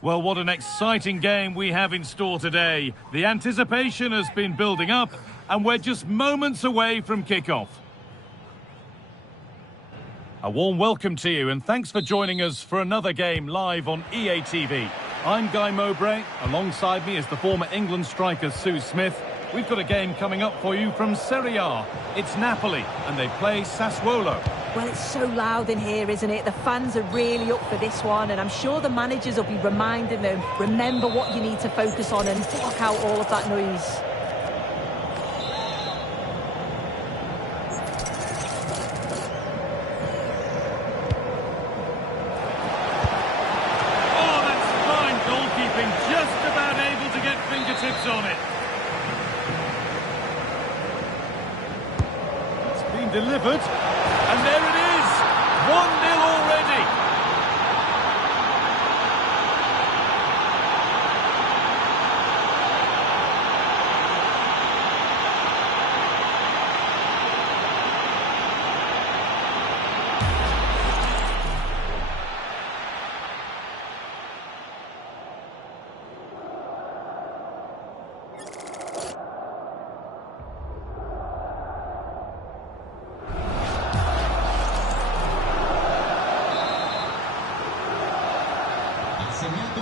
Well, what an exciting game we have in store today. The anticipation has been building up, and we're just moments away from kickoff. A warm welcome to you, and thanks for joining us for another game live on EA TV. I'm Guy Mowbray. Alongside me is the former England striker Sue Smith. We've got a game coming up for you from Serie A. It's Napoli, and they play Sassuolo. Well, it's so loud in here, isn't it? The fans are really up for this one, and I'm sure the managers will be reminding them, remember what you need to focus on and block out all of that noise. Oh, that's fine goalkeeping, just about able to get fingertips on it. It's been delivered. And there it is, 1-0 already.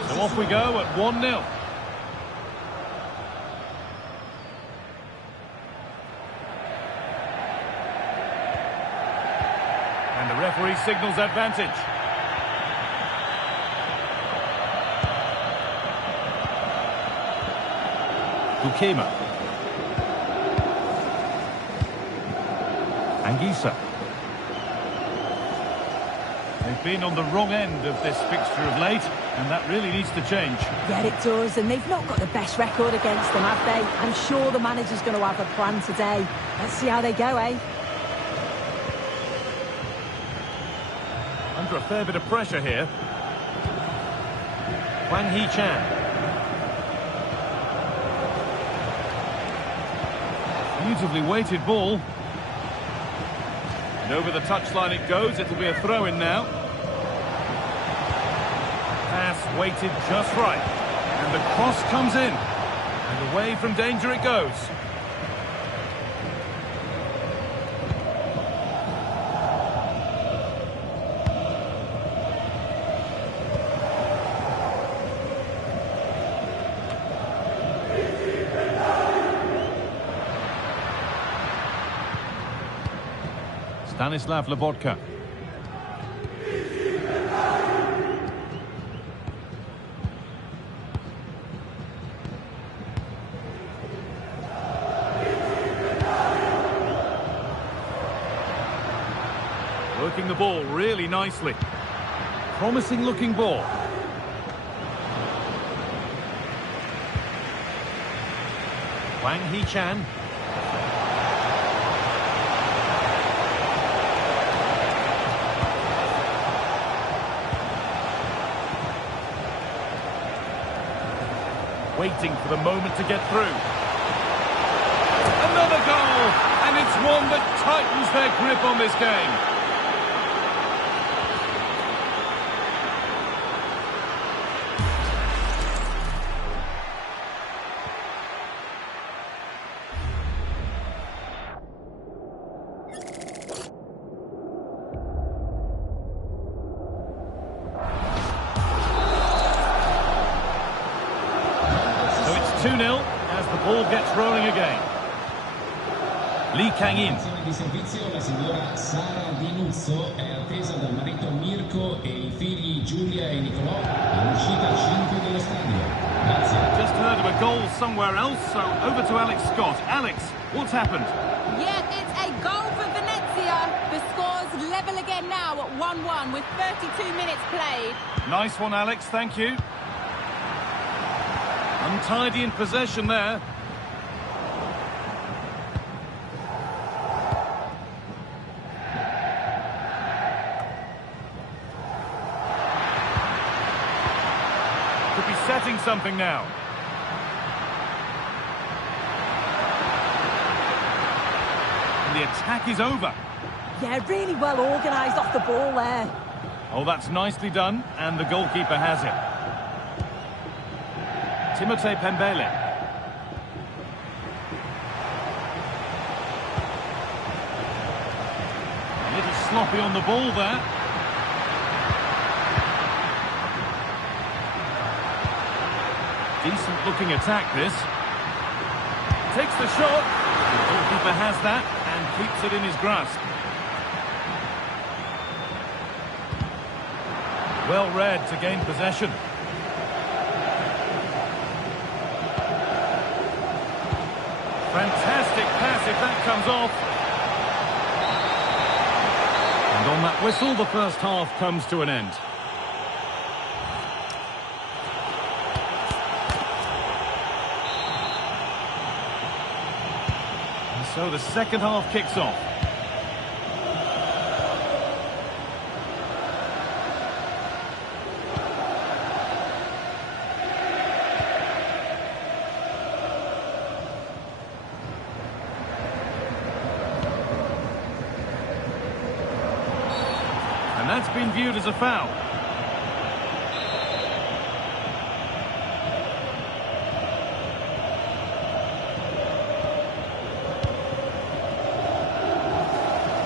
So off we go at 1-0. And the referee signals advantage. Bukema. Anguissa. They've been on the wrong end of this fixture of late, and that really needs to change. Yeah, it does, and they've not got the best record against them, have they? I'm sure the manager's going to have a plan today. Let's see how they go, eh? Under a fair bit of pressure here. Wang Hee-chan. Beautifully weighted ball. And over the touchline it goes. It'll be a throw-in now. Pass weighted just right. And the cross comes in. And away from danger it goes. Stanislav Lobotka. Working the ball really nicely. Promising looking ball. Wang Hee-chan. Waiting for the moment to get through. Another goal! And it's one that tightens their grip on this game. So it's 2-0 as the ball gets rolling again. Lee Kang-in. Di servizio la signora Sara Di Nuzzo è attesa dal marito Mirko e i figli Giulia e Nicolò all'uscita 5 dello stadio. Grazie. Just heard of a goal somewhere else, so over to Alex Scott. Alex, what's happened? Yeah, it's a goal for Venezia. The score's level again now at 1-1 with 32 minutes played. Nice one, Alex, thank you. Untidy in possession there. Could be setting something now. And the attack is over. Yeah, really well organised off the ball there. Oh, that's nicely done, and the goalkeeper has it. Timothée Pembele. A little sloppy on the ball there. Decent looking attack this. Takes the shot. The goalkeeper has that and keeps it in his grasp. Well read to gain possession. Fantastic pass if that comes off. And on that whistle, the first half comes to an end. And so the second half kicks off. And that's been viewed as a foul.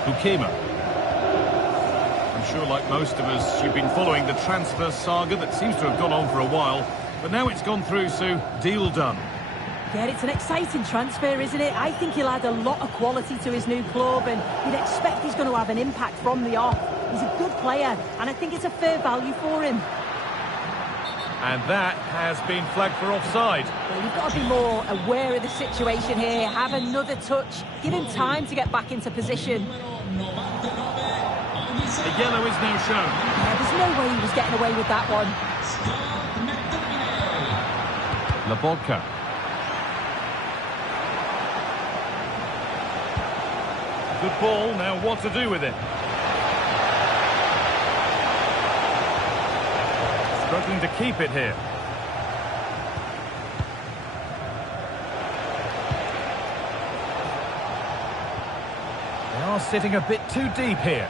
Ukema. I'm sure, like most of us, you've been following the transfer saga that seems to have gone on for a while. But now it's gone through, Sue. Deal done. Yeah, it's an exciting transfer, isn't it? I think he'll add a lot of quality to his new club, and you'd expect he's going to have an impact from the off. He's a good player, and I think it's a fair value for him. And that has been flagged for offside. Well, you've got to be more aware of the situation here. Have another touch. Give him time to get back into position. A yellow is now shown. Yeah, there's no way he was getting away with that one. Lobotka. Good ball, now what to do with it? Struggling to keep it here. They are sitting a bit too deep here.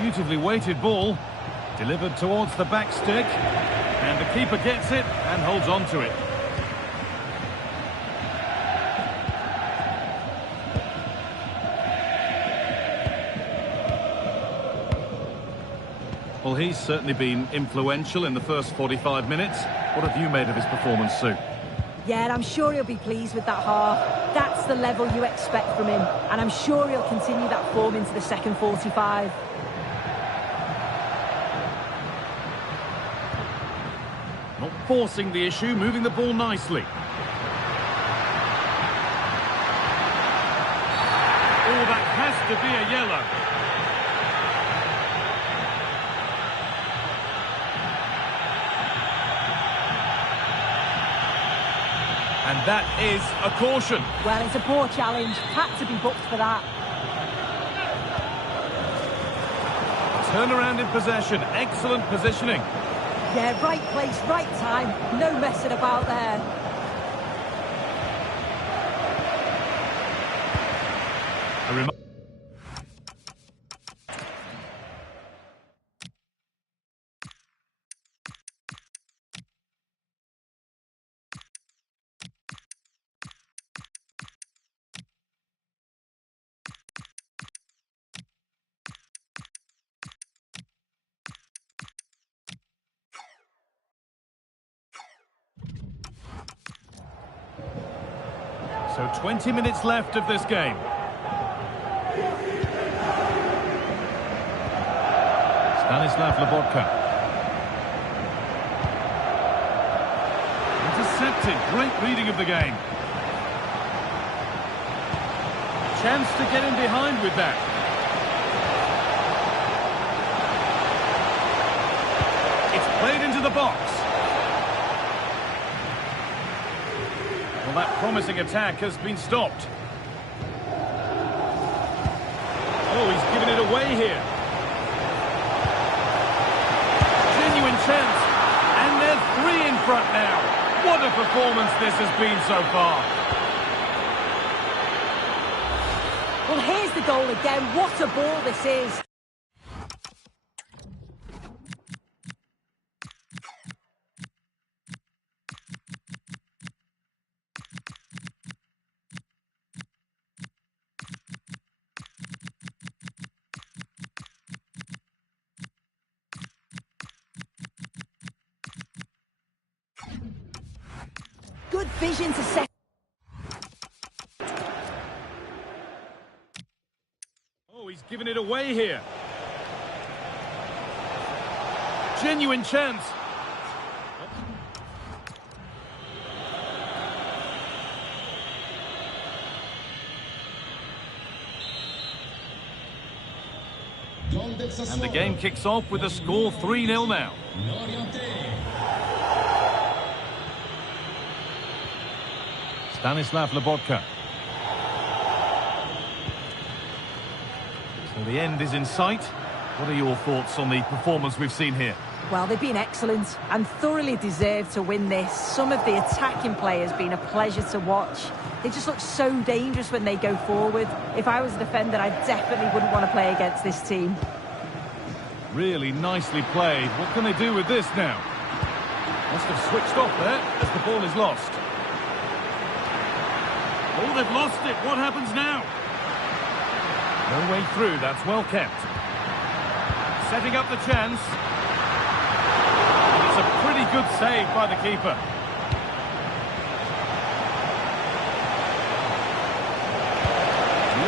Beautifully weighted ball. Delivered towards the back stick. And the keeper gets it and holds on to it. Well, he's certainly been influential in the first 45 minutes. What have you made of his performance, Sue? Yeah, I'm sure he'll be pleased with that half. That's the level you expect from him. And I'm sure he'll continue that form into the second 45. Not forcing the issue, moving the ball nicely. Oh, that has to be a yellow. And that is a caution. Well, it's a poor challenge. Had to be booked for that. Turnaround in possession. Excellent positioning. Yeah, right place, right time. No messing about there. So 20 minutes left of this game. Stanislav Lobotka. Intercepted. Great reading of the game. Chance to get in behind with that. It's played into the box. Well, that promising attack has been stopped. Oh, he's given it away here. Genuine chance. And they're 3 in front now. What a performance this has been so far. Well, here's the goal again. What a ball this is. good vision to set. Oh, he's given it away here. Genuine chance. And the game kicks off with a score 3-0 now. Stanislav Lobotka. So the end is in sight. What are your thoughts on the performance we've seen here? Well, they've been excellent and thoroughly deserved to win this. Some of the attacking players been a pleasure to watch. They just look so dangerous when they go forward. If I was a defender, I definitely wouldn't want to play against this team. Really nicely played. What can they do with this now? Must have switched off there as the ball is lost. Oh, they've lost it. What happens now? No way through. That's well kept. Setting up the chance. And it's a pretty good save by the keeper.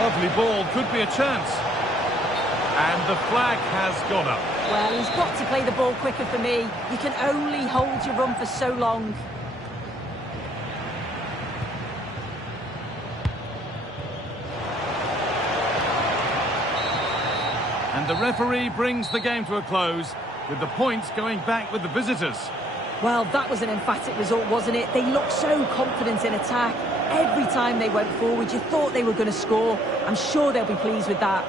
Lovely ball. Could be a chance. And the flag has gone up. Well, he's got to play the ball quicker for me. You can only hold your run for so long. And the referee brings the game to a close, with the points going back with the visitors. Well, that was an emphatic result, wasn't it? They looked so confident in attack. Every time they went forward, you thought they were going to score. I'm sure they'll be pleased with that.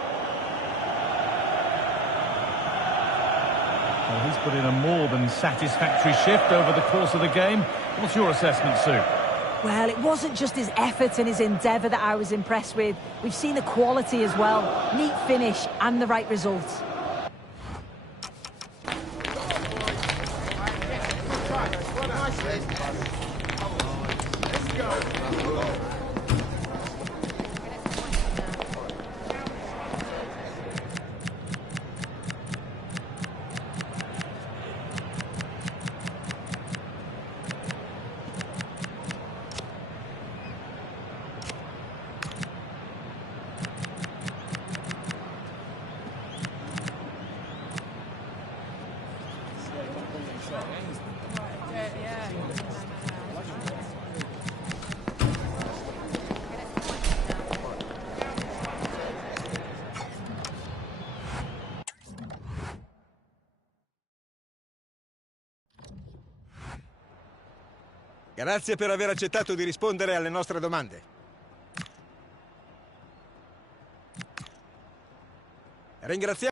Well, he's put in a more than satisfactory shift over the course of the game. What's your assessment, Sue? Well, it wasn't just his effort and his endeavour that I was impressed with. We've seen the quality as well. Neat finish and the right result. Grazie per aver accettato di rispondere alle nostre domande. Ringraziamo.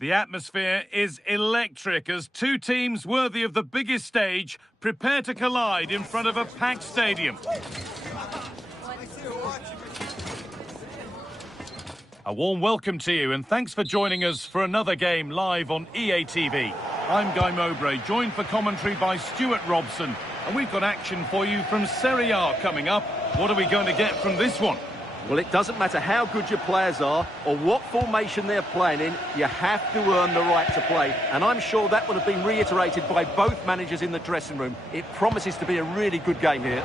The atmosphere is electric as two teams worthy of the biggest stage prepare to collide in front of a packed stadium. A warm welcome to you and thanks for joining us for another game live on EA TV. I'm Guy Mowbray, joined for commentary by Stuart Robson, and we've got action for you from Serie A coming up. What are we going to get from this one? Well, it doesn't matter how good your players are or what formation they're playing in, you have to earn the right to play. And I'm sure that would have been reiterated by both managers in the dressing room. It promises to be a really good game here.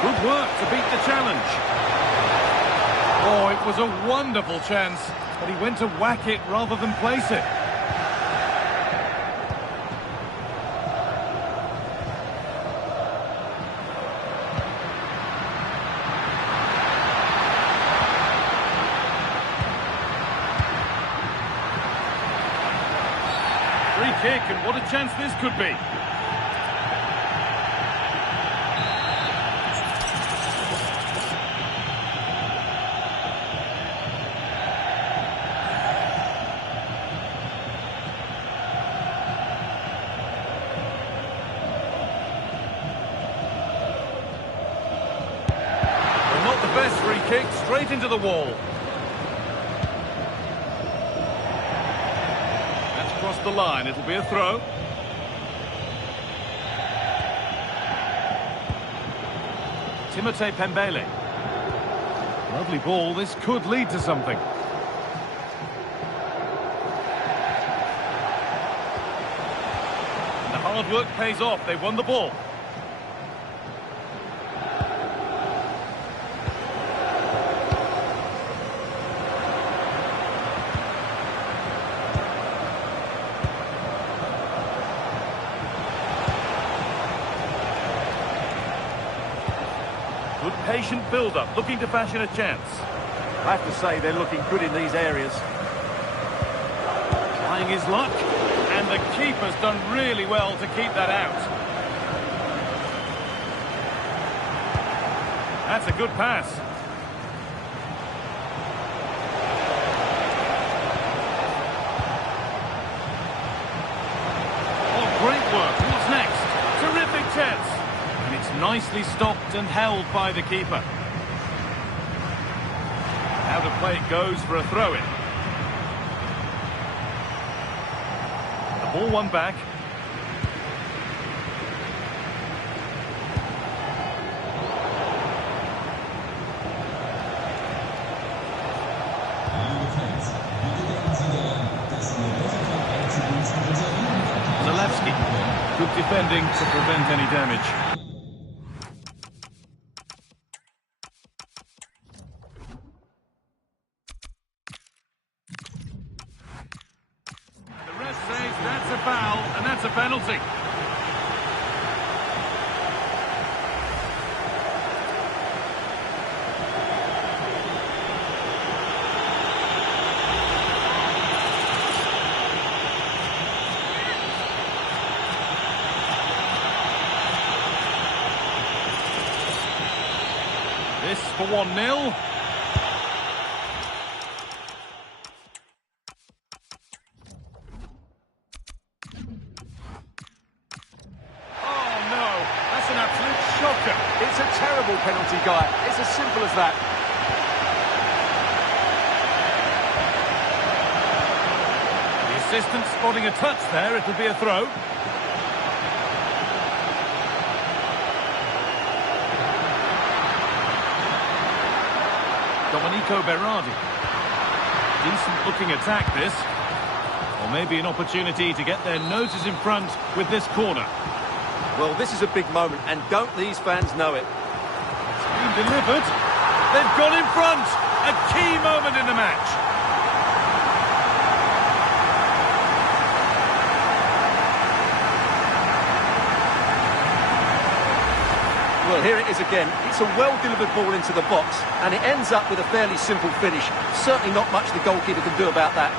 Good work to beat the challenge. Oh, it was a wonderful chance, but he went to whack it rather than place it. Free kick, and what a chance this could be. Not the best free kick, straight into the wall. Across the line, it'll be a throw. Timothée Pembele. Lovely ball, this could lead to something. And the hard work pays off, they've won the ball. Good patient build-up, looking to fashion a chance. I have to say they're looking good in these areas. Trying his luck, and the keeper's done really well to keep that out. That's a good pass. Oh, great work. What's next? Terrific chance. And it's nicely stopped and held by the keeper. Out of play it goes for a throw-in. The ball won back. Zalewski. Good defending to prevent any damage. That's a foul, and that's a penalty. This for 1-0. It's a terrible penalty, Guy. It's as simple as that. The assistant spotting a touch there. It'll be a throw. Domenico Berardi. Decent looking attack this. Or maybe an opportunity to get their noses in front with this corner. Well, this is a big moment, and don't these fans know it? It's been delivered. They've got in front. A key moment in the match. Well, here it is again. It's a well-delivered ball into the box, and it ends up with a fairly simple finish. Certainly not much the goalkeeper can do about that.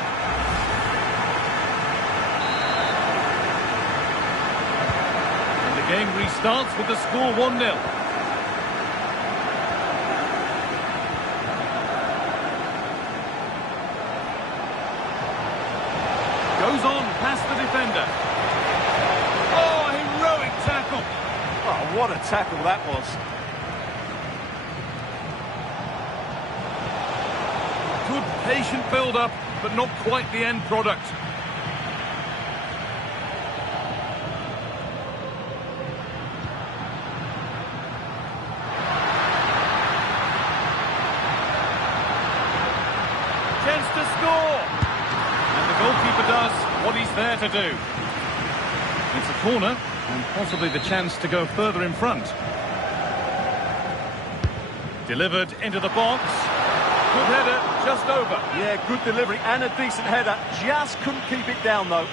The game restarts with the score 1-0. defender. Oh, heroic tackle. Oh, what a tackle that was. Good patient build-up, but not quite the end product. Chance to score. And the goalkeeper does what he's there to do. It's a corner, and possibly the chance to go further in front. Delivered into the box. Good header, just over. Yeah, good delivery and a decent header. Just couldn't keep it down, though.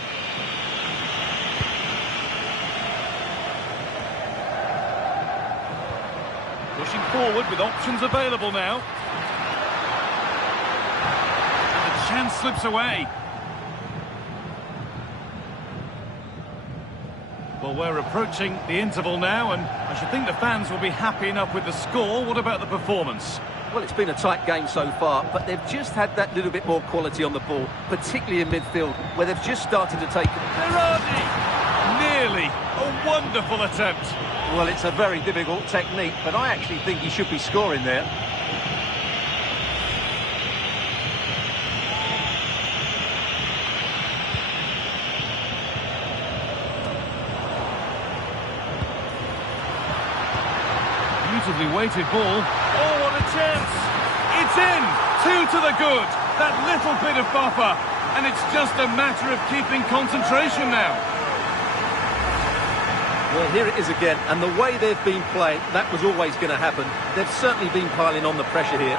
Pushing forward with options available now. And the chance slips away. Well, we're approaching the interval now, and I should think the fans will be happy enough with the score. What about the performance? Well, it's been a tight game so far, but they've just had that little bit more quality on the ball, particularly in midfield, where they've just started to take... Berardi! Nearly. A wonderful attempt. Well, it's a very difficult technique, but I actually think he should be scoring there. Beautifully weighted ball. Oh, what a chance! It's in! 2 to the good. That little bit of buffer. And it's just a matter of keeping concentration now. Well, here it is again, and the way they've been playing, that was always going to happen. They've certainly been piling on the pressure here.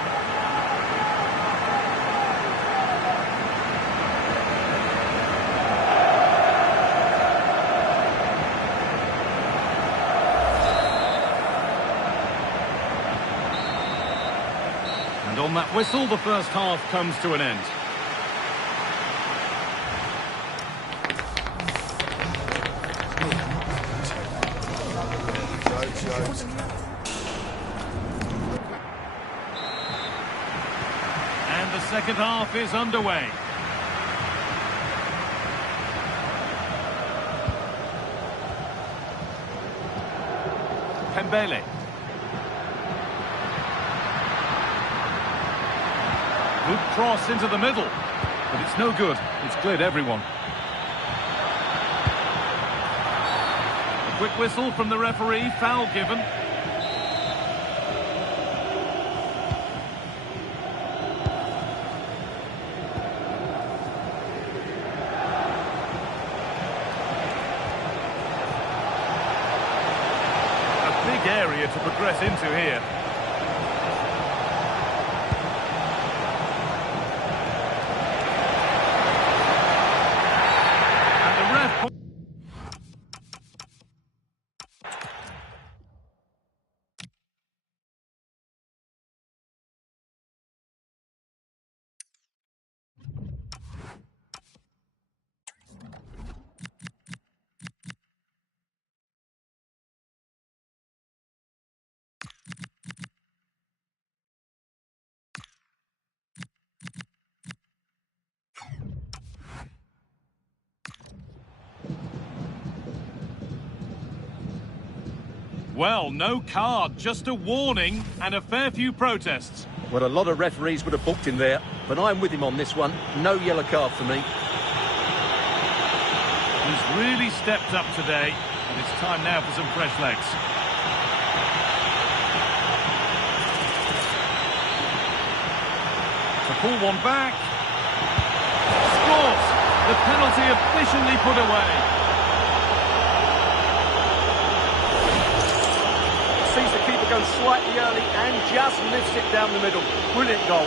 And on that whistle, the first half comes to an end. And the second half is underway. Pembele. Good cross into the middle, but it's no good. It's cleared everyone. A quick whistle from the referee, foul given. A big area to progress into here. Well, no card, just a warning and a fair few protests. Well, a lot of referees would have booked him there, but I'm with him on this one. No yellow card for me. He's really stepped up today, and it's time now for some fresh legs. To pull one back. Scores! The penalty efficiently put away. Sees the keeper go slightly early and just lifts it down the middle. Brilliant goal.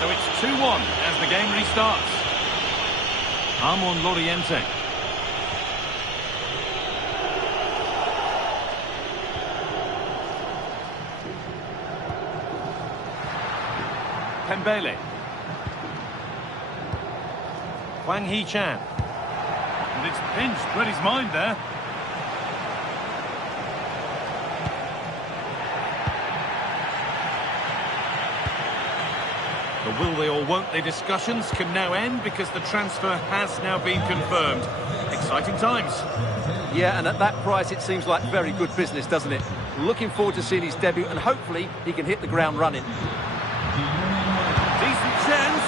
So it's 2-1 as the game restarts. Amon Loriente. Pembele. Wang Hee-chan. And it's pinched, read his mind there. The will they or won't they discussions can now end because the transfer has now been confirmed. Exciting times. Yeah, and at that price it seems like very good business, doesn't it? Looking forward to seeing his debut, and hopefully he can hit the ground running. Decent chance.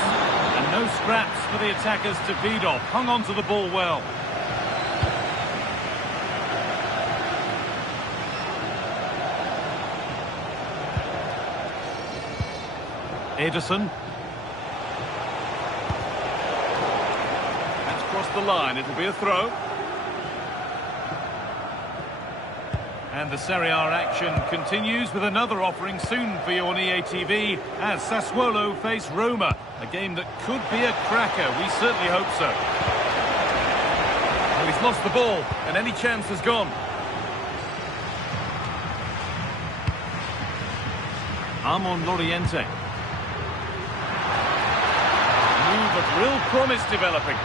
And no scraps for the attackers to feed off. Hung on to the ball well. Ederson. That's crossed the line. It'll be a throw. And the Serie A action continues with another offering soon for you on EA TV as Sassuolo face Roma. A game that could be a cracker. We certainly hope so. Well, he's lost the ball and any chance has gone. Armon Loriente. Move of real promise developing.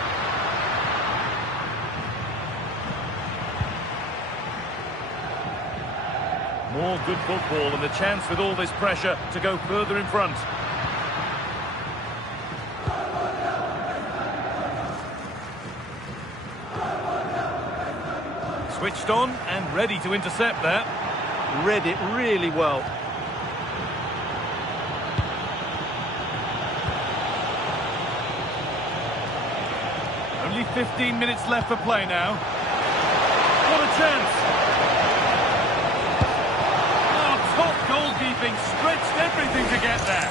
More good football and the chance with all this pressure to go further in front. Switched on and ready to intercept there. Read it really well. Only 15 minutes left for play now. What a chance! Top goalkeeping, stretched everything to get there.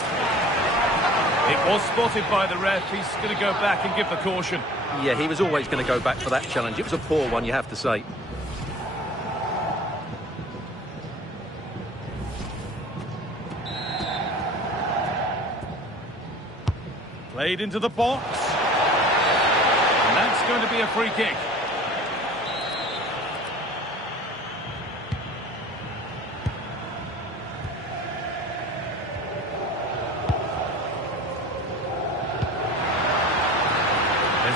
It was spotted by the ref. He's going to go back and give the caution. Yeah, he was always going to go back for that challenge. It was a poor one, you have to say. Played into the box. And that's going to be a free kick.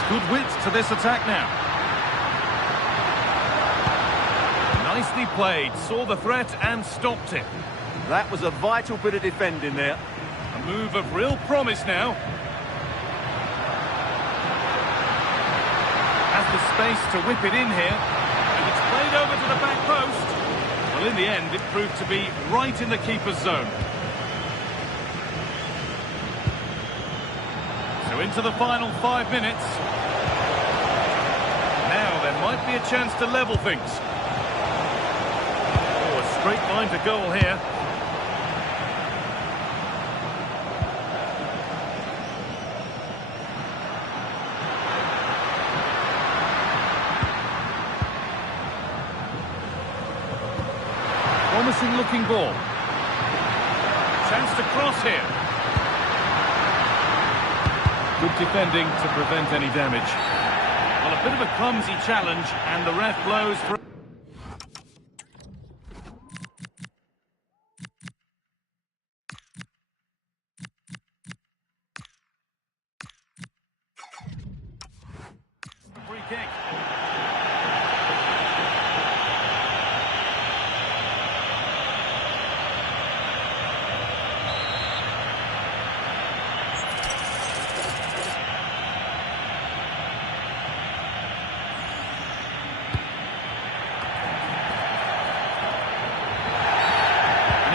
Good width to this attack now. Nicely played, saw the threat and stopped it. That was a vital bit of defending there. A move of real promise now. Has the space to whip it in here. And it's played over to the back post. Well, in the end, it proved to be right in the keeper's zone. So into the final 5 minutes. Now there might be a chance to level things. Oh, a straight line to goal here. Promising looking ball. Chance to cross here. Good defending to prevent any damage. Well, a bit of a clumsy challenge, and the ref blows for... free kick.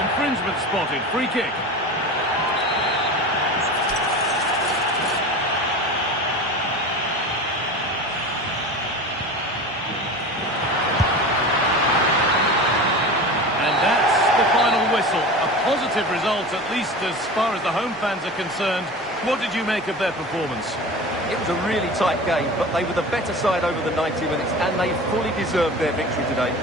Infringement spotted, free kick. And that's the final whistle. A positive result, at least as far as the home fans are concerned. What did you make of their performance? It was a really tight game, but they were the better side over the 90 minutes, and they fully deserved their victory today.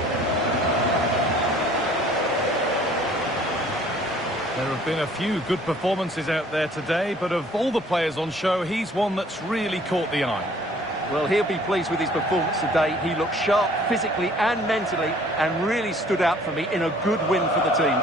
There have been a few good performances out there today, but of all the players on show, he's one that's really caught the eye. Well, he'll be pleased with his performance today. He looked sharp physically and mentally and really stood out for me in a good win for the team.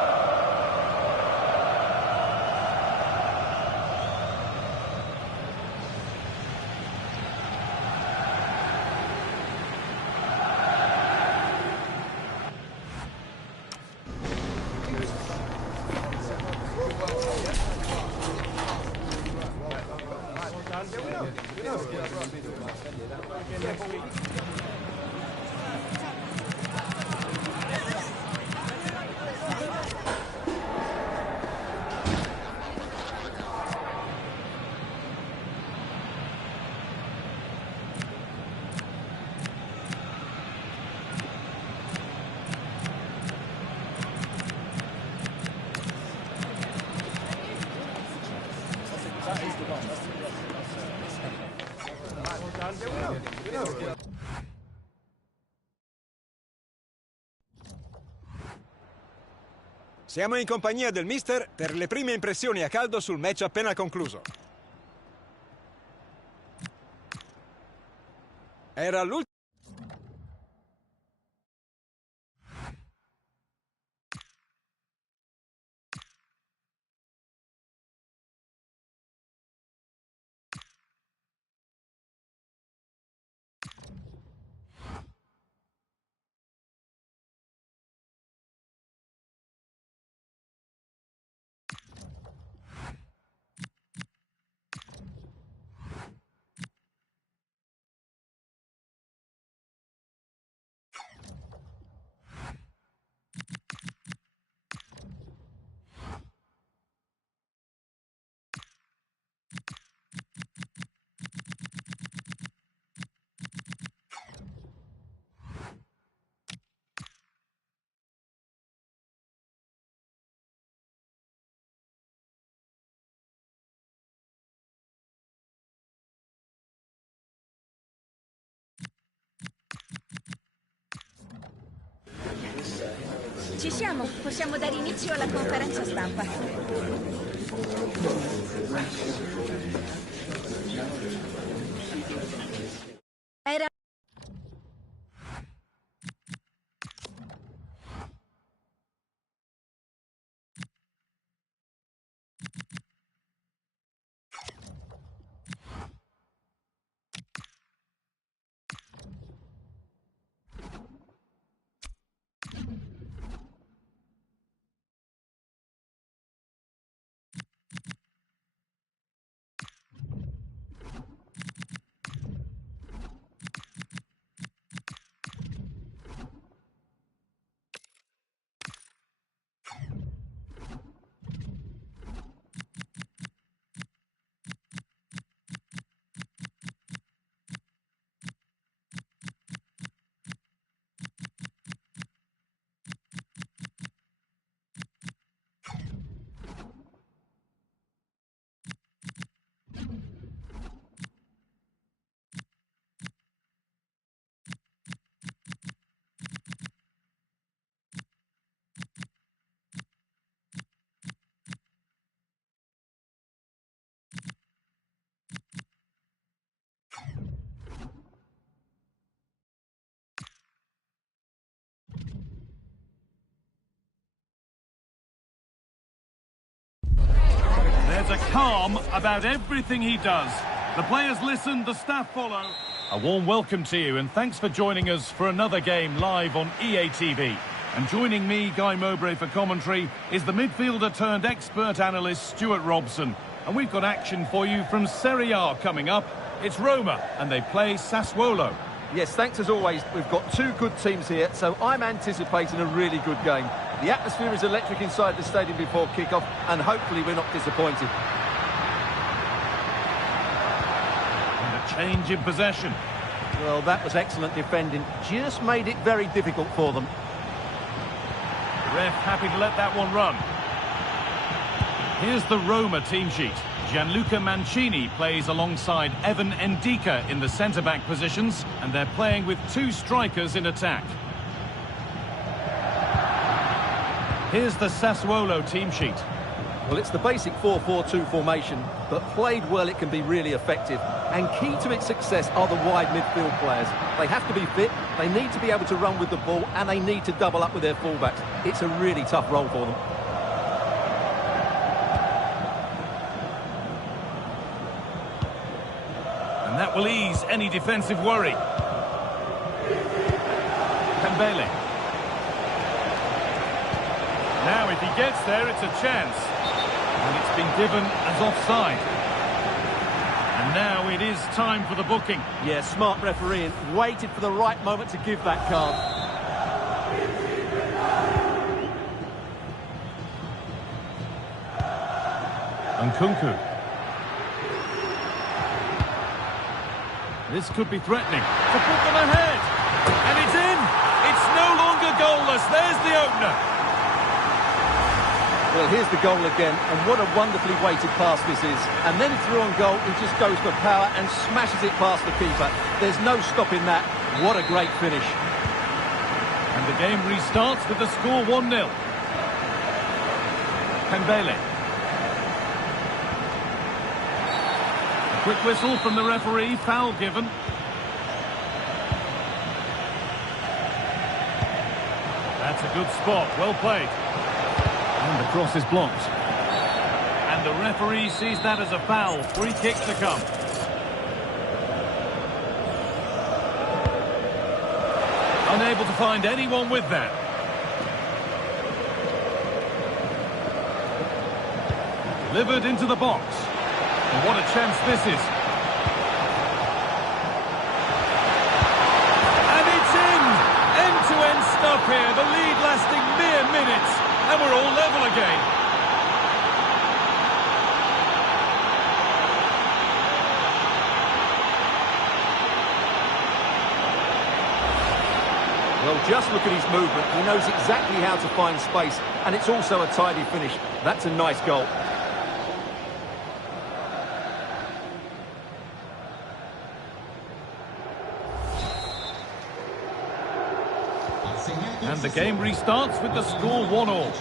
Siamo in compagnia del mister per le prime impressioni a caldo sul match appena concluso. Era l'ultimo. Ci siamo, possiamo dare inizio alla conferenza stampa. Era... There's a calm about everything he does. The players listen, the staff follow. A warm welcome to you and thanks for joining us for another game live on EA TV. And joining me, Guy Mowbray, for commentary is the midfielder turned expert analyst Stuart Robson. And we've got action for you from Serie A coming up. It's Roma and they play Sassuolo. Yes, thanks as always. We've got two good teams here, so I'm anticipating a really good game. The atmosphere is electric inside the stadium before kick-off, and hopefully we're not disappointed. And a change in possession. Well, that was excellent defending. Just made it very difficult for them. The ref happy to let that one run. Here's the Roma team sheet. Gianluca Mancini plays alongside Evan Ndika in the centre-back positions, and they're playing with two strikers in attack. Here's the Sassuolo team sheet. Well, it's the basic 4-4-2 formation, but played well it can be really effective. And key to its success are the wide midfield players. They have to be fit, they need to be able to run with the ball, and they need to double up with their fullbacks. It's a really tough role for them. And that will ease any defensive worry. Pembele. Now, if he gets there, it's a chance. And it's been given as offside. And now it is time for the booking. Yeah, smart refereeing. Waited for the right moment to give that card. Nkunku. This could be threatening to put them ahead. And it's in. It's no longer goalless. There's the opener. Well, here's the goal again, and what a wonderfully weighted pass this is. And then through on goal, he just goes for power and smashes it past the keeper. There's no stopping that. What a great finish. And the game restarts with the score 1-0. Pembele. A quick whistle from the referee, foul given. That's a good spot, well played. And the cross is blocked. And the referee sees that as a foul. Free kick to come. Unable to find anyone with that. Delivered into the box. And what a chance this is. And it's in! End-to-end stuff here. The lead lasting mere minutes. And we're all level again. Well, just look at his movement. He knows exactly how to find space, and it's also a tidy finish. That's a nice goal. And the game restarts with the score 1-1.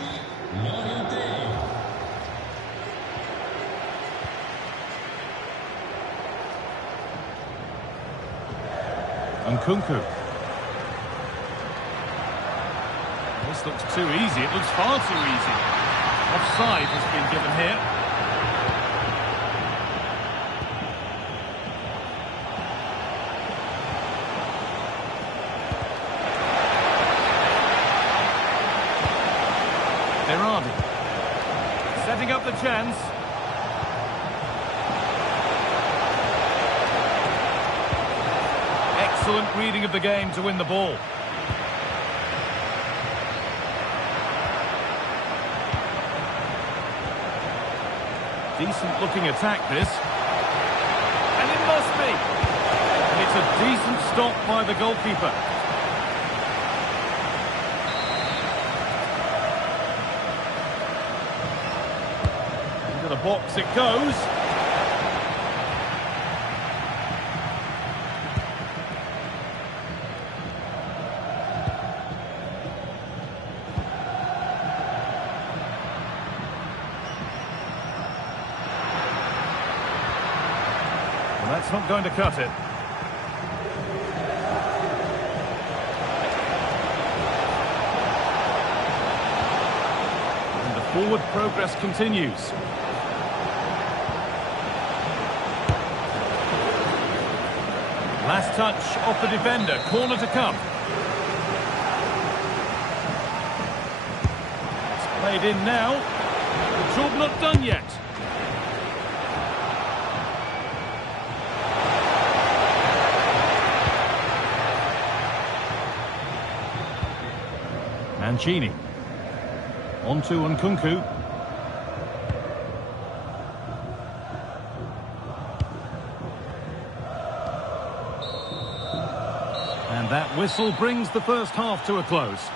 Nkunku. This looks too easy. It looks far too easy. Offside has been given here. Berardi. Setting up the chance. Excellent reading of the game to win the ball. Decent looking attack this. And it must be. And it's a decent stop by the goalkeeper. Into the box it goes. That's not going to cut it. And the forward progress continues. Last touch off the defender. Corner to come. It's played in now. The job not done yet. Mancini. On to Nkunku. And that whistle brings the first half to a close.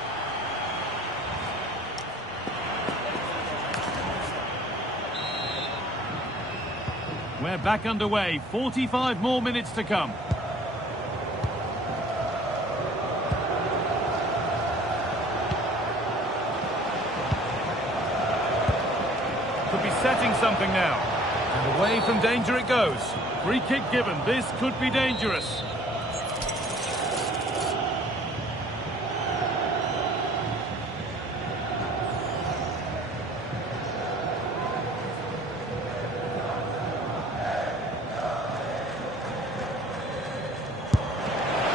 We're back underway. 45 more minutes to come. Could be setting something now. And away from danger it goes. Free kick given. This could be dangerous.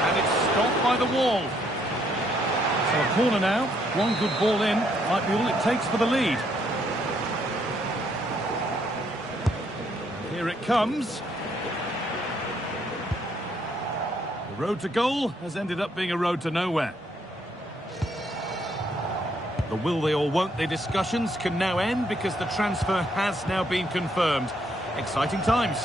And it's stopped by the wall. So a corner now. One good ball in. Might be all it takes for the lead. Here it comes. The road to goal has ended up being a road to nowhere. The will they or won't they discussions can now end because the transfer has now been confirmed. Exciting times.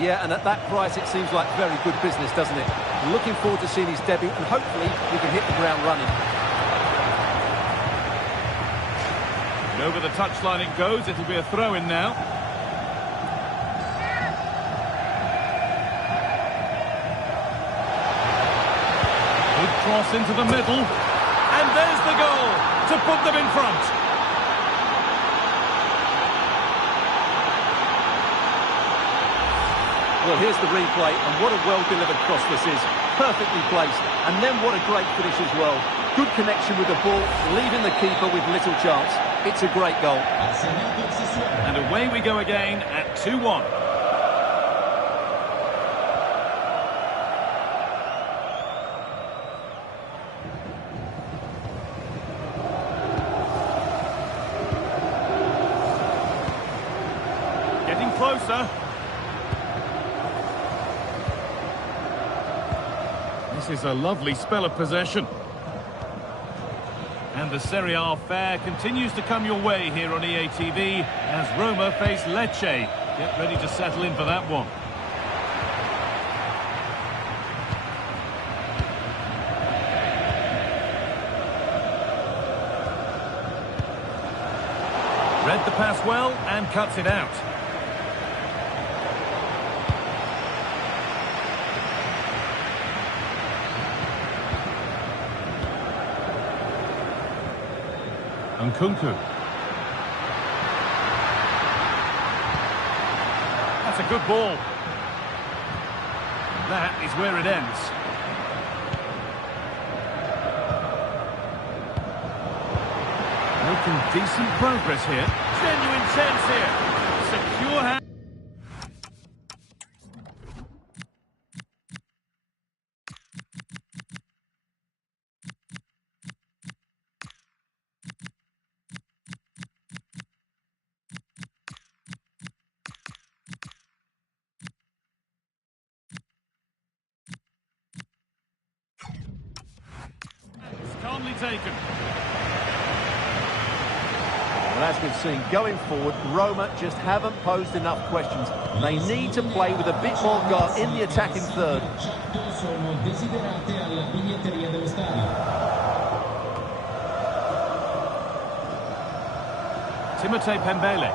Yeah, and at that price it seems like very good business, doesn't it? Looking forward to seeing his debut and hopefully he can hit the ground running. And over the touchline it goes. It'll be a throw-in now. Cross into the middle, and there's the goal to put them in front. Well, here's the replay, and what a well-delivered cross this is. Perfectly placed, and then what a great finish as well. Good connection with the ball, leaving the keeper with little chance. It's a great goal. And away we go again at 2-1. Getting closer. This is a lovely spell of possession. And the Serie A fare continues to come your way here on EA TV as Roma face Lecce. Get ready to settle in for that one. Read the pass well and cuts it out. Nkunku. That's a good ball. That is where it ends. Making decent progress here. Genuine chance here. Secure hand. Calmly taken. Well, as we've seen, going forward, Roma just haven't posed enough questions. They need to play with a bit more guard in the attacking third. Timotei Pembele.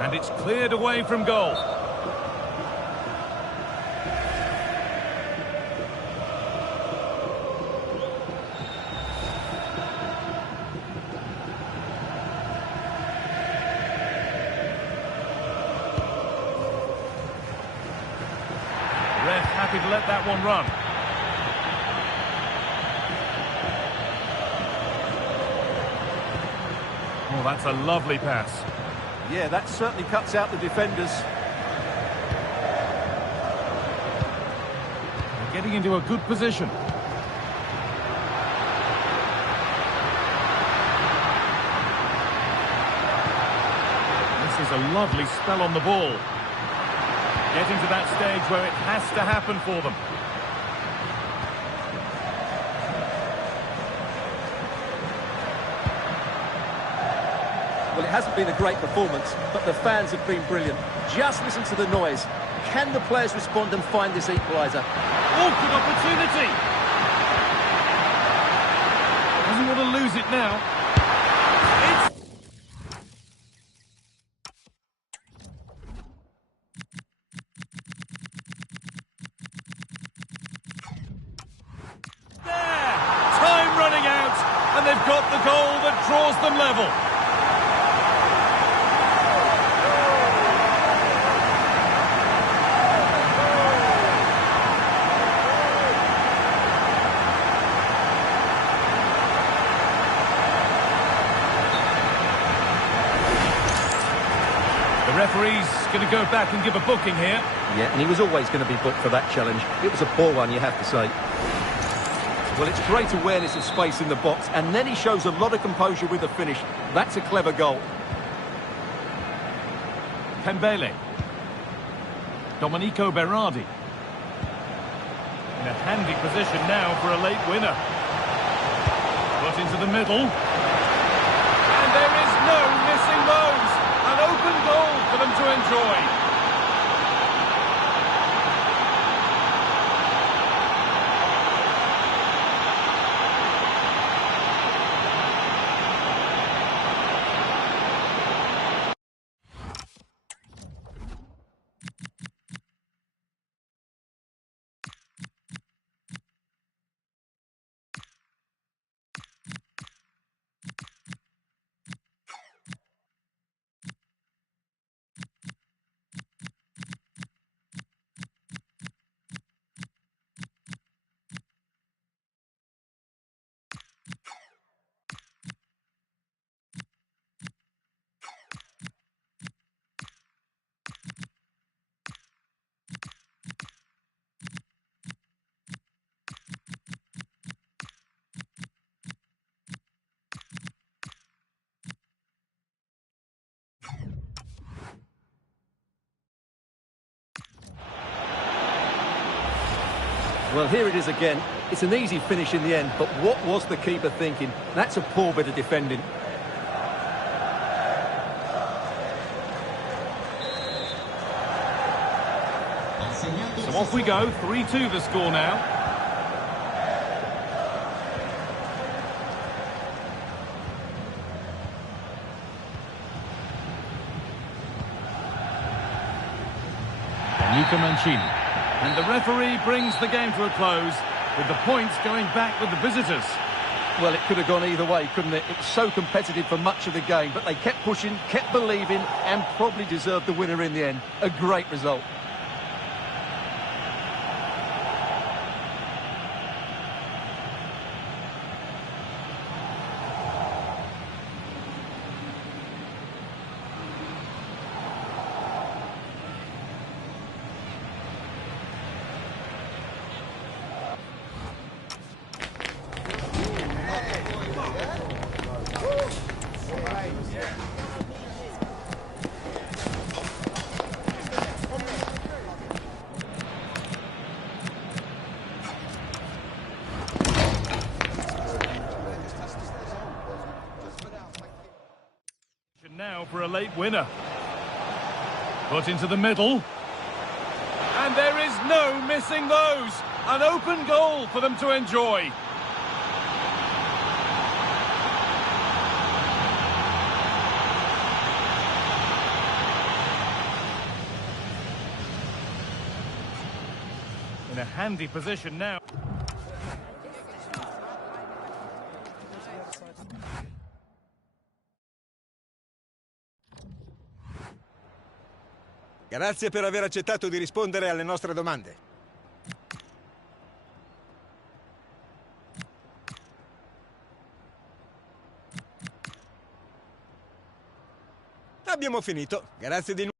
And it's cleared away from goal. Happy to let that one run. Oh, that's a lovely pass. Yeah, that certainly cuts out the defenders. They're getting into a good position. This is a lovely spell on the ball. Getting to that stage where it has to happen for them. Well, it hasn't been a great performance, but the fans have been brilliant. Just listen to the noise. Can the players respond and find this equaliser? Oh, good opportunity! Doesn't want to lose it now. And they've got the goal that draws them level. The referee's going to go back and give a booking here. Yeah, and he was always going to be booked for that challenge. It was a poor one, you have to say. Well, it's great awareness of space in the box, and then he shows a lot of composure with the finish. That's a clever goal. Pembele. Domenico Berardi. In a handy position now for a late winner. Got into the middle. And there is no missing those. An open goal for them to enjoy. Well, here it is again. It's an easy finish in the end, but what was the keeper thinking? That's a poor bit of defending. So off we go, 3-2 the score now. Luca Mancini. And the referee brings the game to a close, with the points going back with the visitors. Well, it could have gone either way, couldn't it? It was so competitive for much of the game, but they kept pushing, kept believing, and probably deserved the winner in the end. A great result. Now for a late winner. Put into the middle. And there is no missing those. An open goal for them to enjoy. In a handy position now. Grazie per aver accettato di rispondere alle nostre domande. Abbiamo finito. Grazie di nuovo.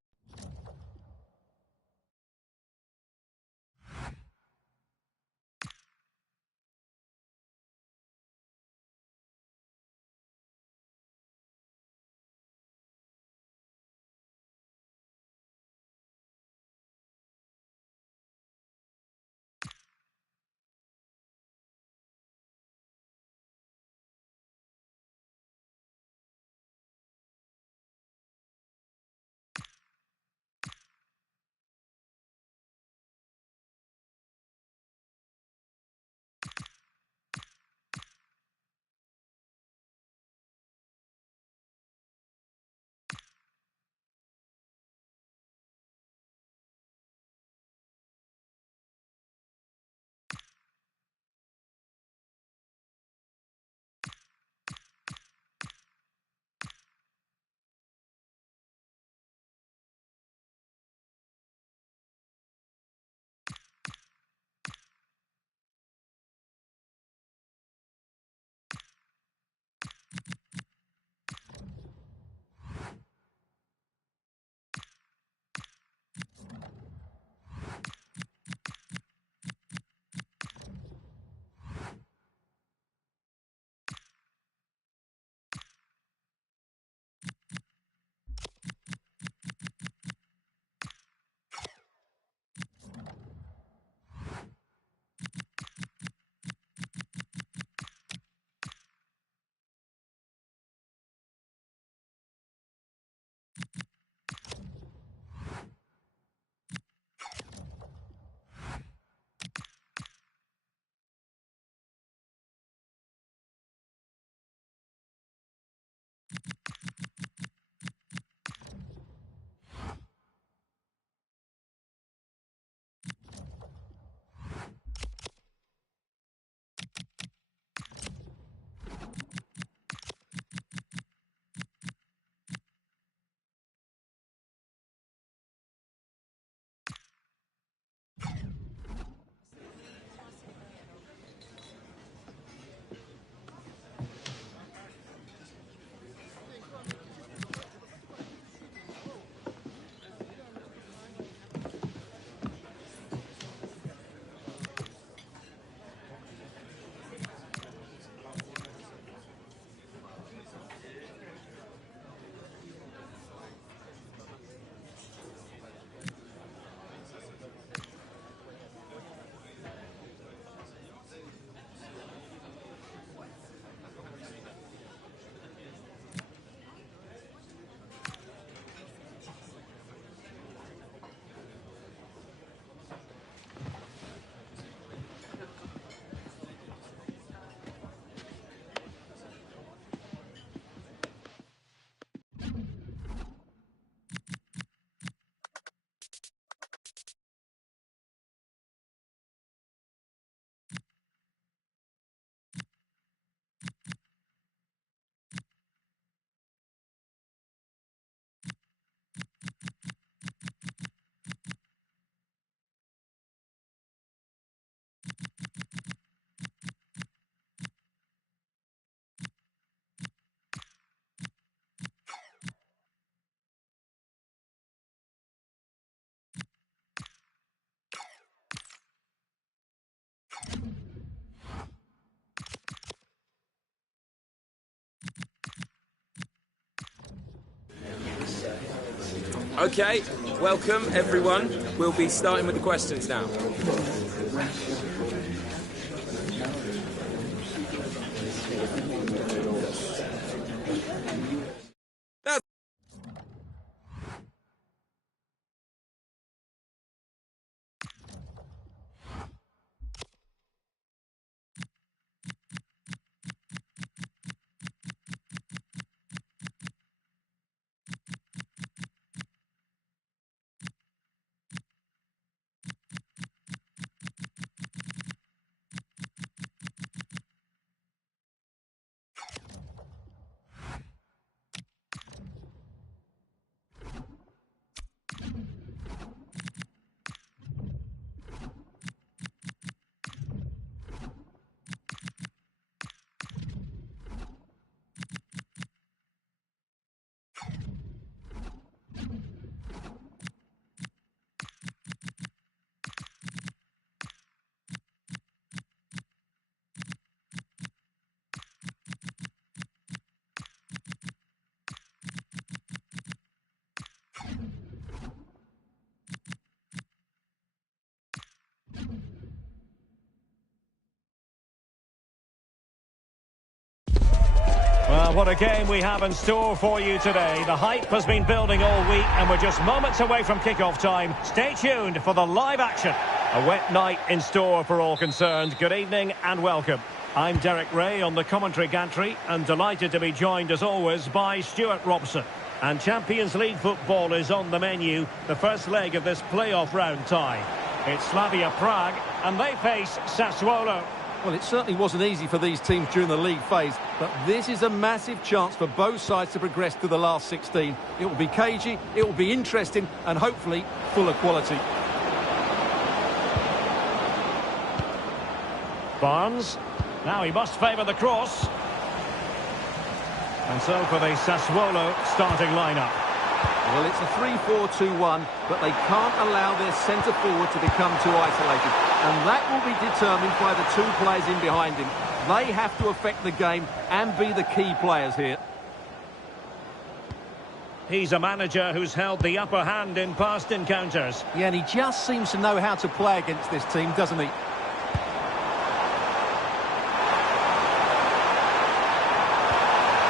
Okay, welcome everyone. We'll be starting with the questions now. Well, what a game we have in store for you today. The hype has been building all week and we're just moments away from kick-off time. Stay tuned for the live action. A wet night in store for all concerned. Good evening and welcome. I'm Derek Ray on the commentary gantry and delighted to be joined as always by Stuart Robson. And Champions League football is on the menu, the first leg of this playoff round tie. It's Slavia Prague and they face Sassuolo. Well, it certainly wasn't easy for these teams during the league phase, but this is a massive chance for both sides to progress to the last 16. It will be cagey, it will be interesting, and hopefully full of quality. Barnes. Now he must favour the cross. And so for the Sassuolo starting lineup. Well, it's a 3-4-2-1, but they can't allow their centre-forward to become too isolated. And that will be determined by the two players in behind him. They have to affect the game and be the key players here. He's a manager who's held the upper hand in past encounters. Yeah, and he just seems to know how to play against this team, doesn't he?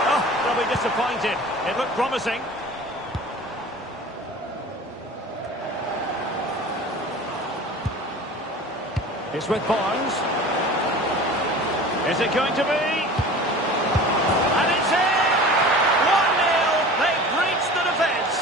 Oh, they'll be disappointed. It looked promising. It's with Barnes. Is it going to be? And it's in! 1-0. They've breached the defence.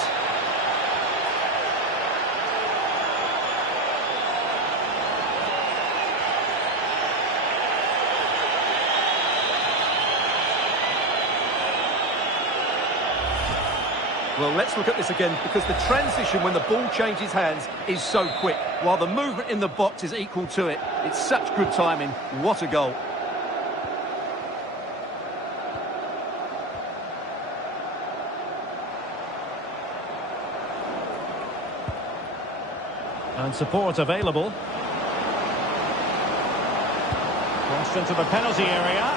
Well, let's look at this again, because the transition when the ball changes hands is so quick, while the movement in the box is equal to it. It's such good timing. What a goal. And support available. Crossed into the penalty area.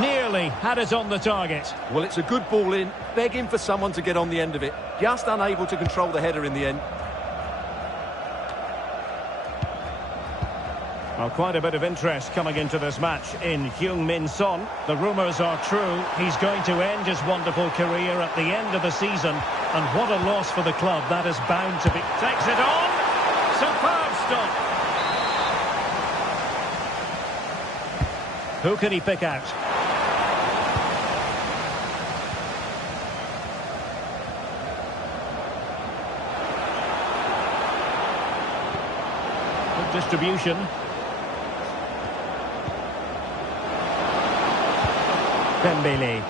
Nearly had it on the target. Well, it's a good ball in, begging for someone to get on the end of it. Just unable to control the header in the end. Well, quite a bit of interest coming into this match in Heung-min Son. The rumours are true. He's going to end his wonderful career at the end of the season. And what a loss for the club. That is bound to be. Takes it on. Superb stop. Who can he pick out? Good distribution. Dembele.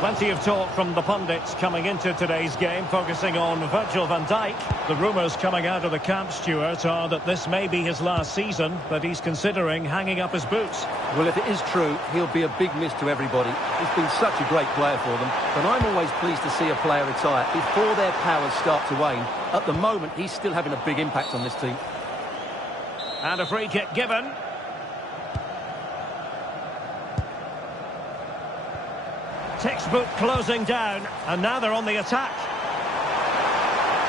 Plenty of talk from the pundits coming into today's game, focusing on Virgil van Dijk. The rumours coming out of the camp, Stuart, are that this may be his last season, but he's considering hanging up his boots. Well, if it is true, he'll be a big miss to everybody. He's been such a great player for them, but I'm always pleased to see a player retire before their powers start to wane. At the moment, he's still having a big impact on this team. And a free kick given. Textbook closing down, and now they're on the attack.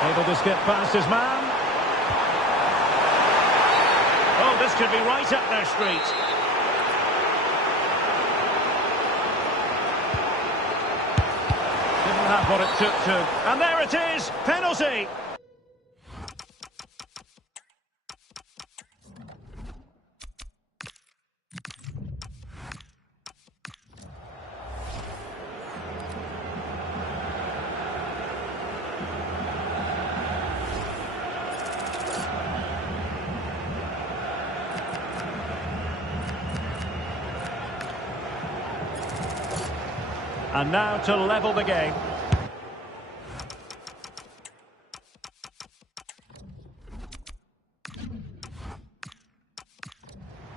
Able to skip past his man. Oh, this could be right up their street. Didn't have what it took to... And there it is! Penalty! And now to level the game.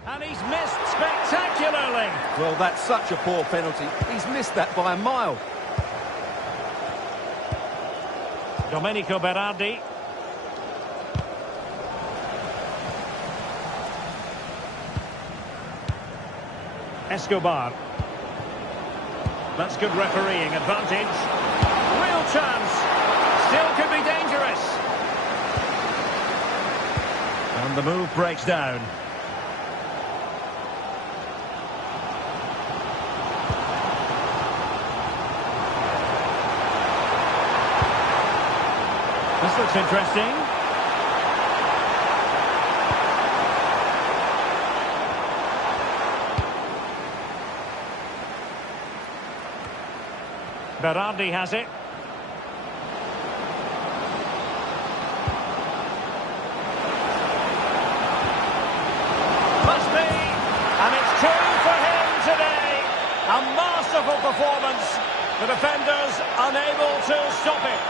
And he's missed spectacularly. Well, that's such a poor penalty. He's missed that by a mile. Domenico Berardi. Escobar. That's good refereeing advantage. Real chance. Still could be dangerous. And the move breaks down. This looks interesting. Berardi has it. Must be. And it's two for him today. A masterful performance. The defenders unable to stop it.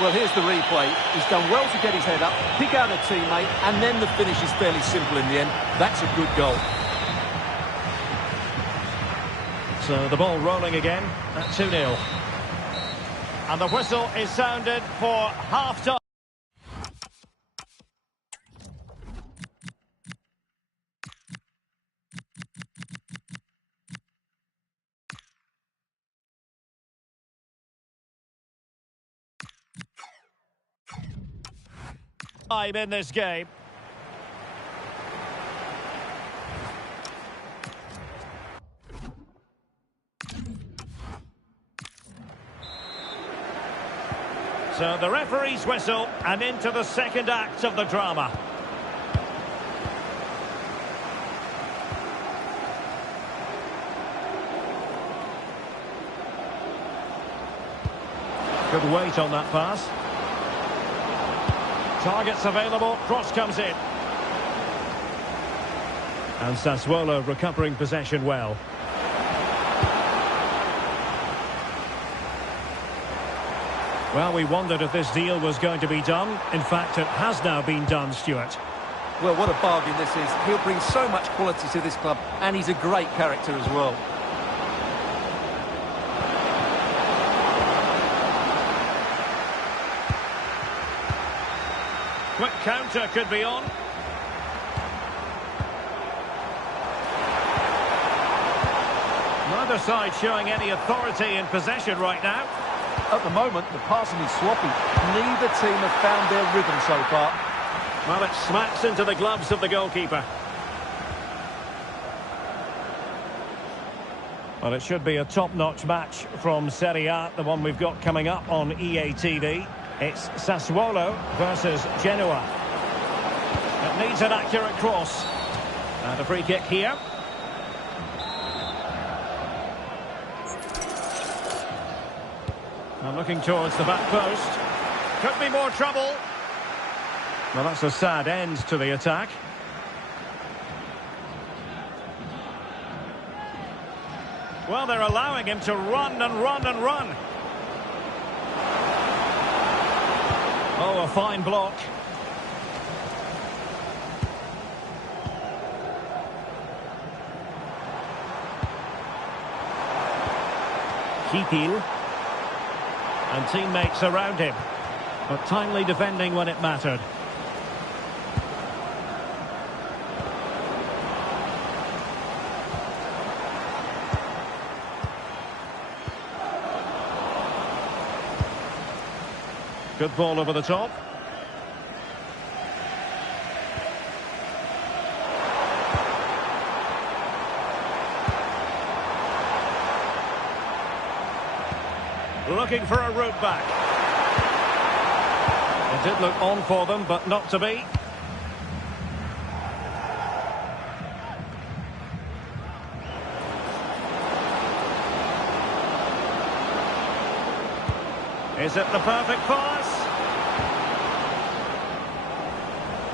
Well, here's the replay. He's done well to get his head up, pick out a teammate, and then the finish is fairly simple in the end. That's a good goal. So the ball rolling again at 2-0. And the whistle is sounded for half-time. Time in this game. So the referee's whistle, and into the second act of the drama. Good weight on that pass. Targets available, cross comes in. And Sassuolo recovering possession well. Well, we wondered if this deal was going to be done. In fact, it has now been done, Stuart. Well, what a bargain this is. He'll bring so much quality to this club, and he's a great character as well. Quick counter could be on. Neither side showing any authority in possession right now. At the moment, the passing is sloppy. Neither team have found their rhythm so far. Well, it smacks into the gloves of the goalkeeper. Well, it should be a top-notch match from Serie A, the one we've got coming up on EA TV. It's Sassuolo versus Genoa. It needs an accurate cross. And a free kick here. And looking towards the back post. Could be more trouble. Well, that's a sad end to the attack. Well, they're allowing him to run and run and run. Oh, a fine block. Kipil. And teammates around him. But timely defending when it mattered. Good ball over the top. Looking for a route back. It did look on for them, but not to be. Is it the perfect pass?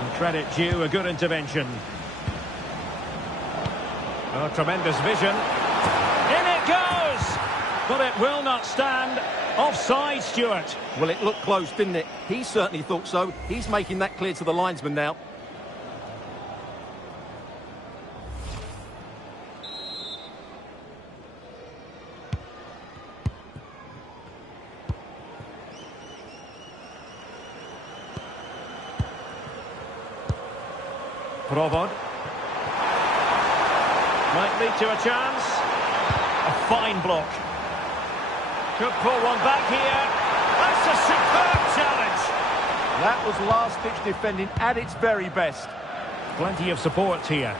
And credit due, a good intervention. Oh, tremendous vision. In it goes! But it will not stand. Offside, Stuart. Well, it looked close, didn't it? He certainly thought so. He's making that clear to the linesman now. Provod. Might lead to a chance. A fine block. Could pull one back here. That's a superb challenge. That was last-ditch defending at its very best. Plenty of support here.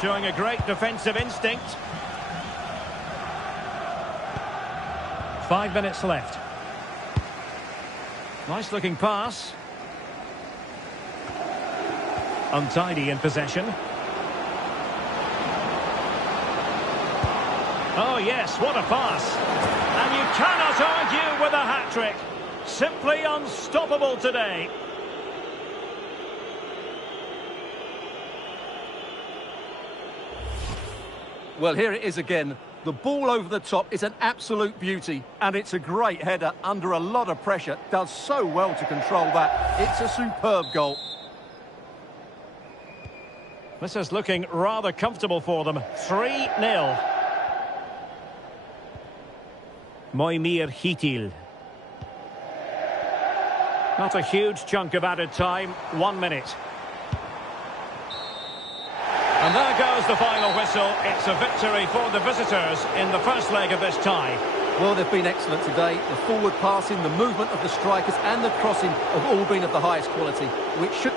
Showing a great defensive instinct. 5 minutes left. Nice looking pass. Untidy in possession. Oh yes, what a pass. And you cannot argue with a hat-trick. Simply unstoppable today. Well, here it is again. The ball over the top is an absolute beauty, and it's a great header under a lot of pressure. Does so well to control that. It's a superb goal. This is looking rather comfortable for them. 3-0. Moimir Hitil. Not a huge chunk of added time. 1 minute. And there goes the final whistle. It's a victory for the visitors in the first leg of this tie. Well, they've been excellent today. The forward passing, the movement of the strikers and the crossing have all been of the highest quality, which should...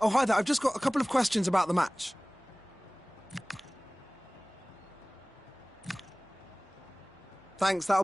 Oh, hi there. I've just got a couple of questions about the match. Thanks, that'll...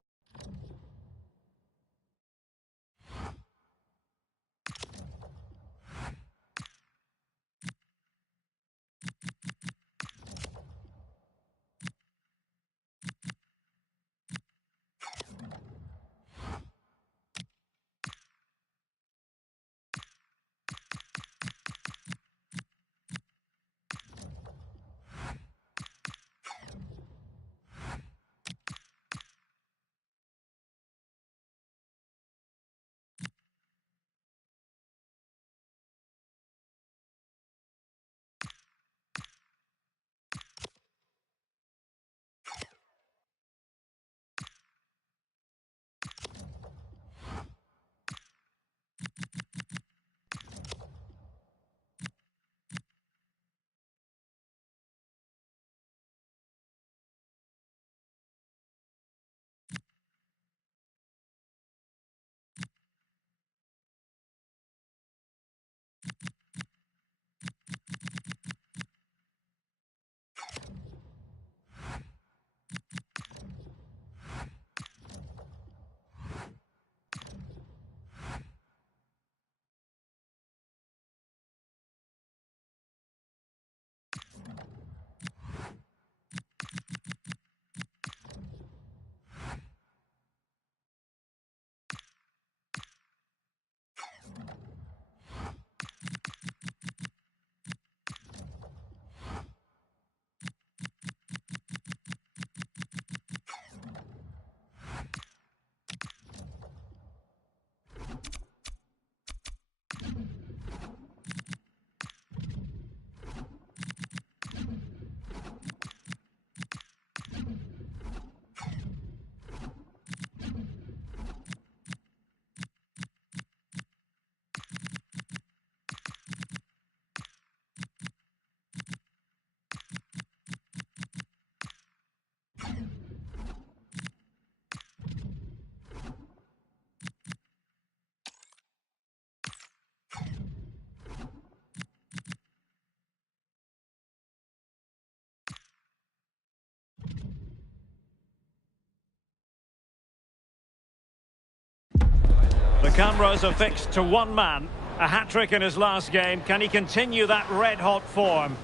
Cameras are fixed to one man. A hat-trick in his last game. Can he continue that red-hot form?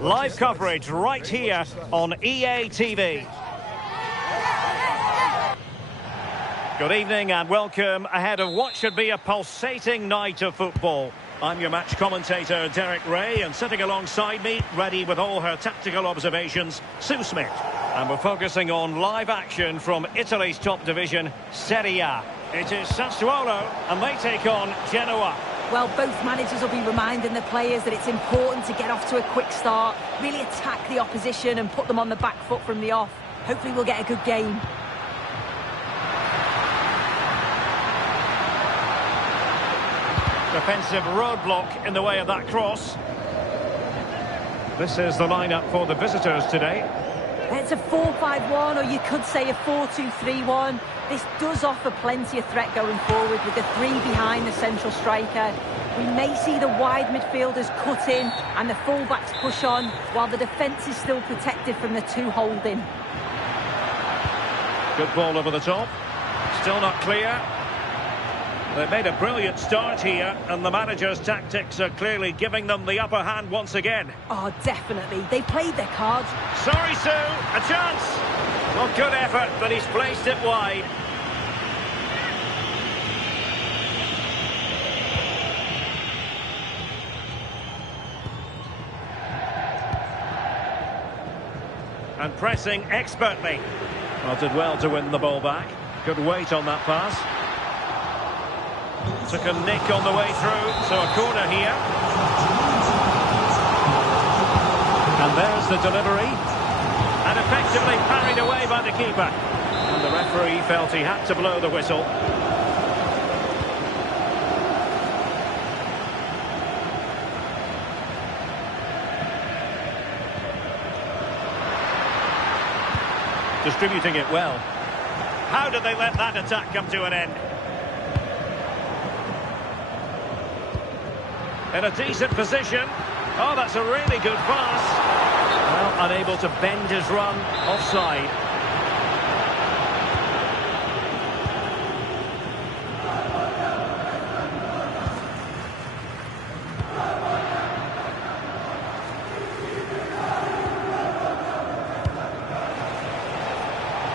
Live coverage right here on EA TV. Good evening and welcome ahead of what should be a pulsating night of football. I'm your match commentator, Derek Ray, and sitting alongside me, ready with all her tactical observations, Sue Smith. And we're focusing on live action from Italy's top division, Serie A. It is Sassuolo, and they take on Genoa. Well, both managers will be reminding the players that it's important to get off to a quick start, really attack the opposition and put them on the back foot from the off. Hopefully we'll get a good game. Defensive roadblock in the way of that cross. This is the lineup for the visitors today. It's a 4-5-1, or you could say a 4-2-3-1. This does offer plenty of threat going forward with the three behind the central striker. We may see the wide midfielders cut in and the fullbacks push on, while the defence is still protected from the two holding. Good ball over the top. Still not clear. They've made a brilliant start here, and the manager's tactics are clearly giving them the upper hand once again. Oh, definitely. They played their cards. Sorry, Sue. A chance. Well, good effort, but he's placed it wide. And pressing expertly. Well, did well to win the ball back. Good weight on that pass. Took a nick on the way through, so a corner here. And there's the delivery. And effectively parried away by the keeper. And the referee felt he had to blow the whistle. Distributing it well. How did they let that attack come to an end? In a decent position. Oh, that's a really good pass. Well, unable to bend his run. Offside.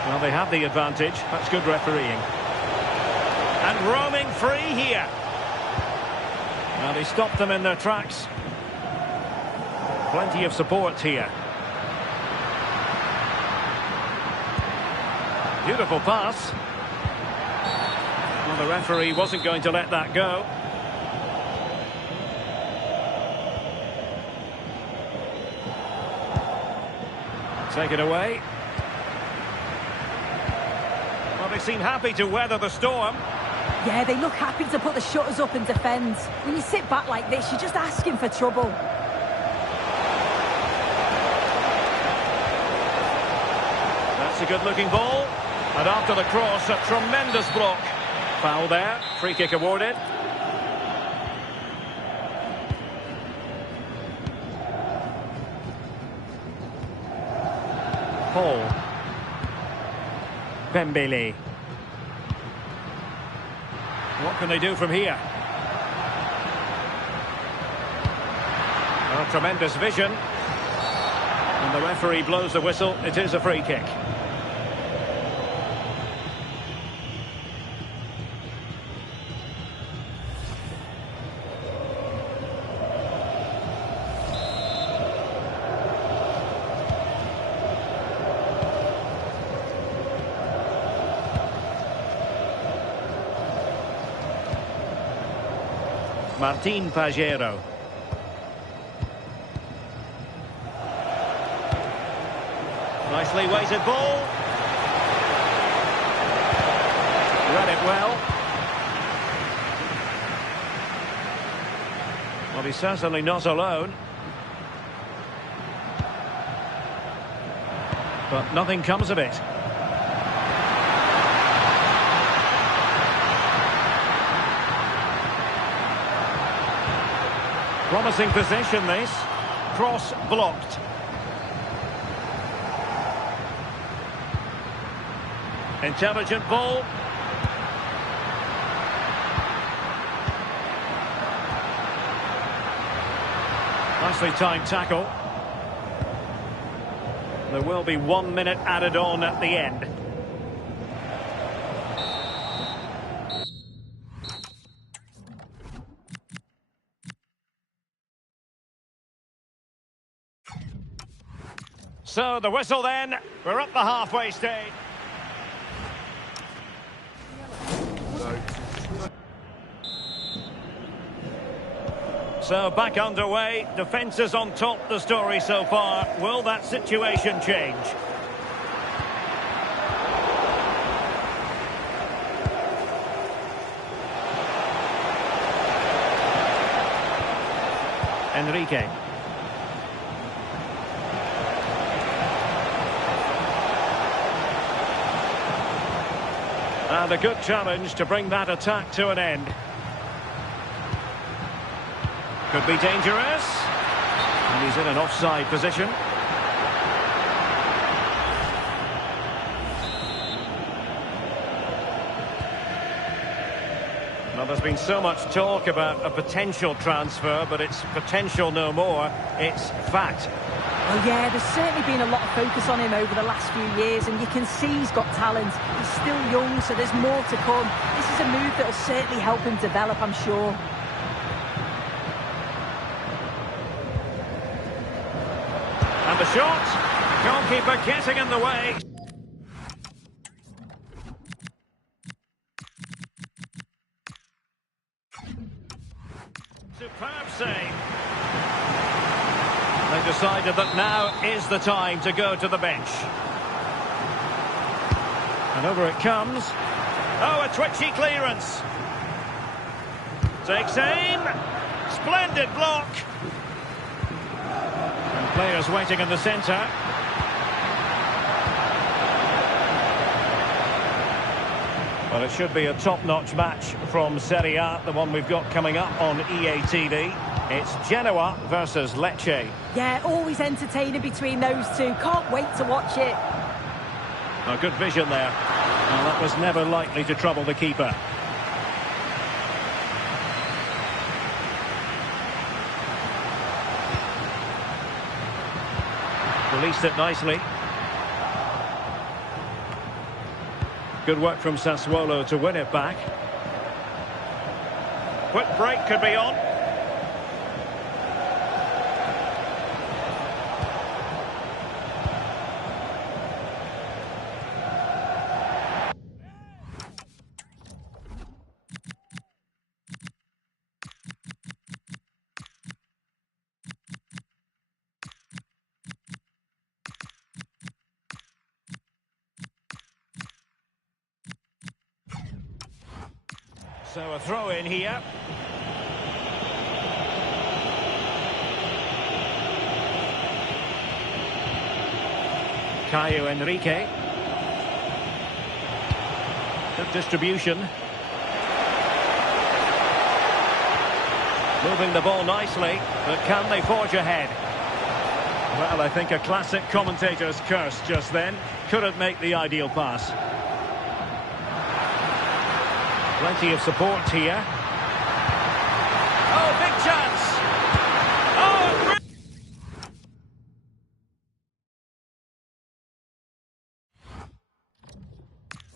Well, they have the advantage. That's good refereeing. And roaming free here. Well, they stopped them in their tracks. Plenty of support here. Beautiful pass. Well, the referee wasn't going to let that go. Take it away. Well, they seem happy to weather the storm. Yeah, they look happy to put the shutters up and defend. When you sit back like this, you're just asking for trouble. That's a good-looking ball. And after the cross, a tremendous block. Foul there. Free kick awarded. Paul. Pembele. What can they do from here? Oh, tremendous vision. And the referee blows the whistle. It is a free kick. Martin Pajero. Nicely weighted ball. Read it well. Well, he's certainly not alone. But nothing comes of it. Promising possession, this. Cross blocked. Intelligent ball. Nicely timed tackle. There will be 1 minute added on at the end. So the whistle then. We're up the halfway stage. So back underway. Defence is on top, the story so far. Will that situation change? Enrique. And a good challenge to bring that attack to an end. Could be dangerous. And he's in an offside position. Well, there's been so much talk about a potential transfer, but it's potential no more. It's fact. Well, yeah, there's certainly been a lot of focus on him over the last few years, and you can see he's got talent. He's still young, so there's more to come. This is a move that will certainly help him develop, I'm sure. And the shot. Goalkeeper getting in the way. Superb save. They decided that now is the time to go to the bench. And over it comes. Oh, a twitchy clearance. Takes aim. Splendid block. And players waiting in the centre. Well, it should be a top-notch match from Serie A, the one we've got coming up on EA TV. It's Genoa versus Lecce. Yeah, always entertaining between those two. Can't wait to watch it. A good vision there. Well, that was never likely to trouble the keeper. Released it nicely. Good work from Sassuolo to win it back. Quick break could be on. So a throw in here. Caio Enrique. Good distribution. Moving the ball nicely, but can they forge ahead? Well, I think a classic commentator's curse just then. Couldn't make the ideal pass. Plenty of support here. Oh, big chance! Oh,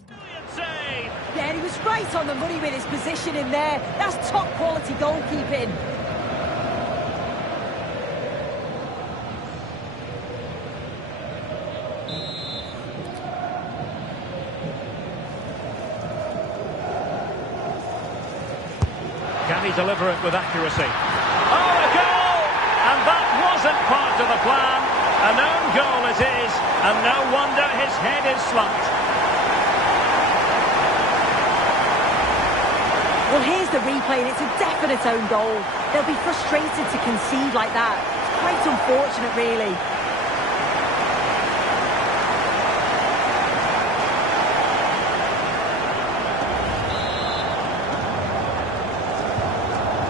brilliant save! Yeah, he was right on the money with his position in there. That's top quality goalkeeping. Can he deliver it with accuracy? Oh, a goal! And that wasn't part of the plan. An own goal it is, and no wonder his head is slumped. Well, here's the replay, and it's a definite own goal. They'll be frustrated to concede like that. It's quite unfortunate, really.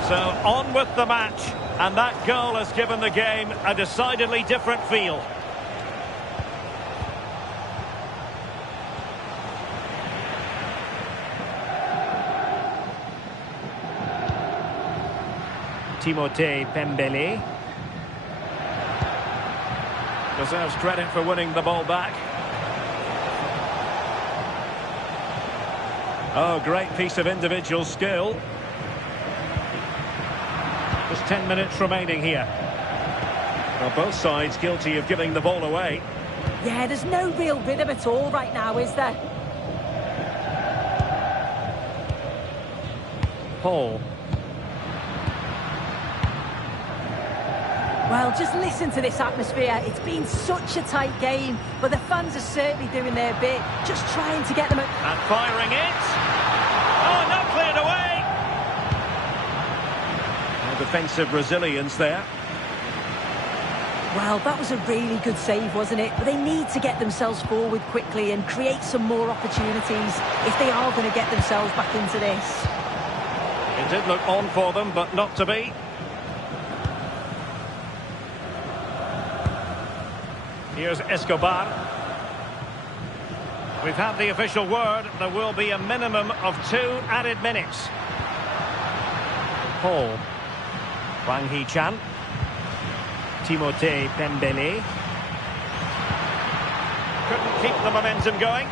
So on with the match, and that goal has given the game a decidedly different feel. Timothée Pembele. Deserves credit for winning the ball back. Oh, great piece of individual skill. Just 10 minutes remaining here. Well, both sides guilty of giving the ball away. Yeah, there's no real rhythm at all right now, is there? Paul. Well, just listen to this atmosphere. It's been such a tight game, but the fans are certainly doing their bit, just trying to get them... And firing it. Oh, not cleared away. Well, defensive resilience there. Well, that was a really good save, wasn't it? But they need to get themselves forward quickly and create some more opportunities if they are going to get themselves back into this. It did look on for them, but not to be. Here's Escobar. We've had the official word. There will be a minimum of 2 added minutes. Paul. Wang Hee-chan. Timothée Pembele. Couldn't keep the momentum going.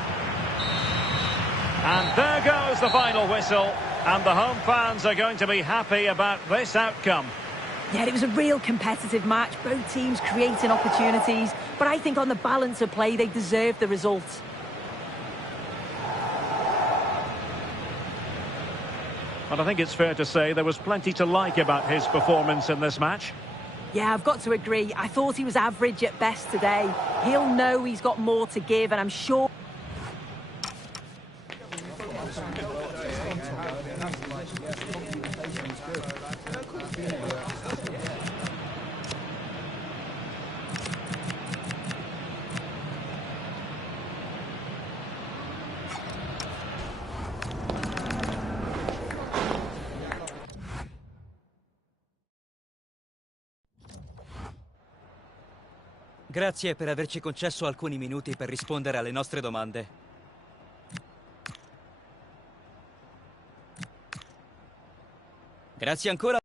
And there goes the final whistle. And the home fans are going to be happy about this outcome. Yeah, it was a real competitive match. Both teams creating opportunities. But I think on the balance of play, they deserved the result. But I think it's fair to say there was plenty to like about his performance in this match. Yeah, I've got to agree. I thought he was average at best today. He'll know he's got more to give, and I'm sure... Grazie per averci concesso alcuni minuti per rispondere alle nostre domande. Grazie ancora.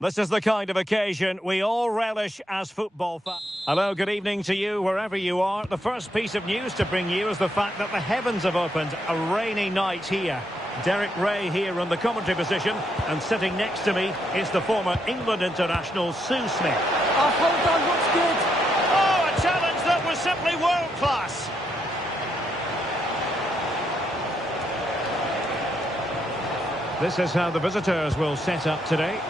This is the kind of occasion we all relish as football fans. Hello, good evening to you wherever you are. The first piece of news to bring you is the fact that the heavens have opened. A rainy night here. Derek Ray here in the commentary position, and sitting next to me is the former England international Sue Smith. Oh, hold on, looks good. Oh, a challenge that was simply world class. This is how the visitors will set up today.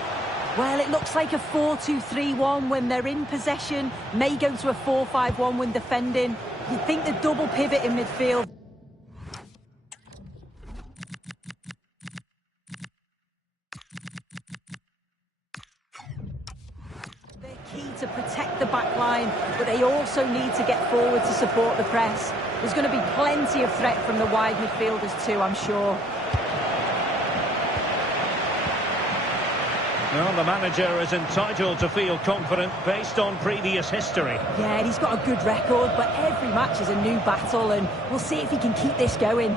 Well, it looks like a 4-2-3-1 when they're in possession. May go to a 4-5-1 when defending. You'd think the double pivot in midfield. They're key to protect the back line, but they also need to get forward to support the press. There's going to be plenty of threat from the wide midfielders too, I'm sure. Well, the manager is entitled to feel confident based on previous history. Yeah, and he's got a good record, but every match is a new battle, and we'll see if he can keep this going.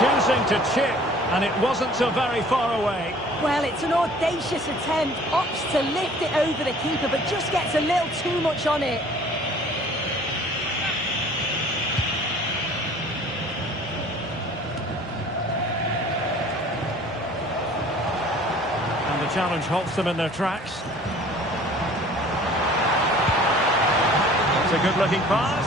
Choosing to chip, and it wasn't so very far away. Well, it's an audacious attempt, opts to lift it over the keeper, but just gets a little too much on it. And the challenge halts them in their tracks. It's a good-looking pass.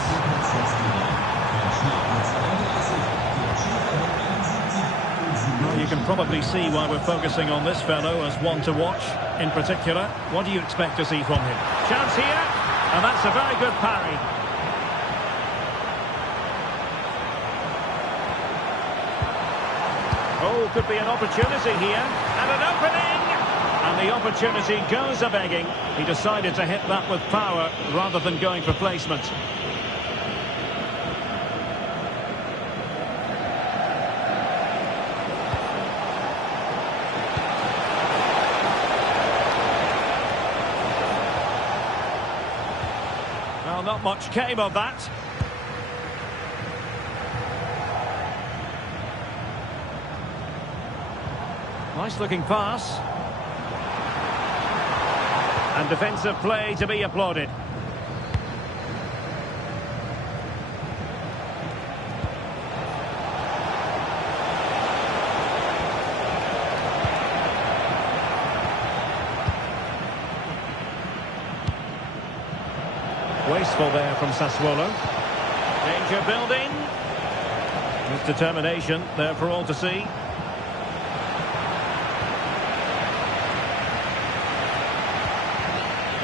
Well, you can probably see why we're focusing on this fellow as one to watch. In particular, what do you expect to see from him? Chance here, and that's a very good parry. Oh, could be an opportunity here, and an opening! And the opportunity goes a-begging. He decided to hit that with power rather than going for placement. Well, not much came of that. Nice looking pass. And defensive play to be applauded. Wasteful there from Sassuolo. Danger building. His determination there for all to see.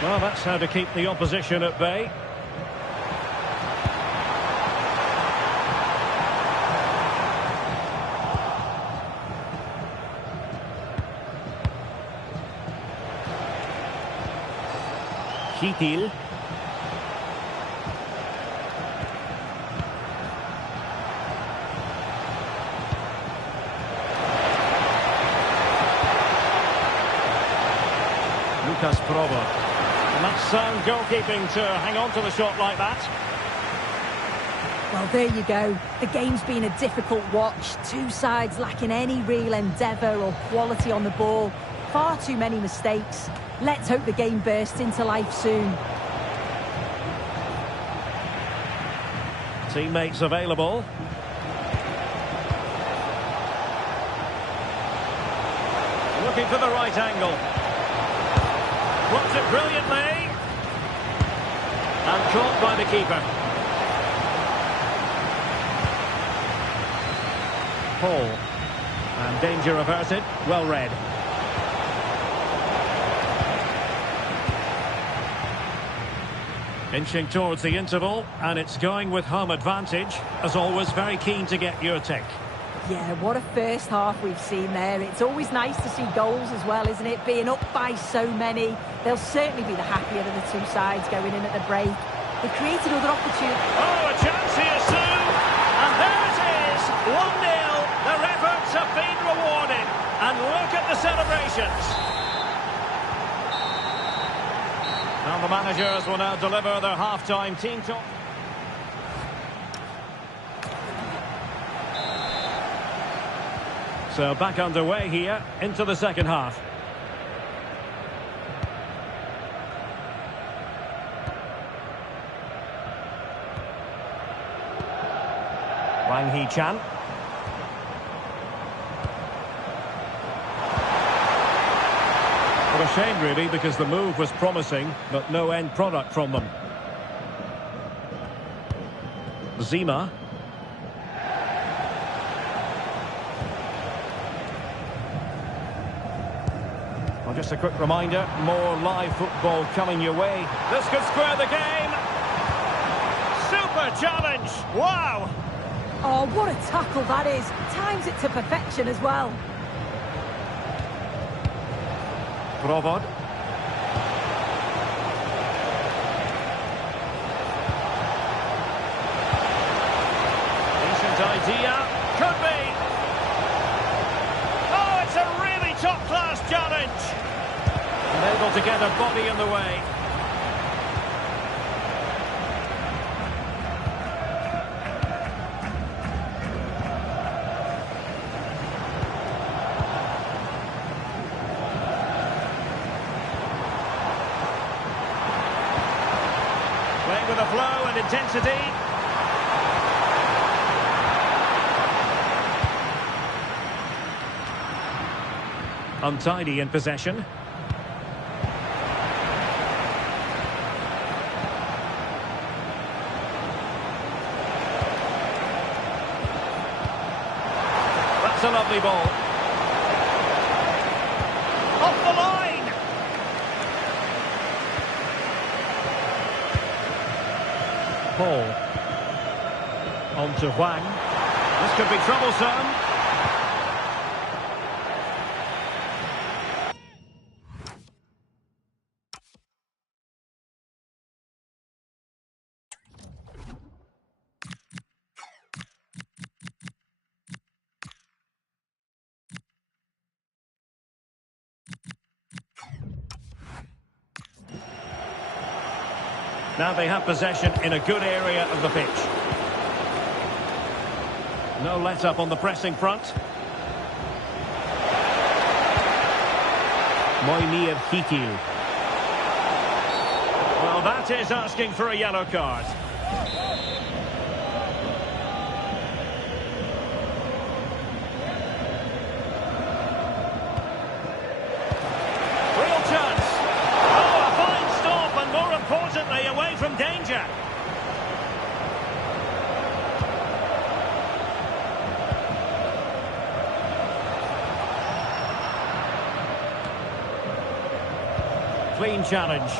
Well, that's how to keep the opposition at bay. Kitil. Lucas Provo. And that's sound goalkeeping to hang on to the shot like that. Well, there you go. The game's been a difficult watch. Two sides lacking any real endeavour or quality on the ball. Far too many mistakes. Let's hope the game bursts into life soon. Teammates available. Looking for the right angle. Blocks it brilliantly. And caught by the keeper. Paul. And danger averted. Well read. Inching towards the interval, and it's going with home advantage. As always, very keen to get your take. Yeah, what a first half we've seen there. It's always nice to see goals as well, isn't it? Being up by so many. They'll certainly be the happier of the two sides going in at the break. They created other opportunities. Oh, a chance here, Sue! And there it is! 1-0. Their efforts have been rewarded. And look at the celebrations. Now the managers will now deliver their half-time team talk. So back underway here into the second half. Wang Hee-chan. What a shame, really, because the move was promising, but no end product from them. Zima. Well, just a quick reminder, more live football coming your way. This could square the game. Super challenge. Wow. Oh, what a tackle that is. Times it to perfection as well. Provod. Decent idea. Could be. Oh, it's a really top-class challenge. Able to get a body in the way. Playing with a flow and intensity. Untidy in possession. That's a lovely ball. Off the line! Paul. On to Wang. This could be troublesome. Now they have possession in a good area of the pitch. No let-up on the pressing front. Moimir Hitil. Well, that is asking for a yellow card. Real chance. Oh, a fine stop, and more importantly, away from danger. Clean challenge.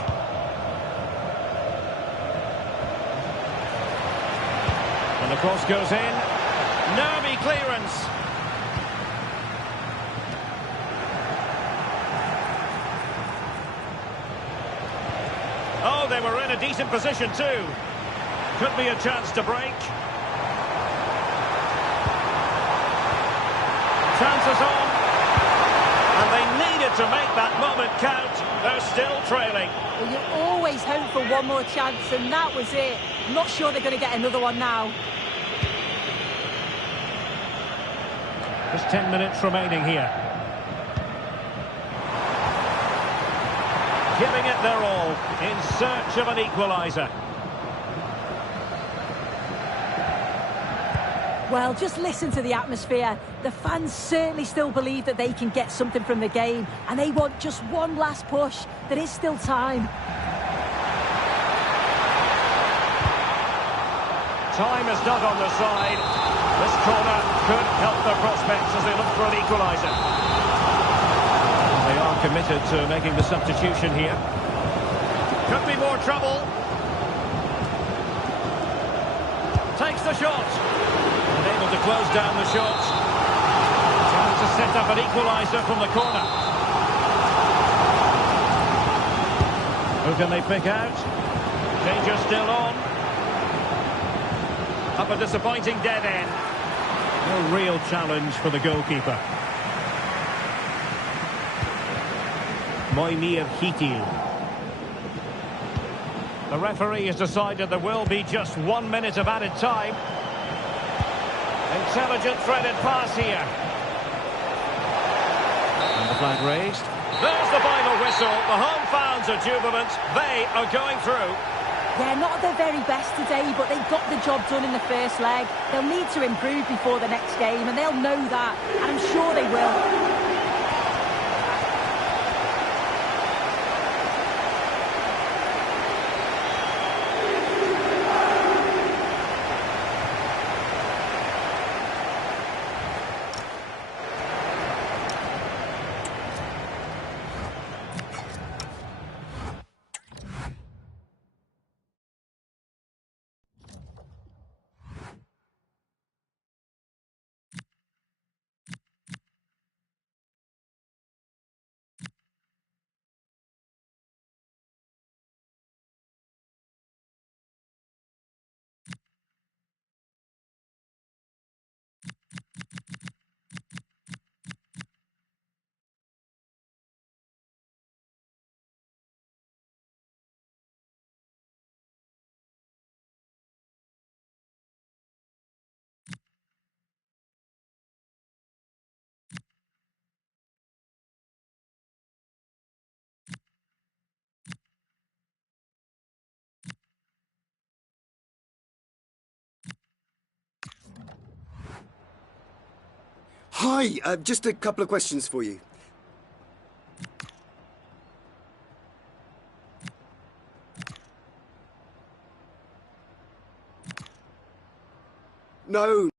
And the cross goes in. Nervy clearance. Oh, they were in a decent position too. Could be a chance to break. Chances on. And they needed to make that moment count. They're still trailing. Well, you always hope for one more chance, and that was it. I'm not sure they're going to get another one now. Just 10 minutes remaining here. Giving it their all in search of an equaliser. Well, just listen to the atmosphere. The fans certainly still believe that they can get something from the game, and they want just one last push. There is still time. Time is not on the side. This corner could help their prospects as they look for an equaliser. They are committed to making the substitution here. Could be more trouble. Takes the shot. And able to close down the shot. Trying to set up an equaliser from the corner. Who can they pick out? Danger still on. Up a disappointing dead end. No real challenge for the goalkeeper. Moimir Hitil. The referee has decided there will be just 1 minute of added time. Intelligent threaded pass here. the flag raised. There's the final whistle. The home fans are jubilant. They are going through. Yeah, not at their very best today, but they got the job done in the first leg. They'll need to improve before the next game, and they'll know that, and I'm sure they will. Hi, just a couple of questions for you. No.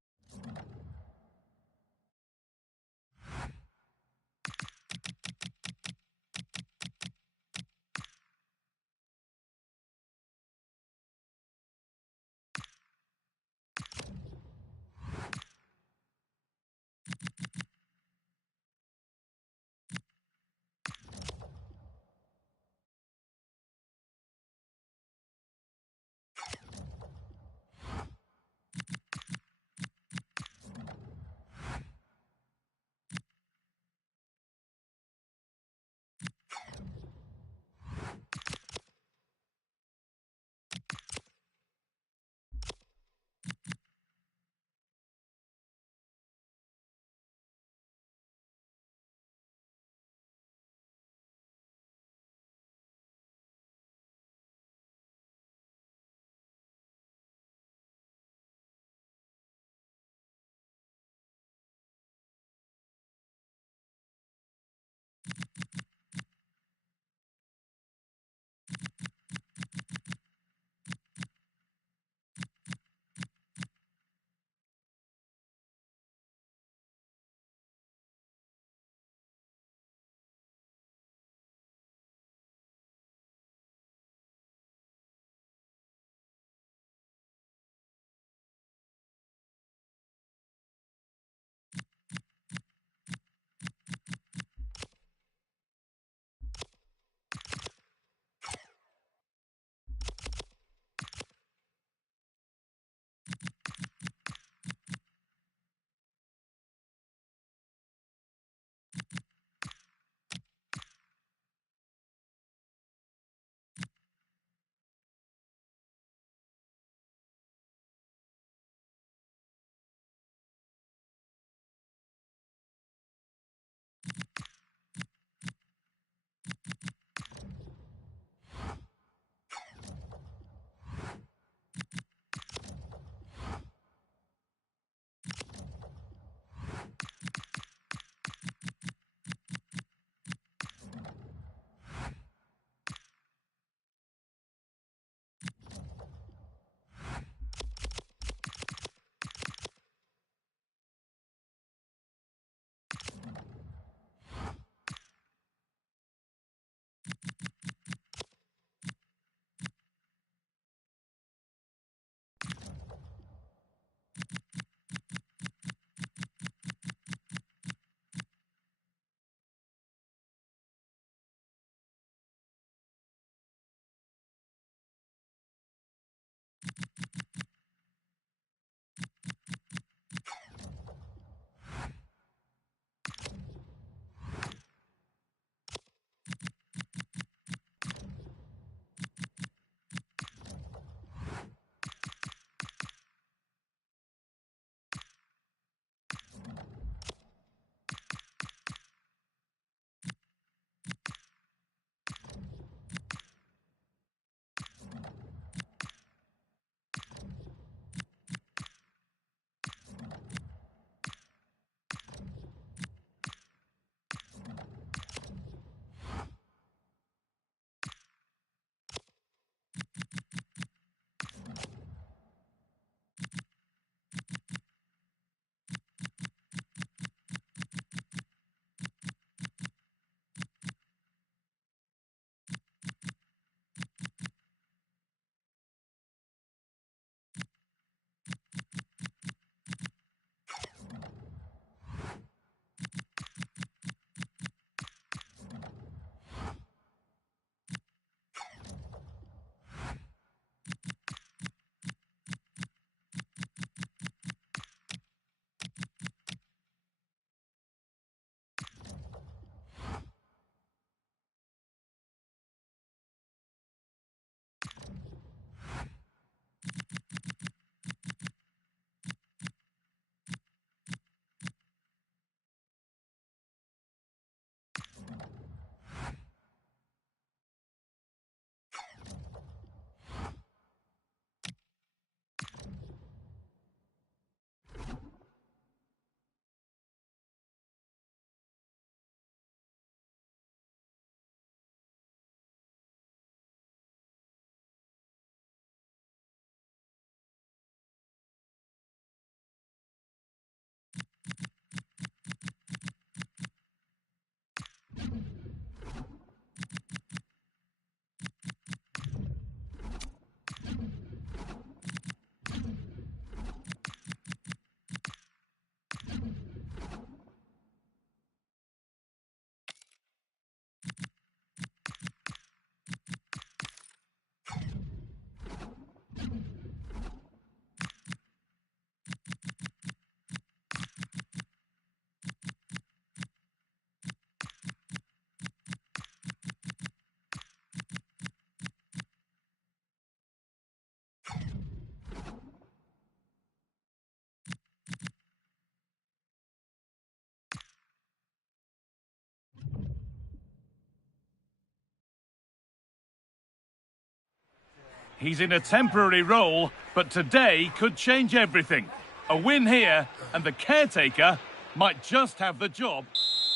He's in a temporary role, but today could change everything. A win here, and the caretaker might just have the job.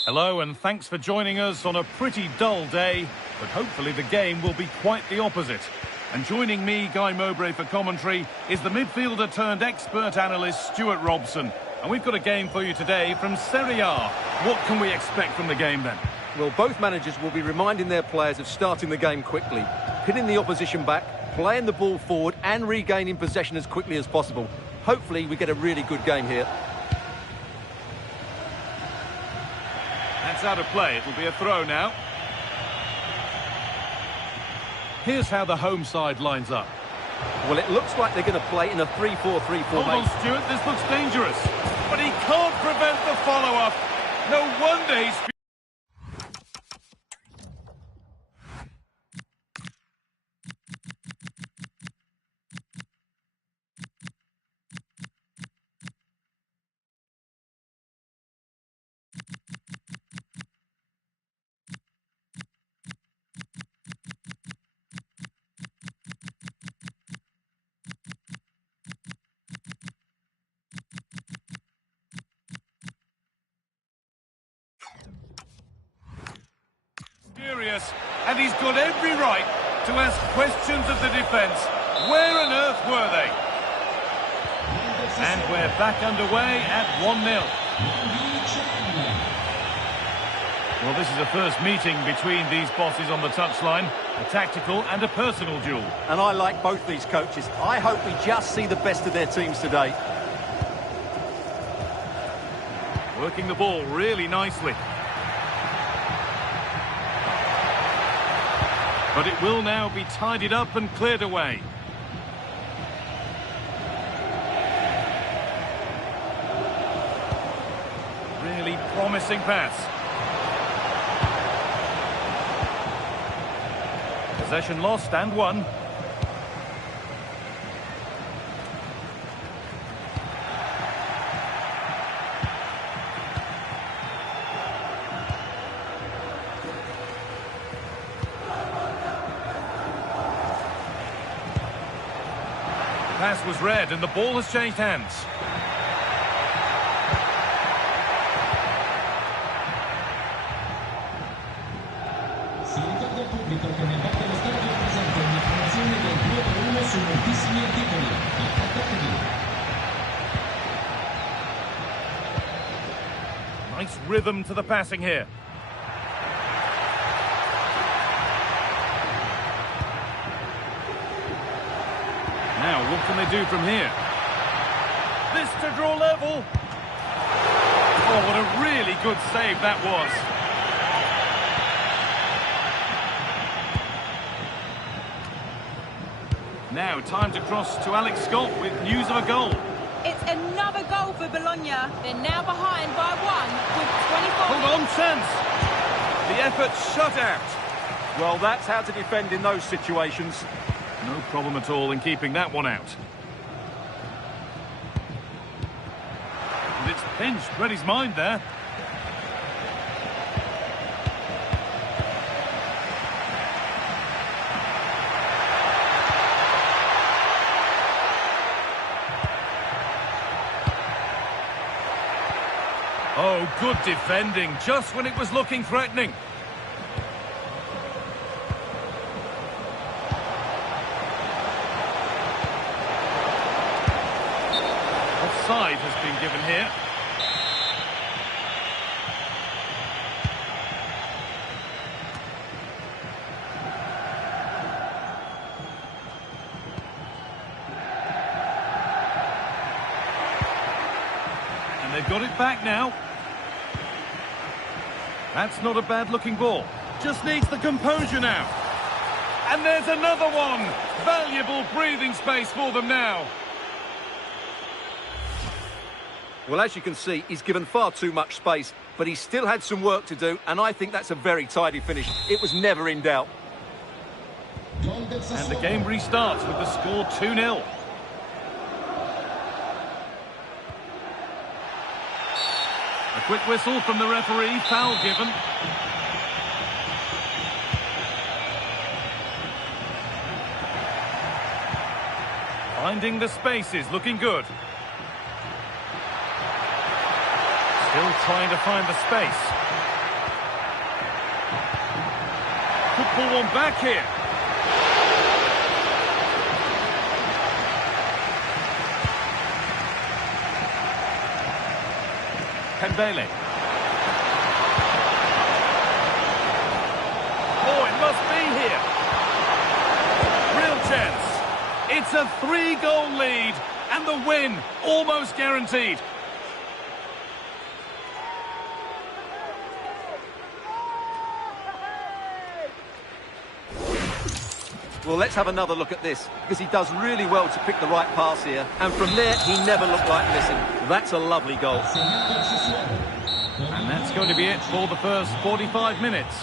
Hello, and thanks for joining us on a pretty dull day, but hopefully the game will be quite the opposite. And joining me, Guy Mowbray, for commentary is the midfielder turned expert analyst Stuart Robson. And we've got a game for you today from Serie A. What can we expect from the game then? Well, both managers will be reminding their players of starting the game quickly, pinning the opposition back, playing the ball forward and regaining possession as quickly as possible. Hopefully we get a really good game here. That's out of play. It'll be a throw now. Here's how the home side lines up. Well, it looks like they're going to play in a 3-4-3 formation. Hold on, Stuart. This looks dangerous. But he can't prevent the follow-up. No wonder he's... And he's got every right to ask questions of the defence. Where on earth were they? And we're back underway at 1-0. Well, this is a first meeting between these bosses on the touchline. A tactical and a personal duel. And I like both these coaches. I hope we just see the best of their teams today. Working the ball really nicely. But it will now be tidied up and cleared away. Really promising pass. Possession lost and won. Pass was read and the ball has changed hands. Si ricorda al pubblico che nel back dello stadio è presente un'informazione del 2-1 su moltissimi articoli. Attaccatevi. Nice rhythm to the passing here. Now, what can they do from here? This to draw level. Oh, what a really good save that was. Now, time to cross to Alex Scott with news of a goal. It's another goal for Bologna. They're now behind by 1 with 24... Hold on, chance. The effort shut out. Well, that's how to defend in those situations. No problem at all in keeping that one out. And it's pinched, read his mind there. Oh, good defending, just when it was looking threatening. Offside has been given here. And they've got it back now. That's not a bad-looking ball. Just needs the composure now. And there's another one. Valuable breathing space for them now. Well, as you can see, he's given far too much space, but he still had some work to do, and I think that's a very tidy finish. It was never in doubt. And the game restarts with the score 2-0. A quick whistle from the referee, foul given. Finding the spaces, looking good. Still trying to find the space. Could pull one back here. Pembele. Oh, it must be here. Real chance. It's a 3-goal lead, and the win almost guaranteed. Well, let's have another look at this, because he does really well to pick the right pass here, and from there, he never looked like missing. That's a lovely goal. And that's going to be it for the first 45 minutes.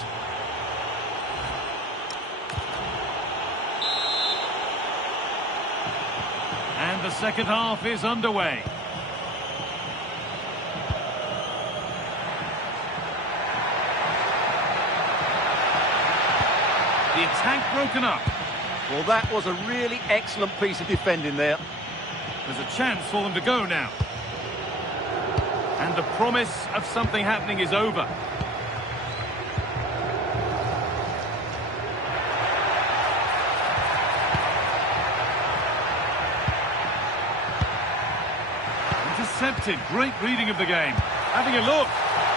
And the second half is underway. The attack broken up. Well, that was a really excellent piece of defending there. There's a chance for them to go now. And the promise of something happening is over. Intercepted. Great reading of the game. Having a look.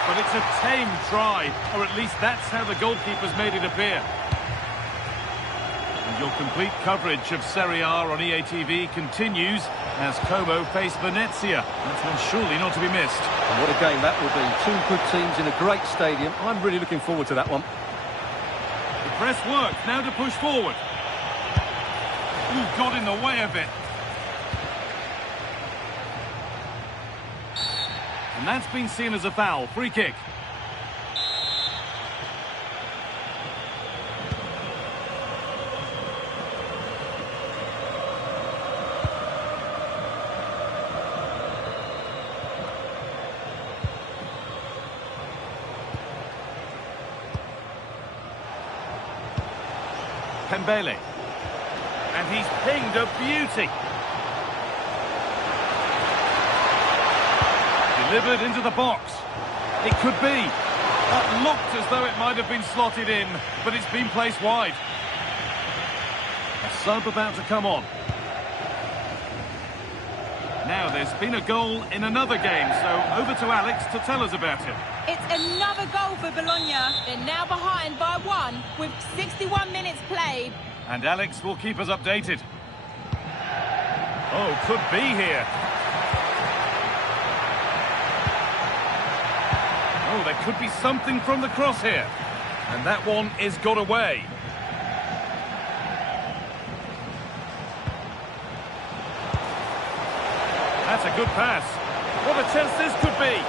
But it's a tame try. Or at least that's how the goalkeeper's made it appear. Your complete coverage of Serie A on EA TV continues as Como face Venezia. That's one surely not to be missed. And what a game that will be. Two good teams in a great stadium. I'm really looking forward to that one. The press works. Now to push forward. Ooh, got in the way of it. And that's been seen as a foul. Free kick. Pembele. And he's pinged a beauty. Delivered into the box. It could be. That looked as though it might have been slotted in, but it's been placed wide. A sub about to come on. Now there's been a goal in another game, so over to Alex to tell us about it. It's another goal for Bologna. They're now behind by 1 with 61 minutes played. And Alex will keep us updated. Oh, could be here. Oh, there could be something from the cross here. And that one is got away. That's a good pass. What a chance this could be.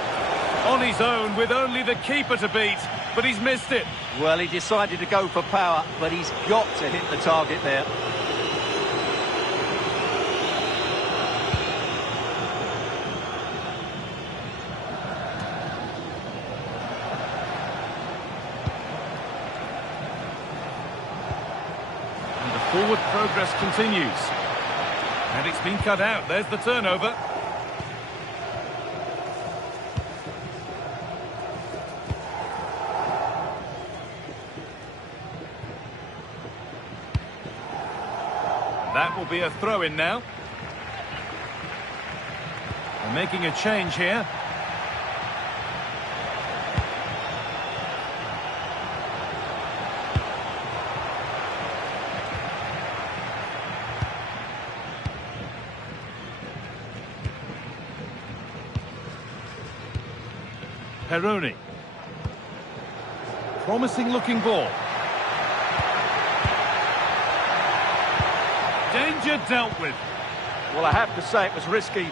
On his own, with only the keeper to beat, but he's missed it. Well, he decided to go for power, but he's got to hit the target there. And the forward progress continues. And it's been cut out. There's the turnover. That will be a throw-in now. They're making a change here. Peroni. Promising looking ball. Danger dealt with. Well, I have to say it was risky.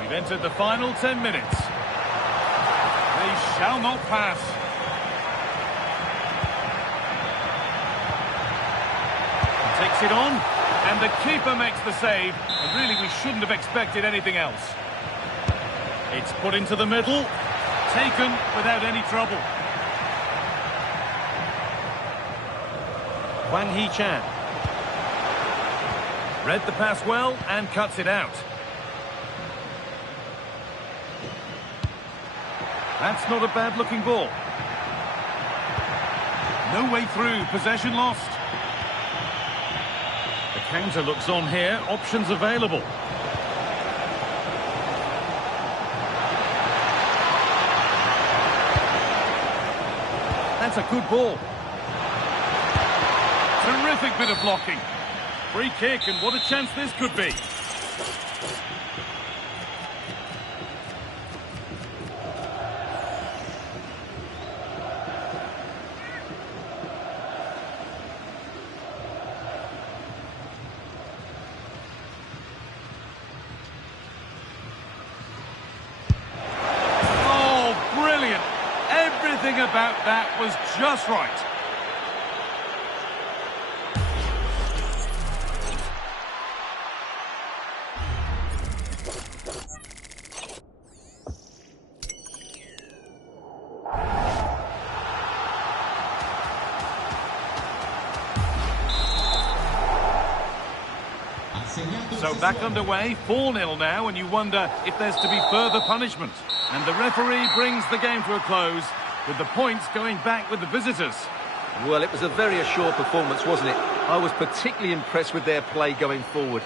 We've entered the final 10 minutes. They shall not pass. He takes it on, and the keeper makes the save. And really, we shouldn't have expected anything else. It's put into the middle. Taken without any trouble. Wang Hee-chan. Read the pass well and cuts it out. That's not a bad-looking ball. No way through, possession lost. The counter looks on here, options available. That's a good ball. Terrific bit of blocking. Free kick, and what a chance this could be. Everything about that was just right. So back underway, 4-0 now, and you wonder if there's to be further punishment. And the referee brings the game to a close, with the points going back with the visitors. Well, it was a very assured performance, wasn't it? I was particularly impressed with their play going forward.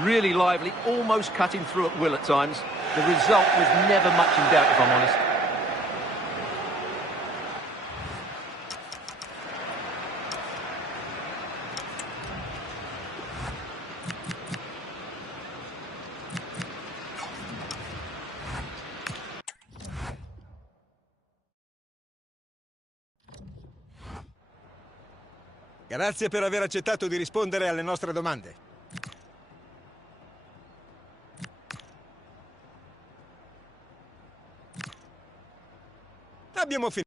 Really lively, almost cutting through at will at times. The result was never much in doubt, if I'm honest. Grazie per aver accettato di rispondere alle nostre domande. Abbiamo finito.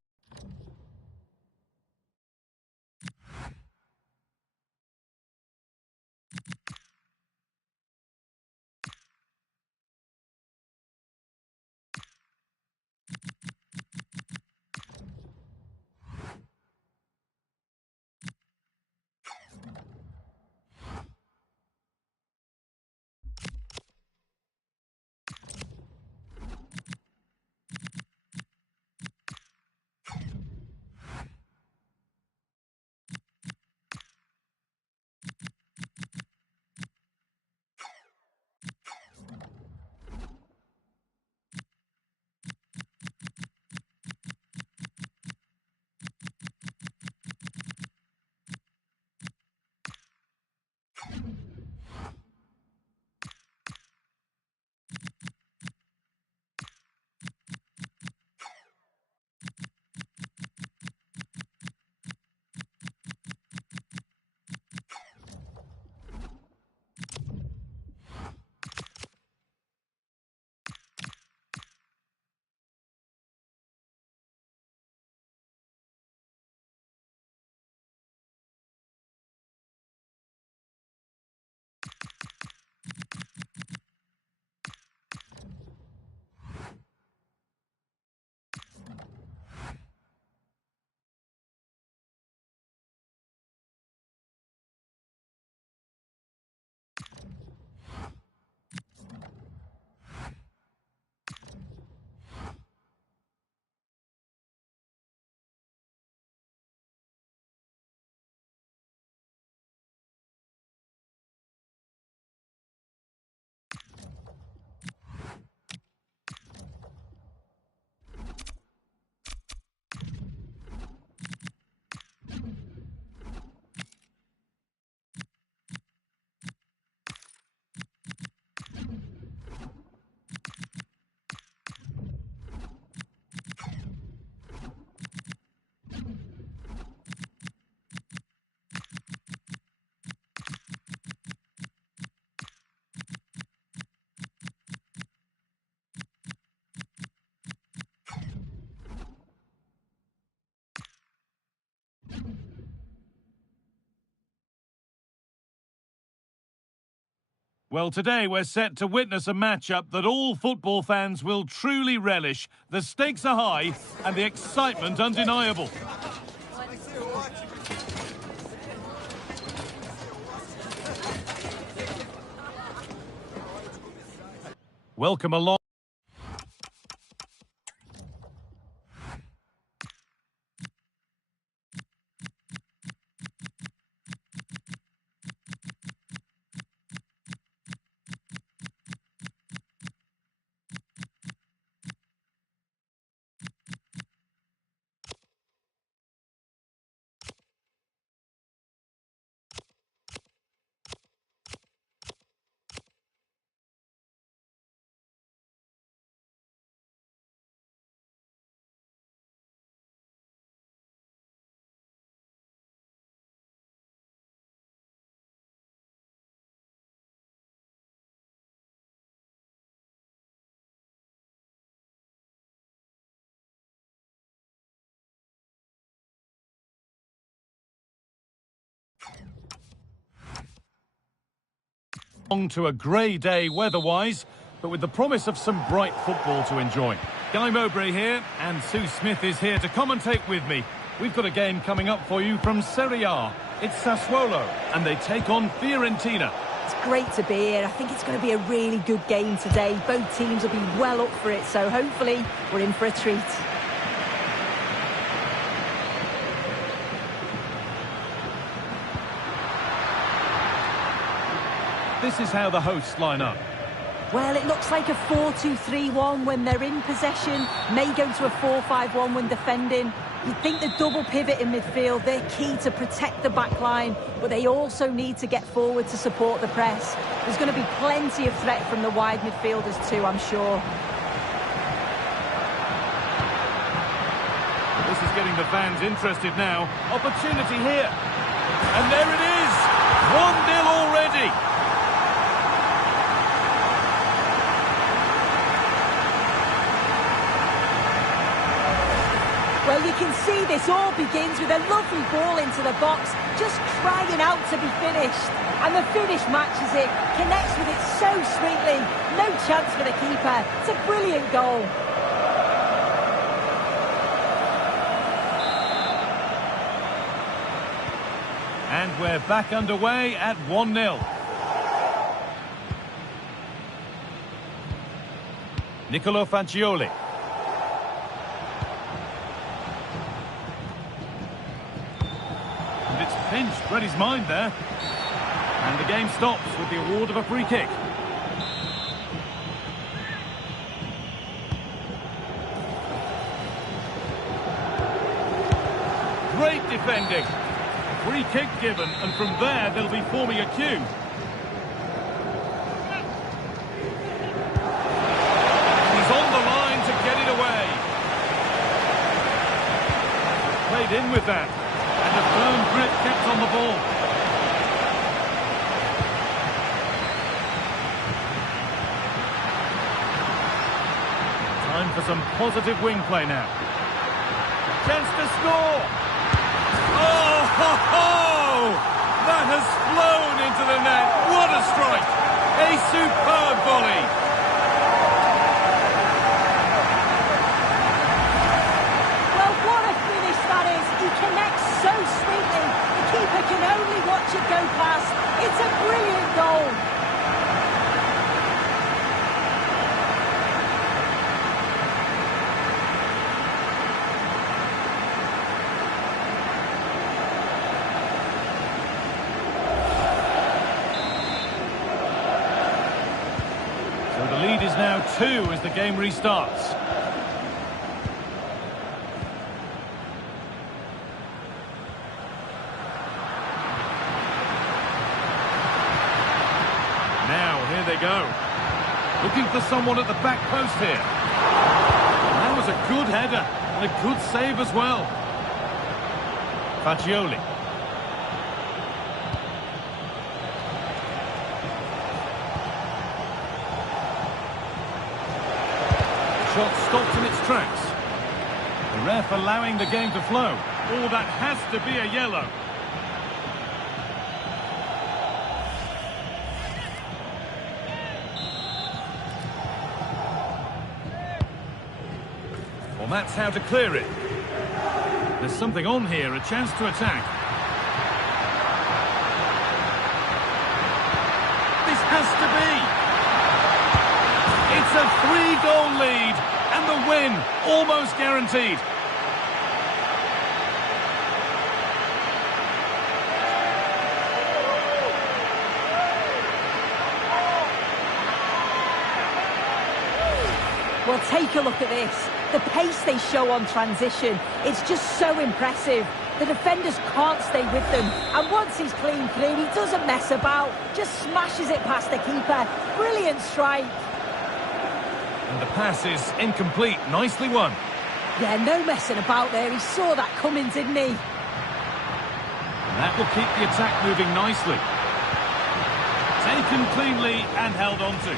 Well, today we're set to witness a matchup that all football fans will truly relish. The stakes are high and the excitement undeniable. Welcome along. To a grey day weather-wise, but with the promise of some bright football to enjoy. Guy Mowbray here, and Sue Smith is here to commentate with me. We've got a game coming up for you from Serie A. It's Sassuolo, and they take on Fiorentina. It's great to be here. I think it's going to be a really good game today. Both teams will be well up for it, so hopefully we're in for a treat. This is how the hosts line up. Well, it looks like a 4-2-3-1 when they're in possession. May go to a 4-5-1 when defending. You'd think the double pivot in midfield, they're key to protect the back line, but they also need to get forward to support the press. There's going to be plenty of threat from the wide midfielders too, I'm sure. This is getting the fans interested now. Opportunity here. And there it is! 1-0 already! Well, you can see this all begins with a lovely ball into the box, just crying out to be finished. And the finish matches it, connects with it so sweetly. No chance for the keeper. It's a brilliant goal. And we're back underway at 1-0. Nicolo Fagioli. Pinched, read his mind there. And the game stops with the award of a free kick. Great defending. Free kick given, and from there they'll be forming a queue. He's on the line to get it away. Played in with that. And a firm grip kept on the ball. Time for some positive wing play now. Chance to score! Oh, ho, ho! That has flown into the net. What a strike! A superb volley! So sweetly, the keeper can only watch it go past. It's a brilliant goal. So the lead is now 2 as the game restarts. Here they go. Looking for someone at the back post here. And that was a good header and a good save as well. Fagioli. The shot stopped in its tracks. The ref allowing the game to flow. Oh, that has to be a yellow. Well, that's how to clear it. There's something on here, a chance to attack. This has to be. It's It's a 3-goal lead, and the win almost guaranteed. Well, take a look at this. The pace they show on transition, it's just so impressive. The defenders can't stay with them. And once he's clean through, he doesn't mess about. Just smashes it past the keeper. Brilliant strike. And the pass is incomplete. Nicely won. Yeah, no messing about there. He saw that coming, didn't he? And that will keep the attack moving nicely. Taken cleanly and held on to.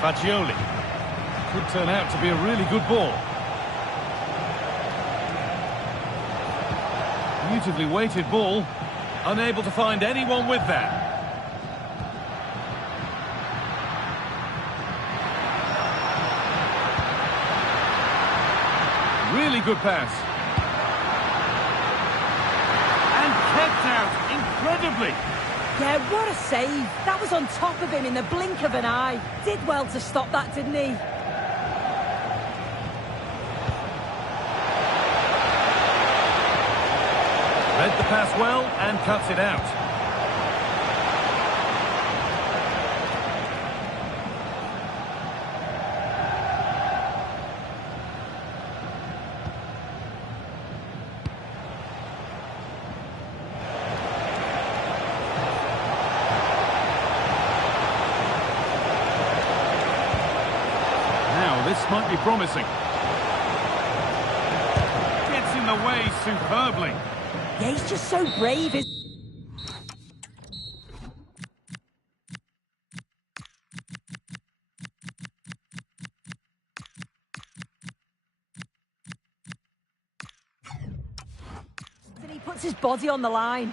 Fagioli. Could turn out to be a really good ball. Beautifully weighted ball. Unable to find anyone with that. Really good pass. And kept out incredibly. Yeah, what a save. That was on top of him in the blink of an eye. Did well to stop that, didn't he? Read the pass well and cuts it out. This might be promising. Gets in the way superbly. Yeah, he's just so brave. He puts his body on the line.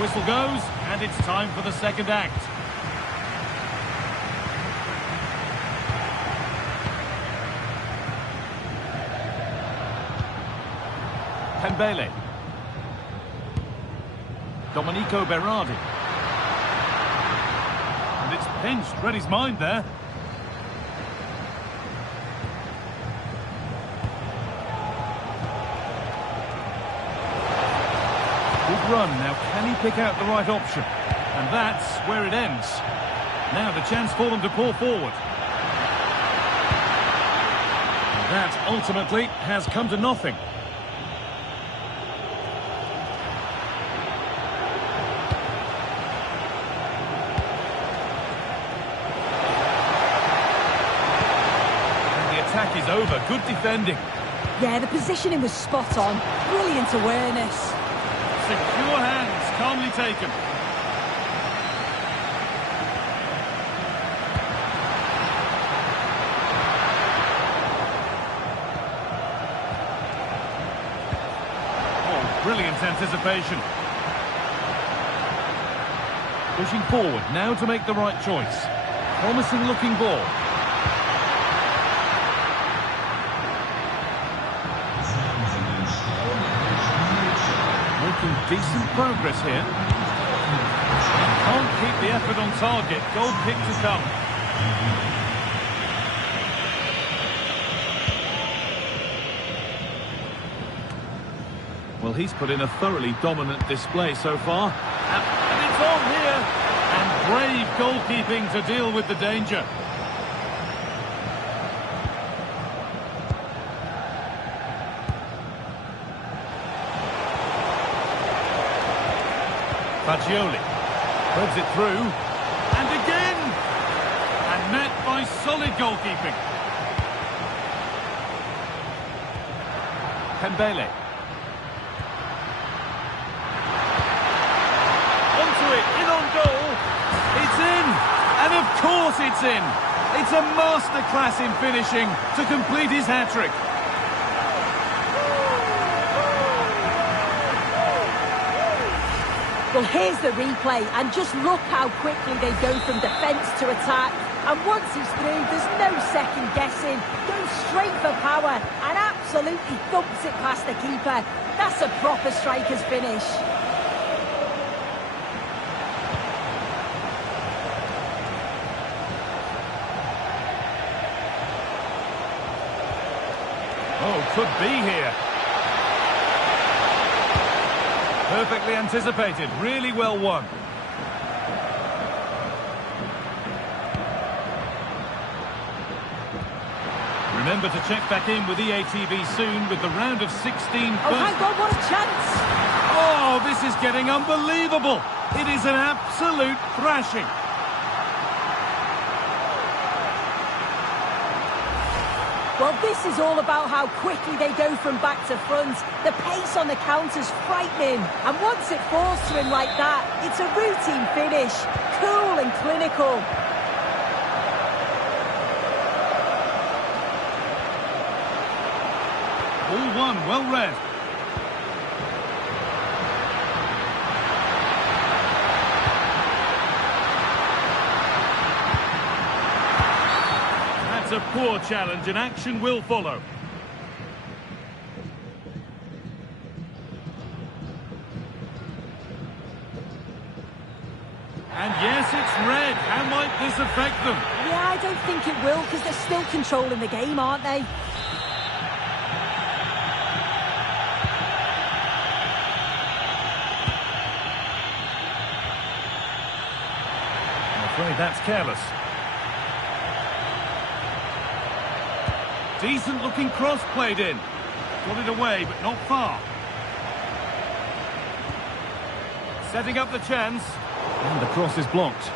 Whistle goes, and it's time for the second act. Pembele. Domenico Berardi. And it's pinched. Read his mind there. Good run. Now, can he pick out the right option? And that's where it ends. Now the chance for them to pull forward. And that ultimately has come to nothing. And the attack is over. Good defending. Yeah, the positioning was spot on. Brilliant awareness. Secure hands, calmly taken. Oh, brilliant anticipation. Pushing forward, now to make the right choice. Promising looking ball. Making decent progress here. Can't keep the effort on target. Goal kick to come. Well, he's put in a thoroughly dominant display so far. And it's on here. And brave goalkeeping to deal with the danger. Fagioli threads it through, and again! And met by solid goalkeeping. Pembele. Onto it, in on goal. It's in, and of course it's in. It's a masterclass in finishing to complete his hat-trick. Well, here's the replay, and just look how quickly they go from defence to attack. And once he's through, there's no second guessing. Goes straight for power and absolutely thumps it past the keeper. That's a proper striker's finish. Oh, could be here. Perfectly anticipated, really well won. Remember to check back in with EATV soon with the round of 16 first. Oh, hang on, what a chance! Oh, this is getting unbelievable. It is an absolute thrashing. Well, this is all about how quickly they go from back to front. The pace on the counter's frightening. And once it falls to him like that, it's a routine finish. Cool and clinical. All one, well read. That's a poor challenge, and action will follow. And yes, it's red. How might this affect them? Yeah, I don't think it will, because they're still controlling the game, aren't they? I'm afraid that's careless. Decent looking cross played in. Got it away, but not far. Setting up the chance. And the cross is blocked.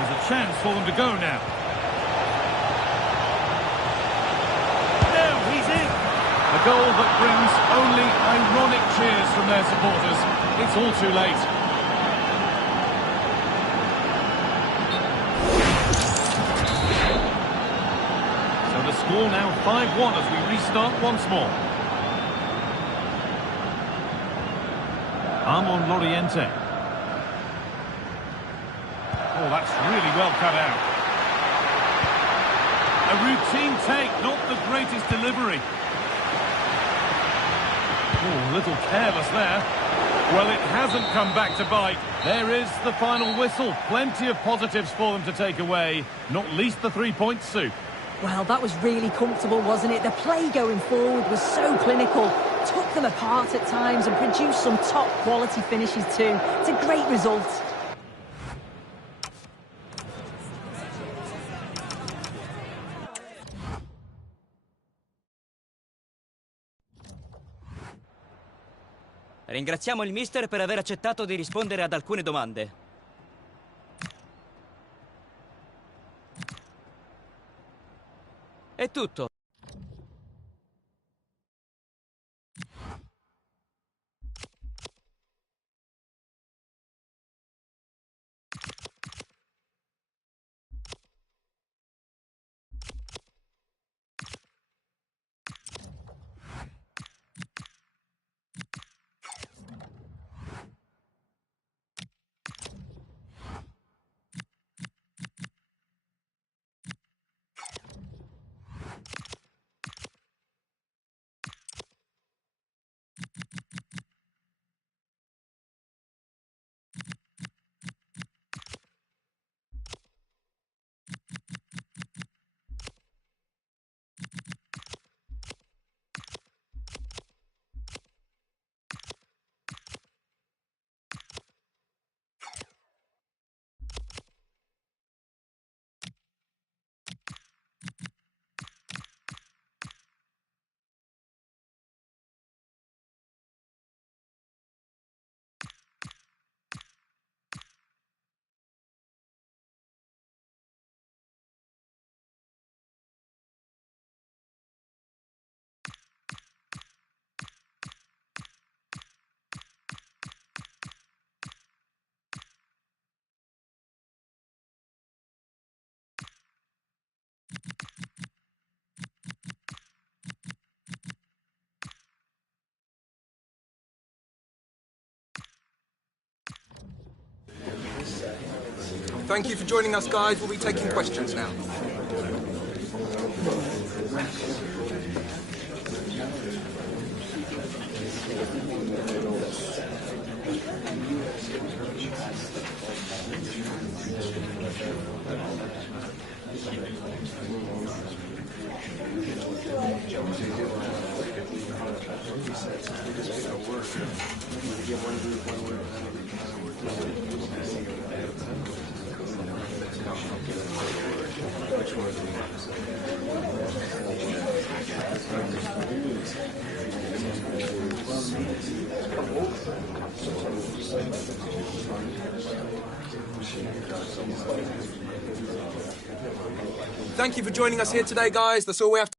There's a chance for them to go now. Now he's in. A goal that brings only ironic cheers from their supporters. It's all too late. Score now 5-1 as we restart once more. Armon Loriente. Oh, that's really well cut out. A routine take, not the greatest delivery. Oh, a little careless there. Well, it hasn't come back to bite. There is the final whistle. Plenty of positives for them to take away, not least the 3 points, Sue. Well, that was really comfortable, wasn't it? The play going forward was so clinical. Took them apart at times and produced some top-quality finishes too. It's a great result. Ringraziamo il mister per aver accettato di rispondere ad alcune domande. È tutto. Thank you for joining us, guys. We'll be taking questions now. Thank you for joining us here today, guys. That's all we have to...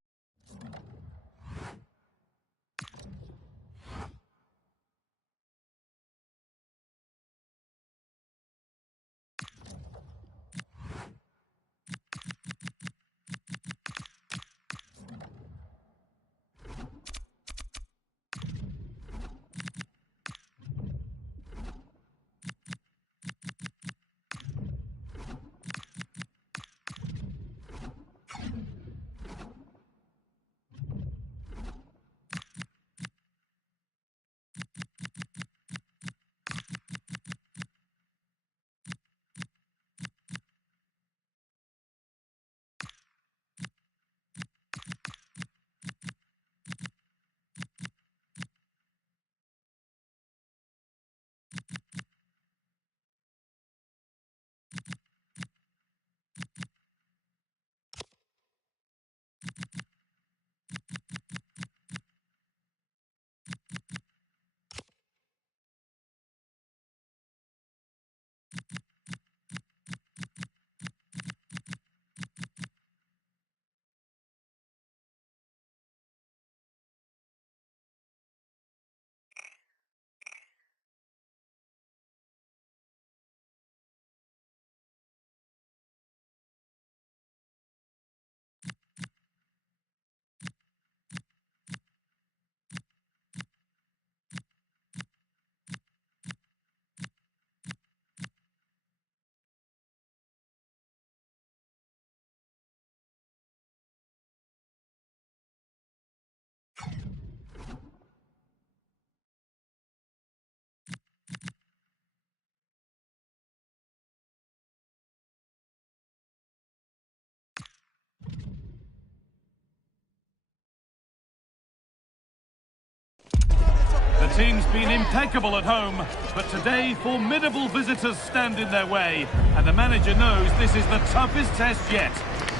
The team's been impeccable at home, but today formidable visitors stand in their way, and the manager knows this is the toughest test yet.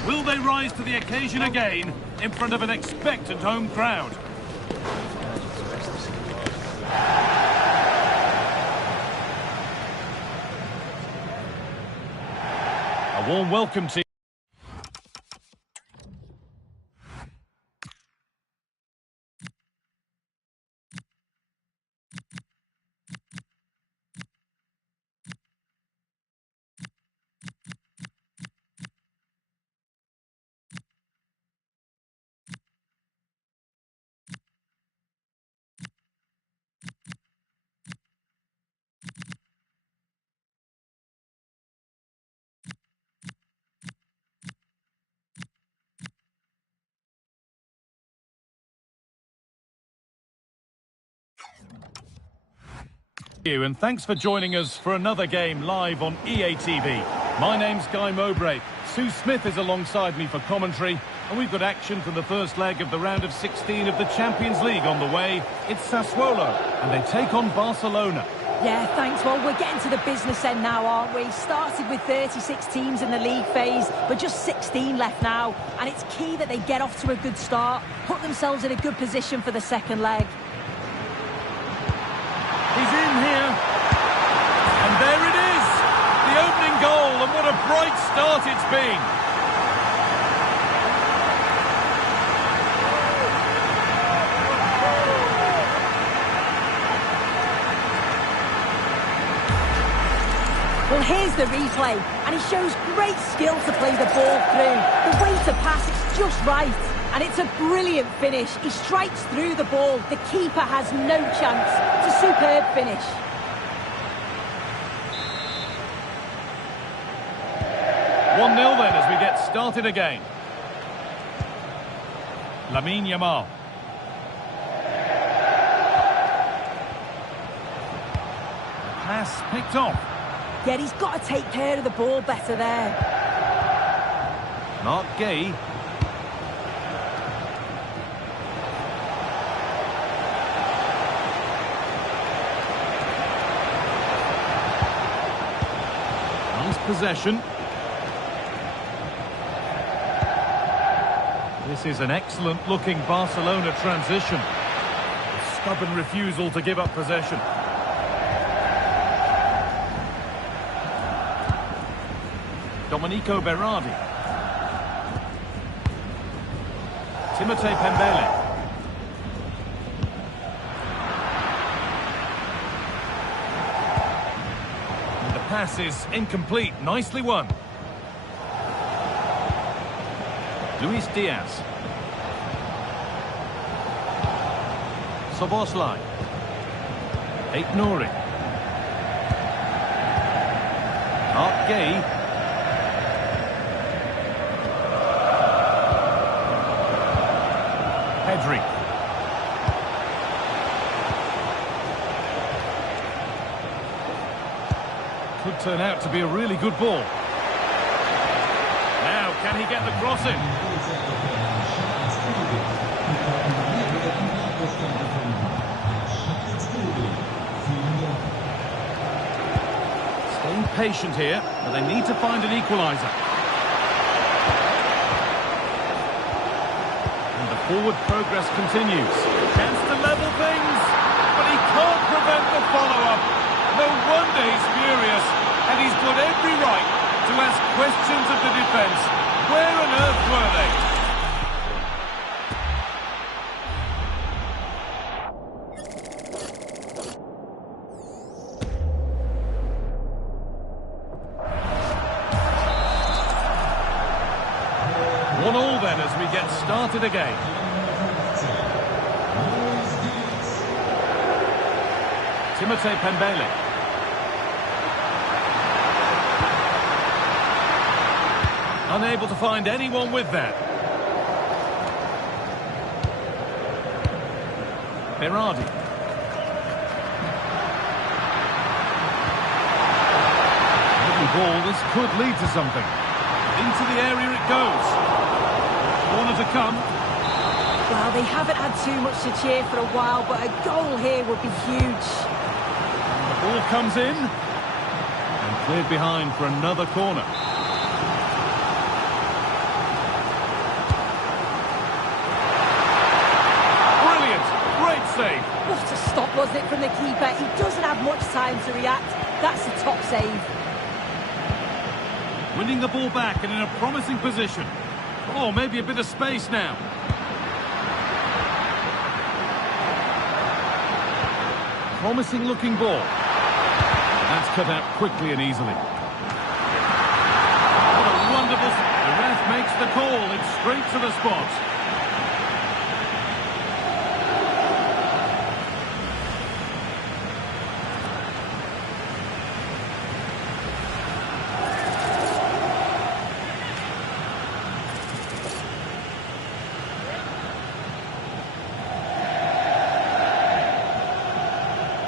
Will they rise to the occasion again in front of an expectant home crowd? A warm welcome to you, and thanks for joining us for another game live on EA TV. My name's Guy Mowbray. Sue Smith is alongside me for commentary, and we've got action from the first leg of the round of 16 of the Champions League on the way. It's Sassuolo, and they take on Barcelona. Yeah, thanks. Well, we're getting to the business end now, aren't we? Started with 36 teams in the league phase, but just 16 left now, and it's key that they get off to a good start, put themselves in a good position for the second leg. He's in here, and there it is, the opening goal, and what a bright start it's been. Well, here's the replay, and he shows great skill to play the ball through. The way to pass, it's just right, and it's a brilliant finish. He strikes through the ball. The keeper has no chance. It's a superb finish. 1-0 then as we get started again. Lamine Yamal. Pass picked off. Yeah, he's got to take care of the ball better there. Mark Gay. Nice possession. This is an excellent-looking Barcelona transition. A stubborn refusal to give up possession. Domenico Berardi. Timothée Pembele. And the pass is incomplete. Nicely won. Luis Diaz. Soboslai. Ep8. Mark Gay. Pedri. Could turn out to be a really good ball. Now, can he get the cross in? Staying patient here, but they need to find an equaliser. Forward progress continues. Chance to level things, but he can't prevent the follow-up. No wonder he's furious, and he's got every right to ask questions of the defence. Where on earth were they? Then as we get started again. Timothée Pembele. Unable to find anyone with that. Berardi. Every ball, this could lead to something. Into the area it goes. Corner to come. Well, they haven't had too much to cheer for a while, but a goal here would be huge. And the ball comes in. And cleared behind for another corner. Brilliant. Great save. What a stop, wasn't it, from the keeper? He doesn't have much time to react. That's a top save. Winning the ball back and in a promising position. Oh, maybe a bit of space now. Promising looking ball. That's cut out quickly and easily. What a wonderful... The ref makes the call. It's straight to the spot.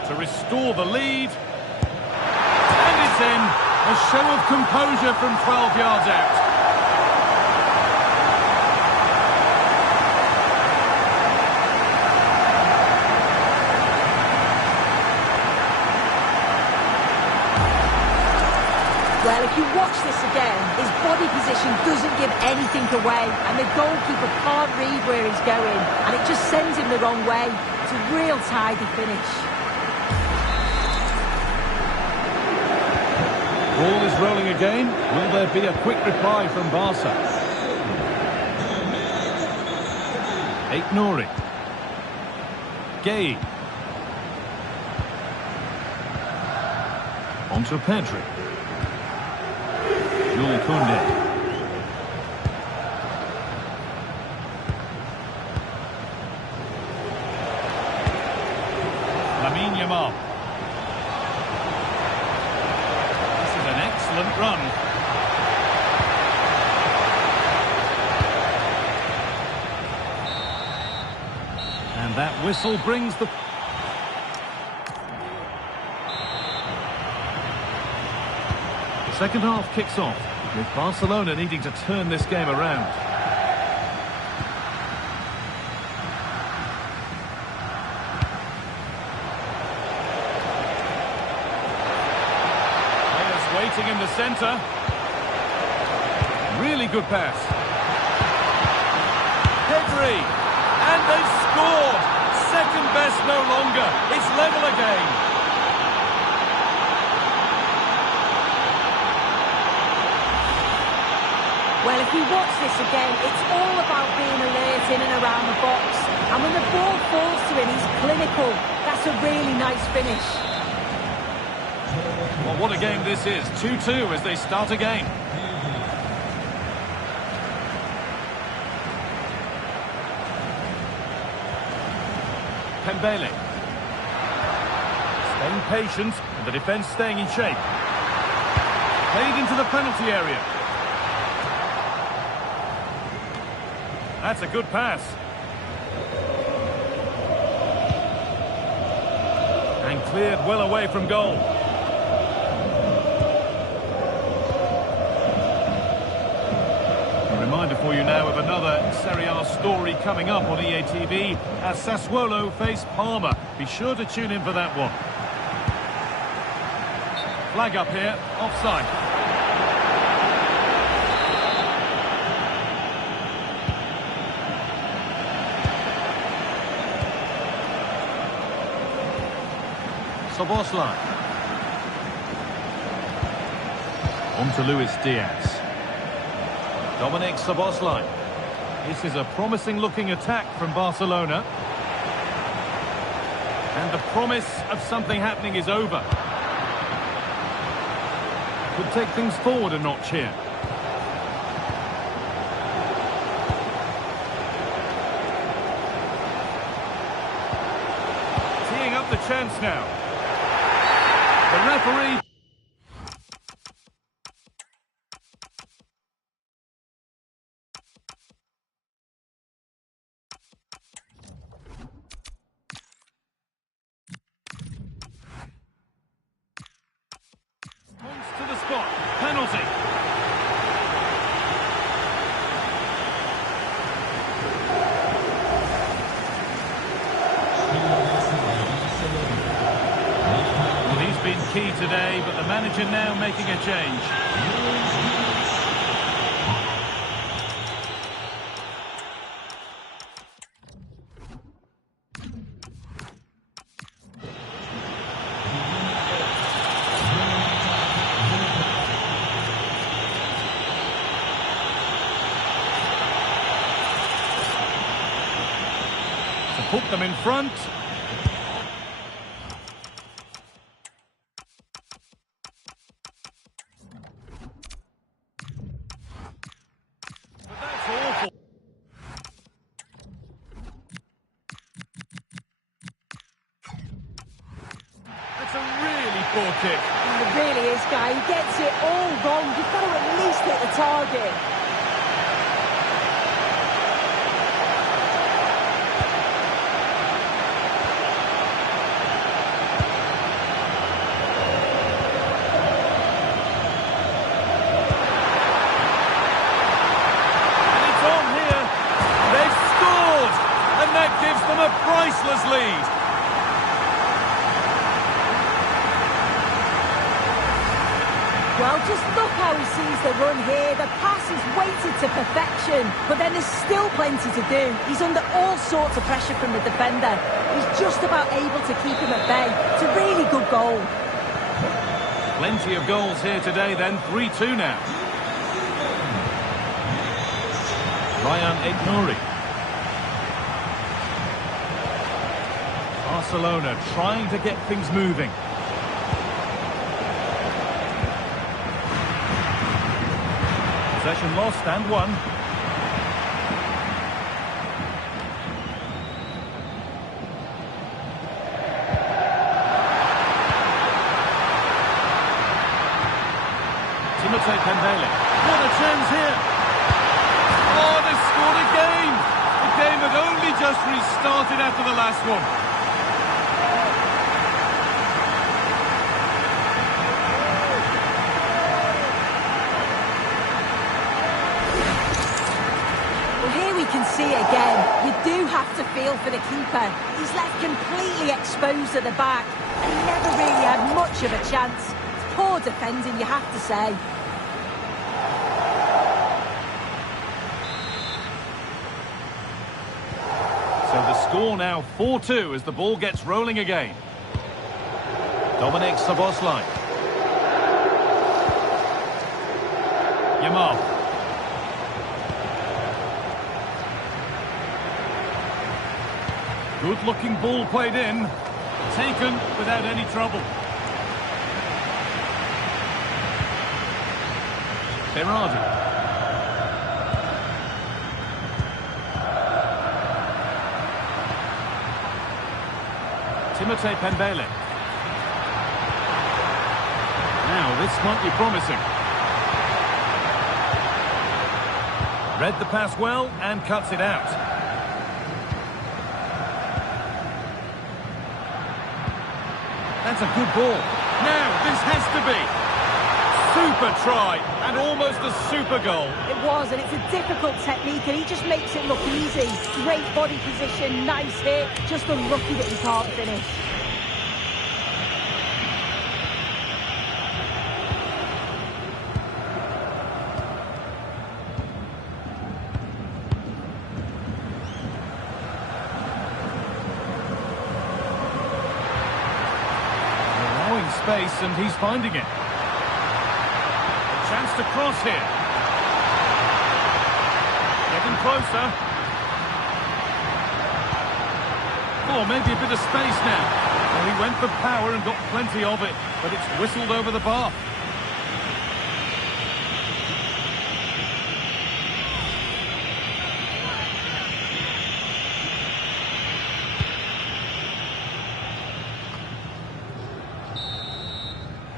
To restore the lead. And it's in. A show of composure from 12 yards out. Well, if you watch this again, his body position doesn't give anything away, and the goalkeeper can't read where he's going, and it just sends him the wrong way. It's a real tidy finish. Ball is rolling again. Will there be a quick reply from Barca? Ep8. Gay. Onto Pedri. Jules Koundé. Lamine Yamal. This is an excellent run. And that whistle brings the... The second half kicks off, with Barcelona needing to turn this game around. Players waiting in the centre. Really good pass. Pedri, and they've scored. Second best no longer. It's level again. Well, if we watch this again, it's all about being alert in and around the box. And when the ball falls to him, he's clinical. That's a really nice finish. Well, what a game this is. 2-2 as they start again. Pembele. Staying patient, and the defence staying in shape. Played into the penalty area. That's a good pass. And cleared well away from goal. A reminder for you now of another Serie A story coming up on EA TV as Sassuolo face Parma. Be sure to tune in for that one. Flag up here, offside. Szoboszlai. On to Luis Diaz. Dominic Szoboszlai. This is a promising looking attack from Barcelona. And the promise of something happening is over. Could take things forward a notch here. Teeing up the chance now. The referee... Points to the spot. Penalty. Been key today, but the manager now making a change. To put them in front. Poor kick. It really is, Guy. He gets it all wrong. You've got to at least hit the target. And it's on here. They've scored. And that gives them a priceless lead. Well, just look how he sees the run here. The pass is weighted to perfection, but then there's still plenty to do. He's under all sorts of pressure from the defender. He's just about able to keep him at bay. It's a really good goal. Plenty of goals here today then. 3-2 now. Ryan Ep8. Barcelona trying to get things moving. Possession lost and won. Timotei Pembele. What a chance here. Oh, they've scored again. The game had only just restarted. started after the last one. Well, here we can see it again. You do have to feel for the keeper. He's left completely exposed at the back, and he never really had much of a chance. It's poor defending, you have to say. So the score now 4-2 as the ball gets rolling again. Dominic Szoboszlai. Yamal. Good-looking ball played in. Taken without any trouble. Berardi. Timotei Pembele. Now, this might be promising. Read the pass well and cuts it out. That's a good ball. Now, this has to be. Super try, and almost a super goal. It was, and it's a difficult technique, and he just makes it look easy. Great body position, nice hit, just unlucky that he can't finish. Allowing space, and he's finding it. Chance to cross here. Getting closer. Oh, maybe a bit of space now. Well, he went for power and got plenty of it, but it's whistled over the bar.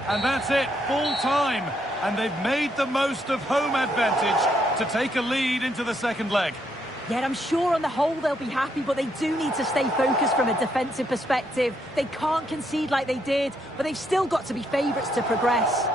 And that's it, full time. And they've made the most of home advantage to take a lead into the second leg. Yeah, I'm sure on the whole they'll be happy, but they do need to stay focused from a defensive perspective. They can't concede like they did, but they've still got to be favourites to progress.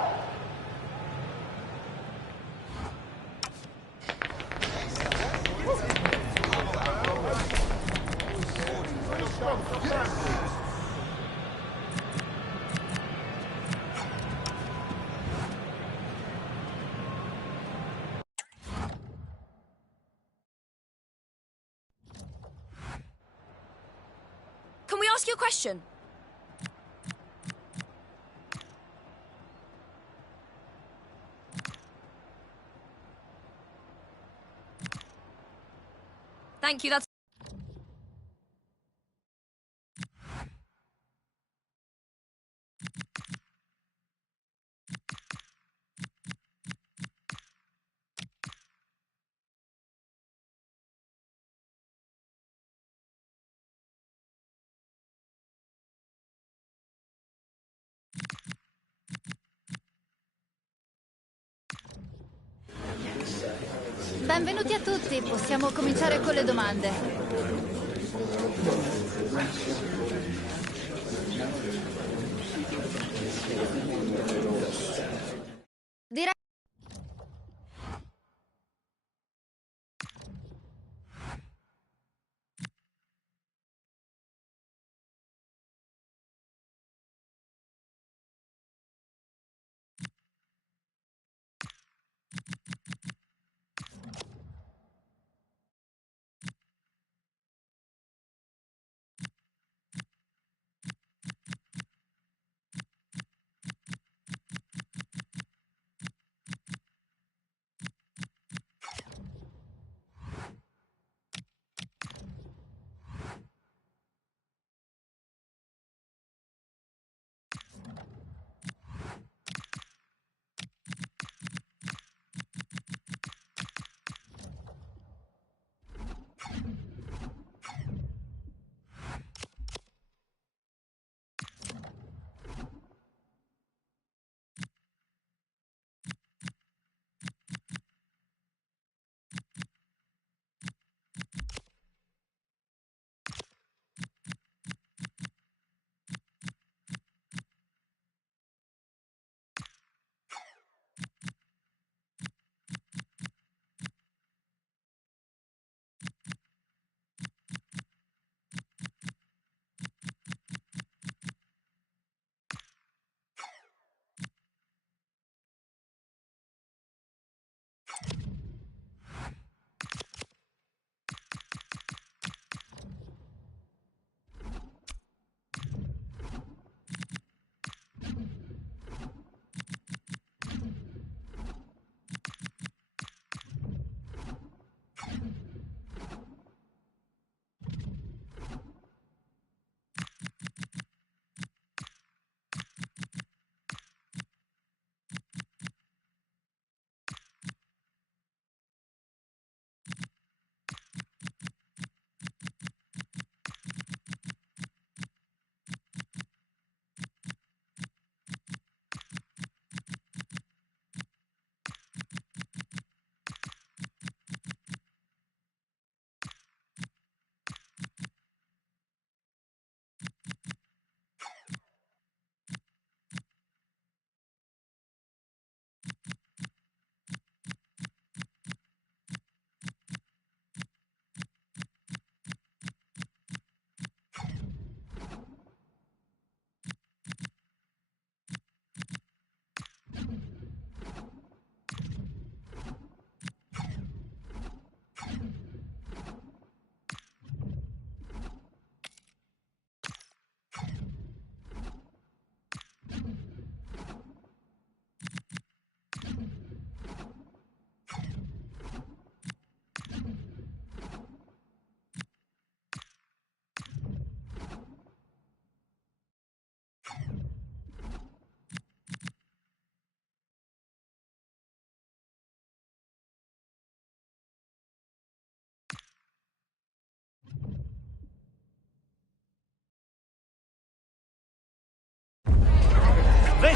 Can we ask you a question? Thank you, that's... Benvenuti a tutti, possiamo cominciare con le domande. Direi...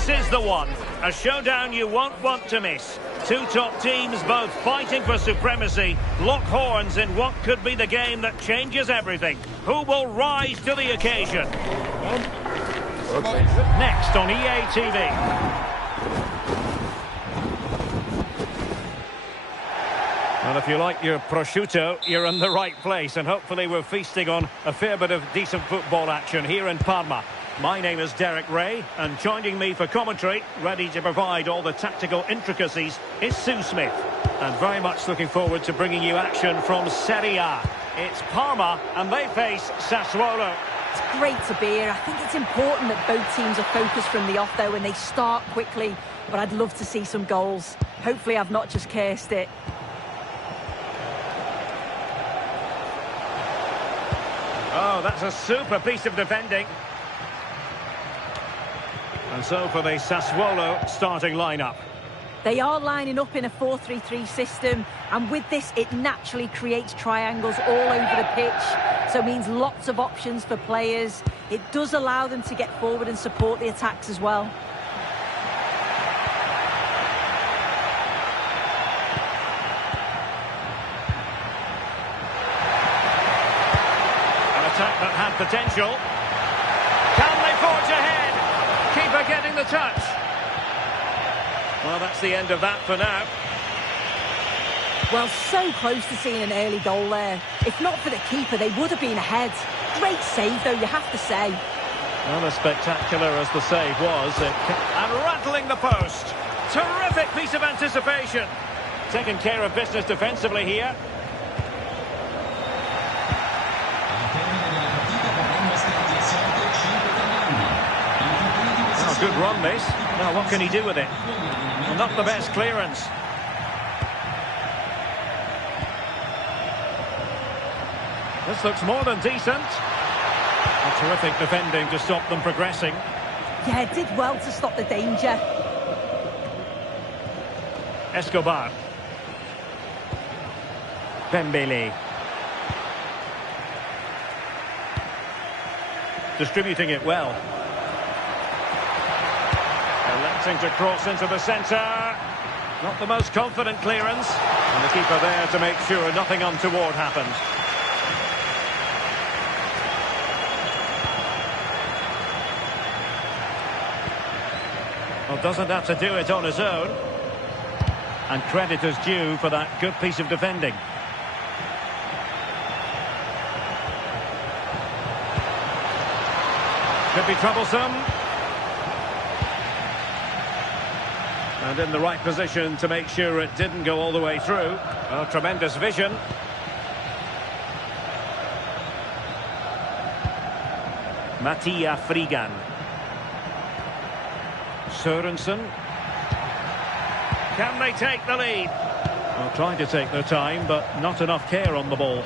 This is the one. A showdown you won't want to miss. Two top teams both fighting for supremacy. Lock horns in what could be the game that changes everything. Who will rise to the occasion? Next on EA TV. Well, if you like your prosciutto, you're in the right place, and hopefully we're feasting on a fair bit of decent football action here in Parma. My name is Derek Ray, and joining me for commentary, ready to provide all the tactical intricacies, is Sue Smith. And very much looking forward to bringing you action from Serie A. It's Parma, and they face Sassuolo. It's great to be here. I think it's important that both teams are focused from the off, though, and they start quickly. But I'd love to see some goals. Hopefully I've not just cursed it. Oh, that's a super piece of defending. And so for the Sassuolo starting lineup. They are lining up in a 4-3-3 system, and with this it naturally creates triangles all over the pitch, so it means lots of options for players. It does allow them to get forward and support the attacks as well. An attack that had potential. Can they forge ahead? Keeper getting the touch. Well, that's the end of that for now. Well, so close to seeing an early goal there. If not for the keeper, they would have been ahead. Great save, though, you have to say. Well, as spectacular as the save was, and rattling the post. Terrific piece of anticipation. Taking care of business defensively here. Oh, good run, this. Now, what can he do with it? Well, not the best clearance. This looks more than decent. A terrific defending to stop them progressing. Yeah, it did well to stop the danger. Escobar. Dembele. Distributing it well. Electing to cross into the centre. Not the most confident clearance. And the keeper there to make sure nothing untoward happened. Well, doesn't have to do it on his own. And credit is due for that good piece of defending. Could be troublesome. And in the right position to make sure it didn't go all the way through. Oh, tremendous vision. Mattia Frigan. Sørensen. Can they take the lead? Well, trying to take their time, but not enough care on the ball.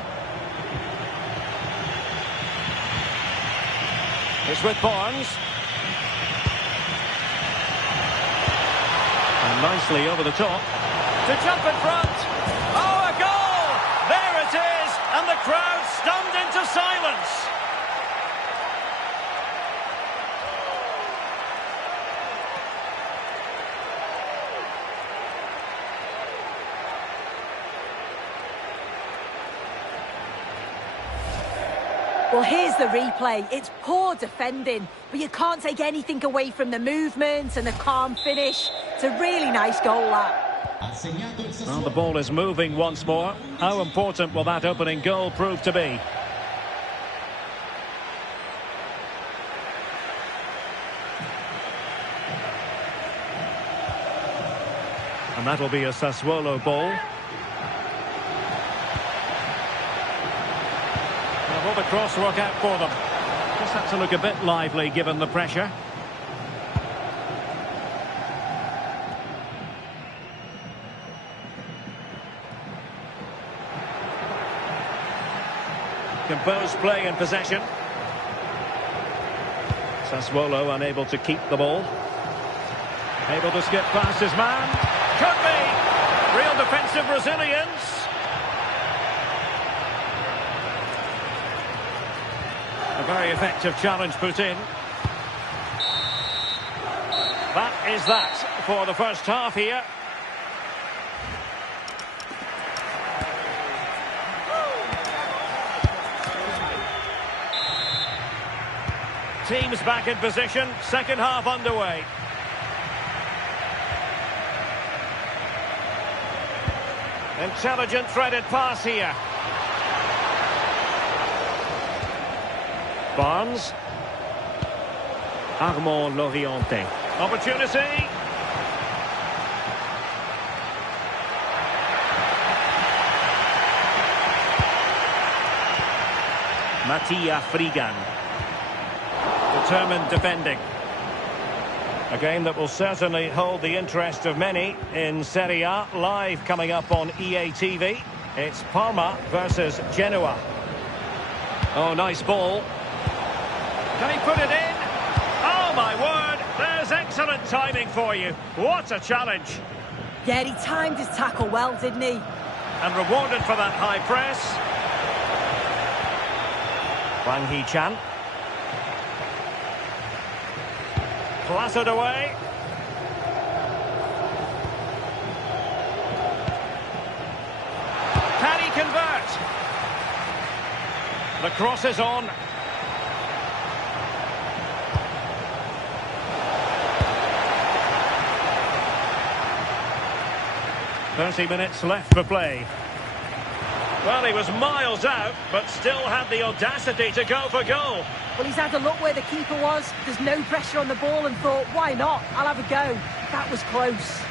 It's with Barnes. And nicely over the top. To jump in front. Oh, a goal! There it is! And the crowd stunned into silence. Well, here's the replay. It's poor defending, but you can't take anything away from the movement and the calm finish. It's a really nice goal, that. Well, the ball is moving once more. How important will that opening goal prove to be? And that'll be a Sassuolo ball. Will the cross work out for them? Just had to look a bit lively given the pressure. Composed play in possession. Sassuolo unable to keep the ball. Able to skip past his man. Could be! Real defensive resilience. A very effective challenge put in. That is that for the first half here. Teams back in position, second half underway. Intelligent threaded pass here. Barnes. Armand Loriente. Opportunity. Mattia Frigan. Determined defending. A game that will certainly hold the interest of many in Serie A. Live coming up on EA TV. It's Parma versus Genoa. Oh, nice ball. Can he put it in? Oh, my word. There's excellent timing for you. What a challenge. Yeah, he timed his tackle well, didn't he? And rewarded for that high press. Wang Hee-chan. Clattered away. Can he convert? The cross is on. "30 minutes left for play." Well, he was miles out, but still had the audacity to go for goal. Well, he's had a look where the keeper was. There's no pressure on the ball and thought, why not? I'll have a go. That was close.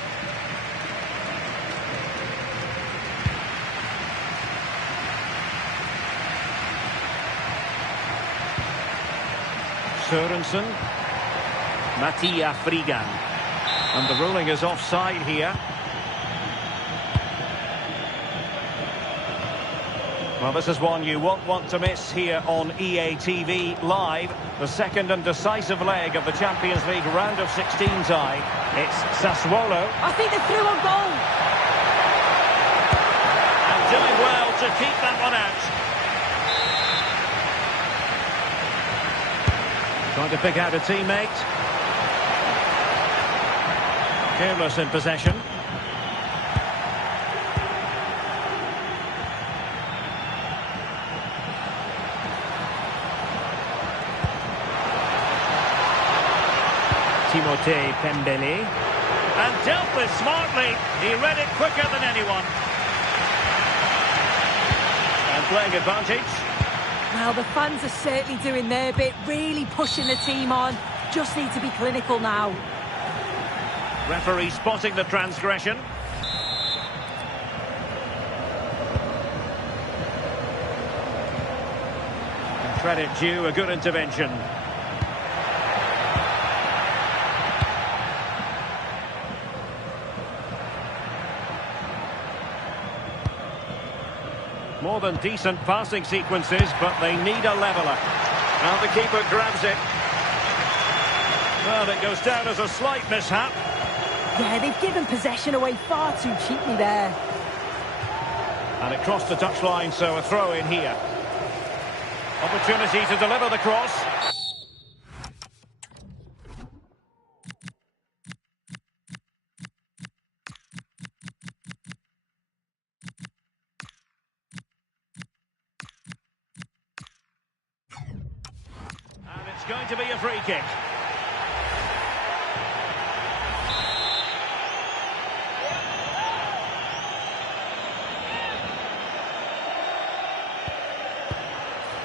Sørensen. Mattia Frigan. And the ruling is offside here. Well, this is one you won't want to miss here on EA TV Live. The second and decisive leg of the Champions League round of 16 tie. It's Sassuolo. I think they're through on goal. And doing well to keep that one out. Trying to pick out a teammate. Careless in possession. Timothée Pembele. And dealt with smartly. He read it quicker than anyone. And playing advantage. Well, the fans are certainly doing their bit, really pushing the team on. Just need to be clinical now. Referee spotting the transgression. And credit due, a good intervention. More than decent passing sequences, but they need a leveller. Now the keeper grabs it. Well, it goes down as a slight mishap. Yeah, they've given possession away far too cheaply there. And it crossed the touchline, so a throw in here. Opportunity to deliver the cross. And it's going to be a free kick.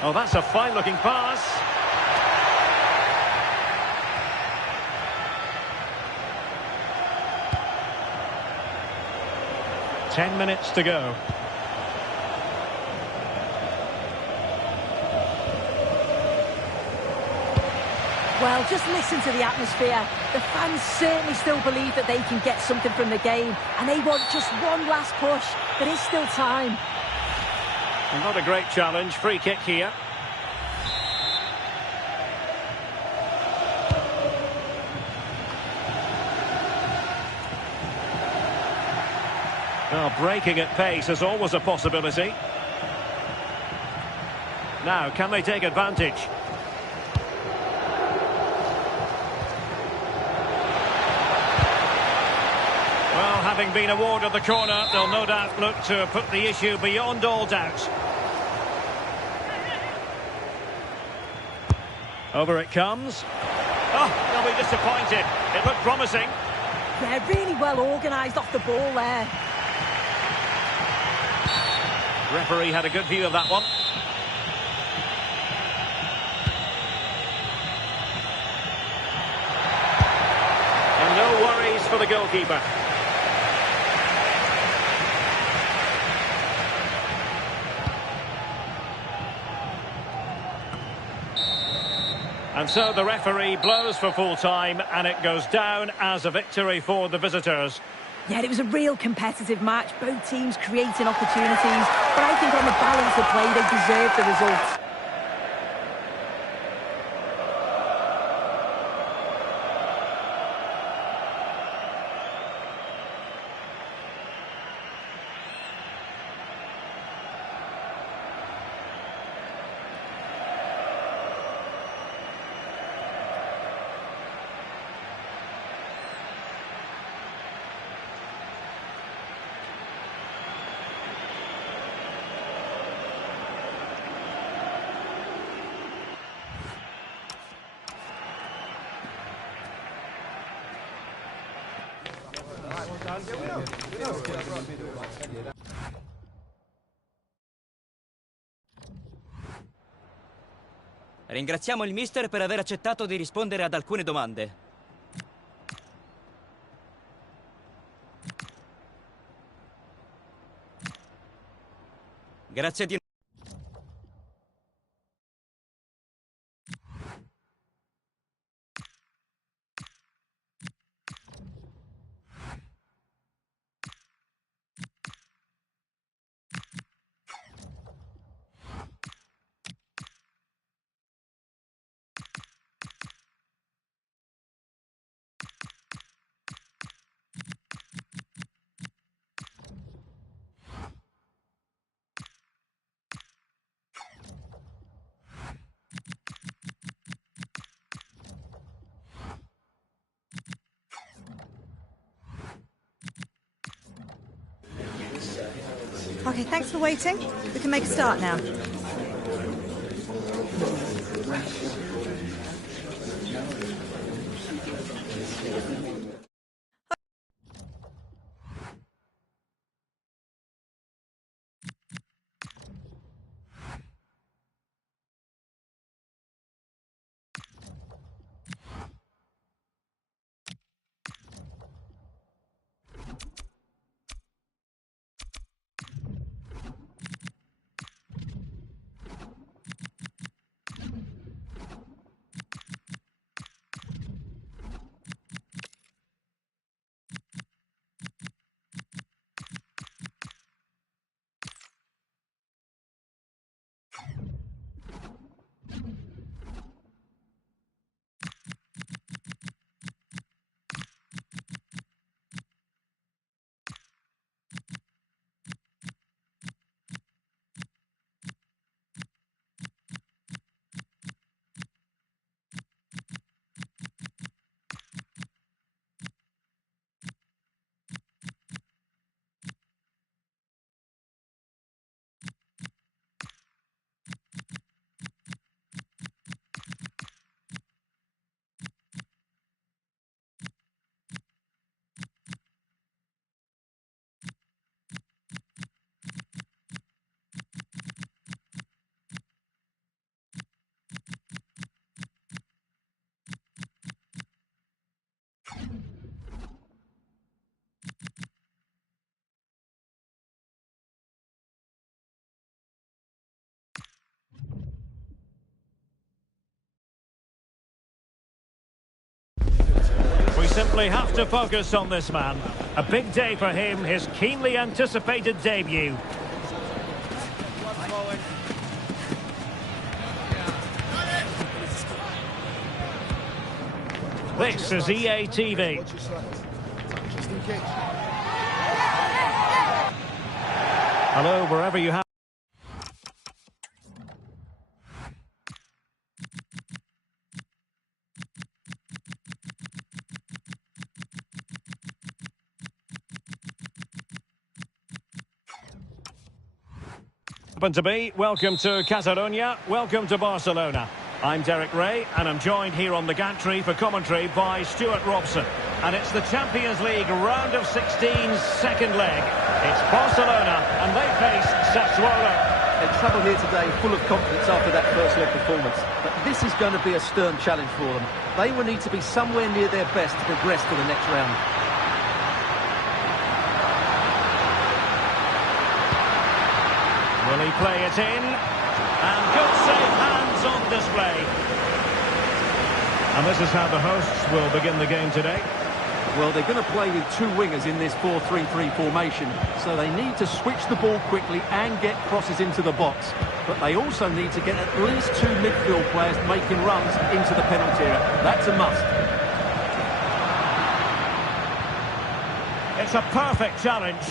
Oh, that's a fine-looking pass. Ten minutes to go. Well, just listen to the atmosphere. The fans certainly still believe that they can get something from the game, and they want just one last push. There is still time. Not a great challenge. Free kick here. Well, breaking at pace is always a possibility. Now, can they take advantage? having been awarded the corner, they'll no doubt look to put the issue beyond all doubt. Over it comes. Oh, they'll be disappointed. It looked promising. Yeah, really well organised off the ball there. Referee had a good view of that one. And no worries for the goalkeeper. And so the referee blows for full time, and it goes down as a victory for the visitors. Yeah, it was a real competitive match. Both teams creating opportunities. But I think on the balance of play, they deserved the result. Ringraziamo il mister per aver accettato di rispondere ad alcune domande. Grazie di Okay, thanks for waiting. We can make a start now. We simply have to focus on this man. A big day for him, his keenly anticipated debut. This is EA TV. Hello, wherever you have. happen to be. Welcome to Catalonia. Welcome to Barcelona. I'm Derek Ray, and I'm joined here on the gantry for commentary by Stuart Robson. And it's the Champions League round of 16's second leg. It's Barcelona, and they face Sassuolo. They're trouble here today, full of confidence after that first leg performance. But this is going to be a stern challenge for them. They will need to be somewhere near their best to progress to the next round. Will he play it in? And good safe hands on display. And this is how the hosts will begin the game today. Well, they're going to play with two wingers in this 4-3-3 formation, so they need to switch the ball quickly and get crosses into the box. But they also need to get at least two midfield players making runs into the penalty area. That's a must. It's a perfect challenge.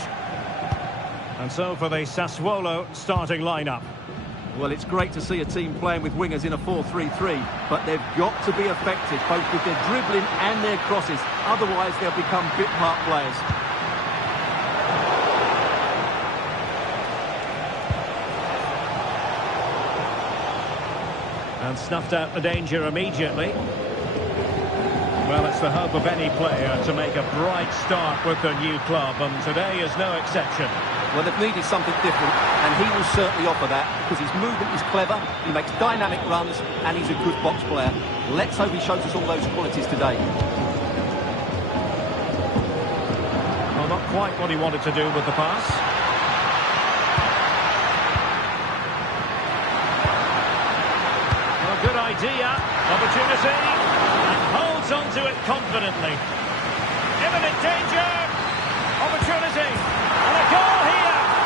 And so for the Sassuolo starting lineup. Well, it's great to see a team playing with wingers in a 4-3-3, but they've got to be effective, both with their dribbling and their crosses. Otherwise, they'll become bit-part players. And snuffed out the danger immediately. Well, it's the hope of any player to make a bright start with their new club, and today is no exception. Well, they've needed something different, and he will certainly offer that, because his movement is clever, he makes dynamic runs, and he's a good box player. Let's hope he shows us all those qualities today. Well, not quite what he wanted to do with the pass. Well, good idea, opportunity, and holds onto it confidently. Imminent danger, opportunity, and a goal here.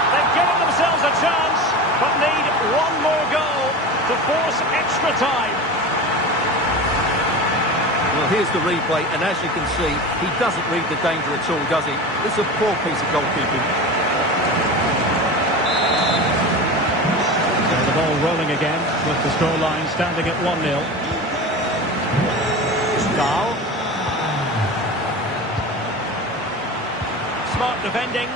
They've given themselves a chance, but need one more goal to force extra time. Well, here's the replay, and as you can see, he doesn't read the danger at all, does he? It's a poor piece of goalkeeping. So the ball rolling again, with the scoreline standing at 1-0. Dahl. Smart defending.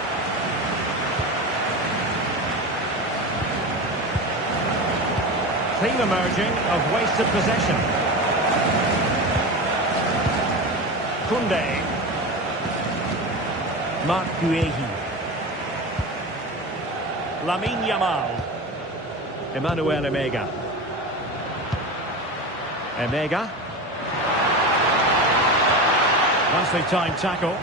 Theme emerging of wasted possession. Koundé. Marc Guehi. Lamine Yamal. Emmanuel Emega. Emega. Nicely timed tackle.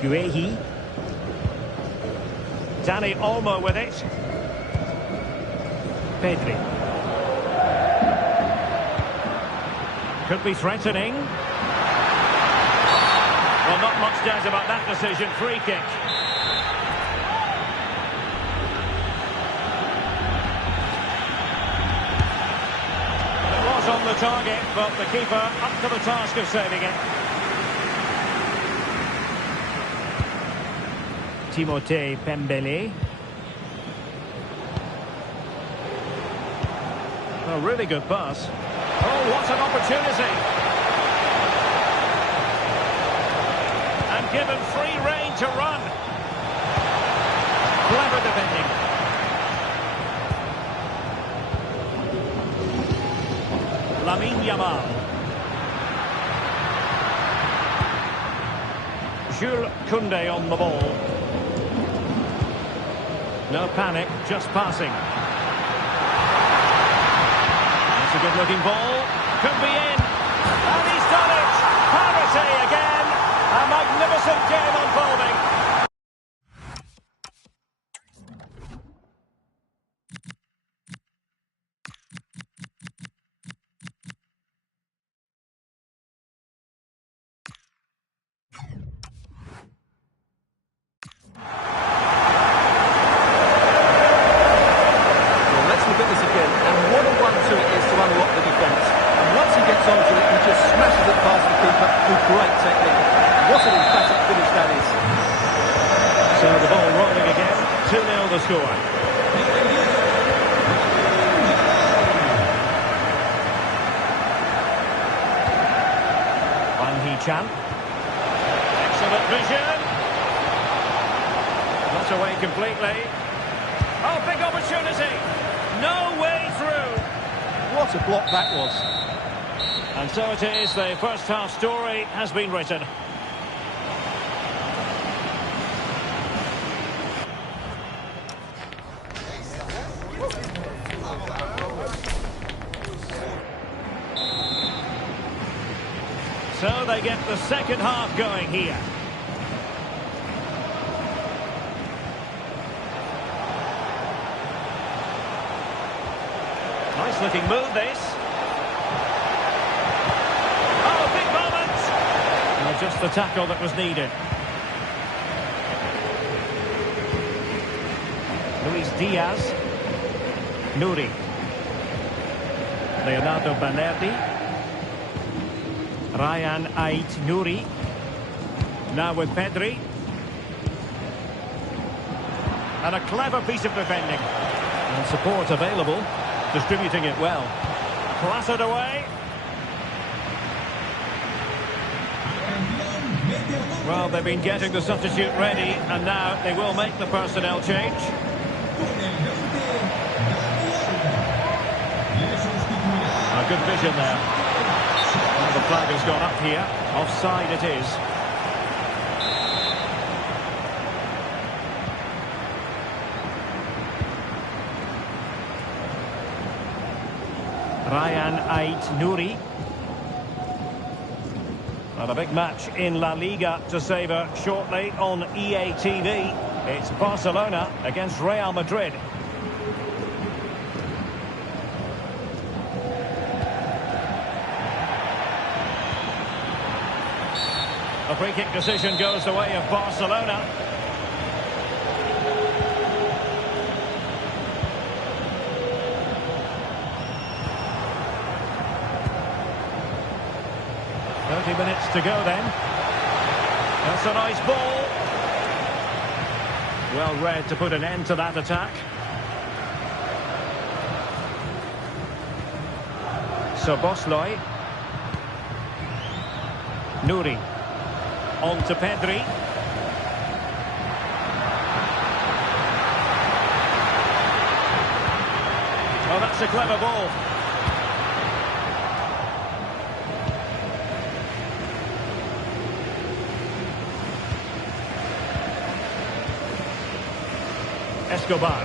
Guehi. Dani Olmo with it. Pedri. Could be threatening. Well, not much doubt about that decision. Free kick. It was on the target, but the keeper up to the task of saving it. Timothée Pembele. A really good pass. Oh, what an opportunity! And given free rein to run. Clever defending. Lamine Yamal. Jules Koundé on the ball. No panic, just passing. That's a good-looking ball. Could be in. And he's done it! Parity again! A magnificent game unfolding. The score. Van Chan. Excellent vision. Not away completely. Oh, big opportunity. No way through. What a block that was. And so it is, the first half story has been written. So they get the second half going here. Nice looking move, this. Oh, big moment! Well, just the tackle that was needed. Luis Diaz. Nuri. Leonardo Banerdi. Ryan Ait Nuri. Now with Pedri. And a clever piece of defending. And support available. Distributing it well. Clattered away. Well, they've been getting the substitute ready, and now they will make the personnel change. A good vision there. Well, the flag has gone up here. Offside it is. Ryan Ait Nuri. And a big match in La Liga to savour shortly on EA TV. It's Barcelona against Real Madrid. A free kick decision goes the way of Barcelona. Minutes to go then. That's a nice ball. Well read to put an end to that attack. Szoboszlai. Nuri. On to Pedri. Oh, that's a clever ball. Escobar.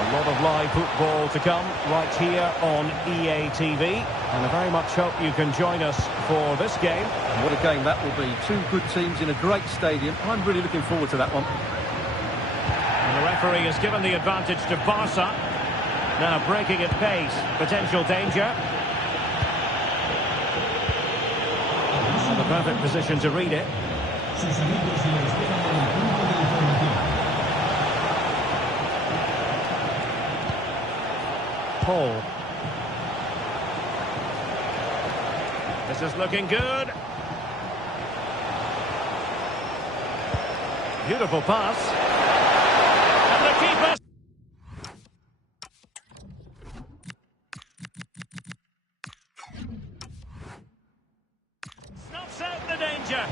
A lot of live football to come right here on EA TV, and I very much hope you can join us for this game. What a game that will be. Two good teams in a great stadium. I'm really looking forward to that one. And the referee has given the advantage to Barca. Now breaking at pace. Potential danger. And the perfect position to read it. Paul. This is looking good. Beautiful pass. And the keeper. Snuffs out the danger.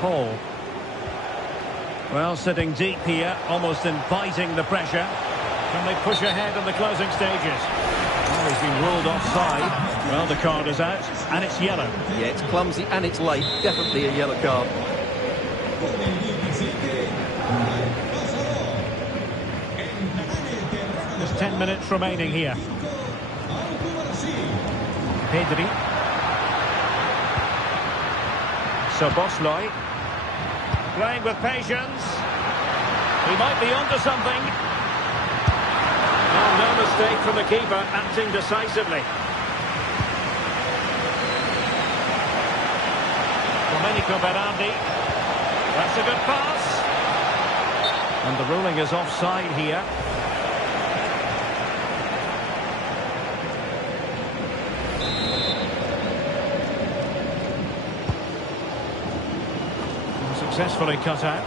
Paul. Well, sitting deep here, almost inviting the pressure. Can they push ahead in the closing stages? Well, he's been ruled offside. Well, the card is out, and it's yellow. Yeah, it's clumsy and it's late. Definitely a yellow card. There's 10 minutes remaining here. Pedri. Szoboszlai. Playing with patience. He might be onto something. Oh, no mistake from the keeper, acting decisively. Domenico Berardi. That's a good pass. And the ruling is offside here. Successfully cut out.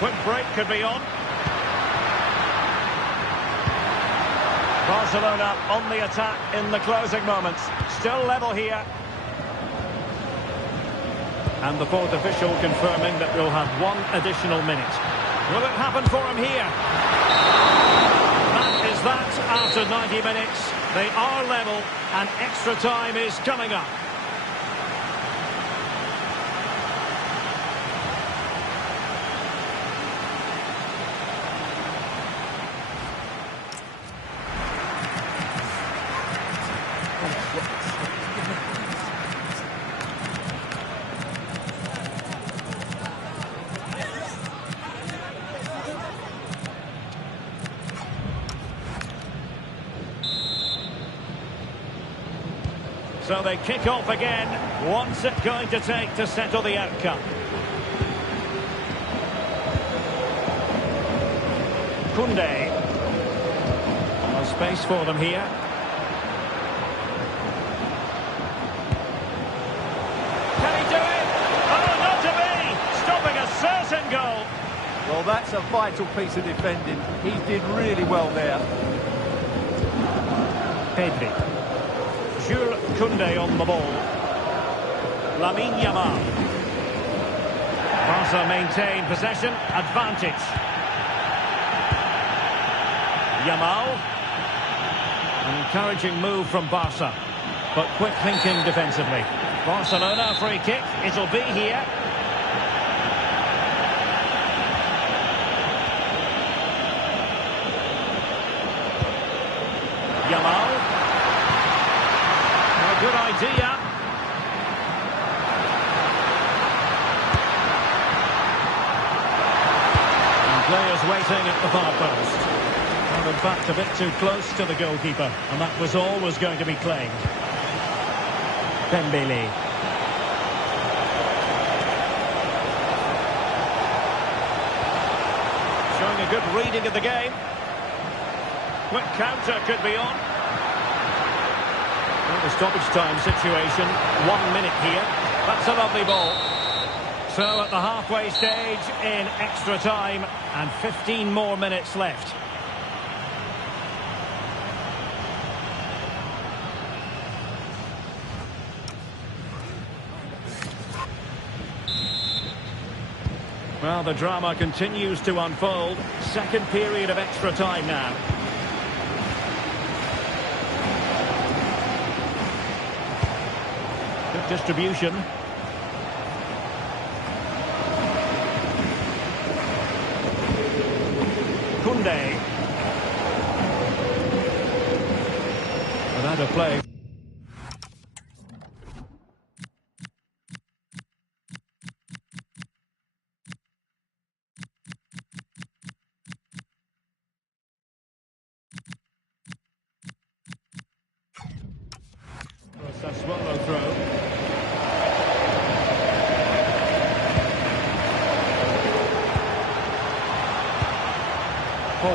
Quick break could be on. Barcelona on the attack in the closing moments. Still level here. And the fourth official confirming that we'll have one additional minute. Will it happen for him here? That is that after 90 minutes. They are level and extra time is coming up. So they kick off again. What's it going to take to settle the outcome? Koundé. No space for them here. Can he do it? Oh, not to be! Stopping a certain goal. Well, that's a vital piece of defending. He did really well there. Pedri. Jules Koundé on the ball. Lamine Yamal. Barca maintain possession, advantage. Yamal. An encouraging move from Barca, but quick thinking defensively. Barcelona free kick, it'll be here. Yamal. Good idea. And players waiting at the far post. And in fact, a bit too close to the goalkeeper. And that was always going to be claimed. Dembele. Showing a good reading of the game. Quick counter could be on. The stoppage time situation, 1 minute here. That's a lovely ball. So at the halfway stage in extra time and 15 more minutes left. Well, the drama continues to unfold. Second period of extra time now. Distribution. Koundé. Without a play. Sassulo throw. Ball.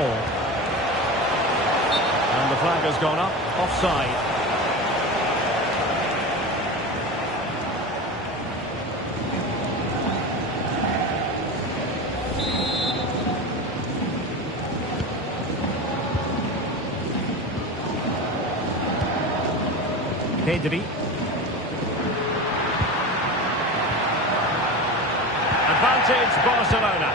And the flag has gone up, offside. Pedri. Advantage Barcelona.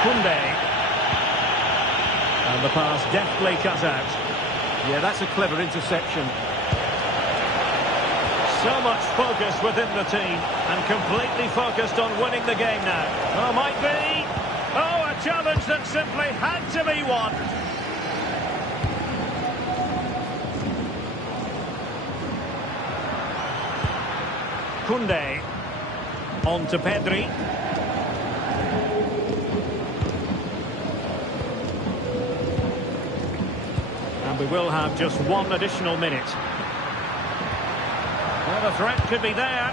Koundé. And the pass deftly cut out. Yeah, that's a clever interception. So much focus within the team and completely focused on winning the game now. Oh, might be. Oh, a challenge that simply had to be won. Koundé. On to Pedri. And we will have just one additional minute. Well, the threat could be there.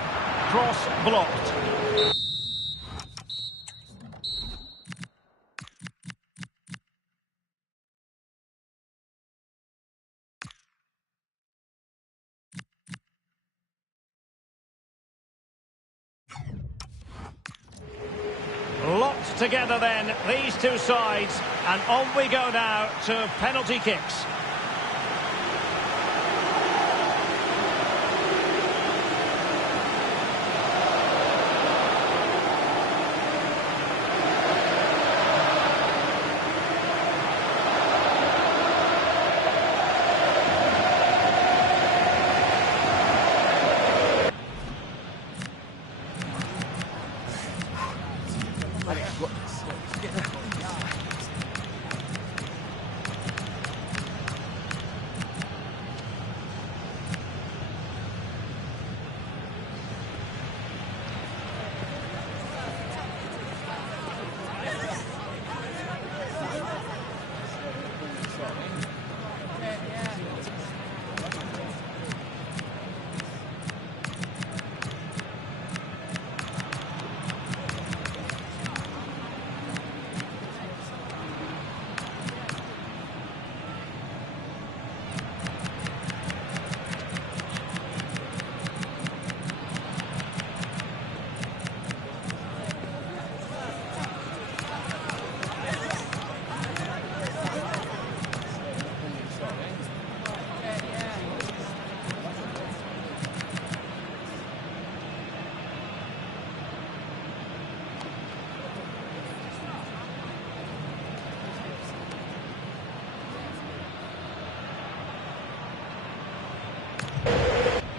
Cross blocked. together then, these two sides, and on we go now to penalty kicks.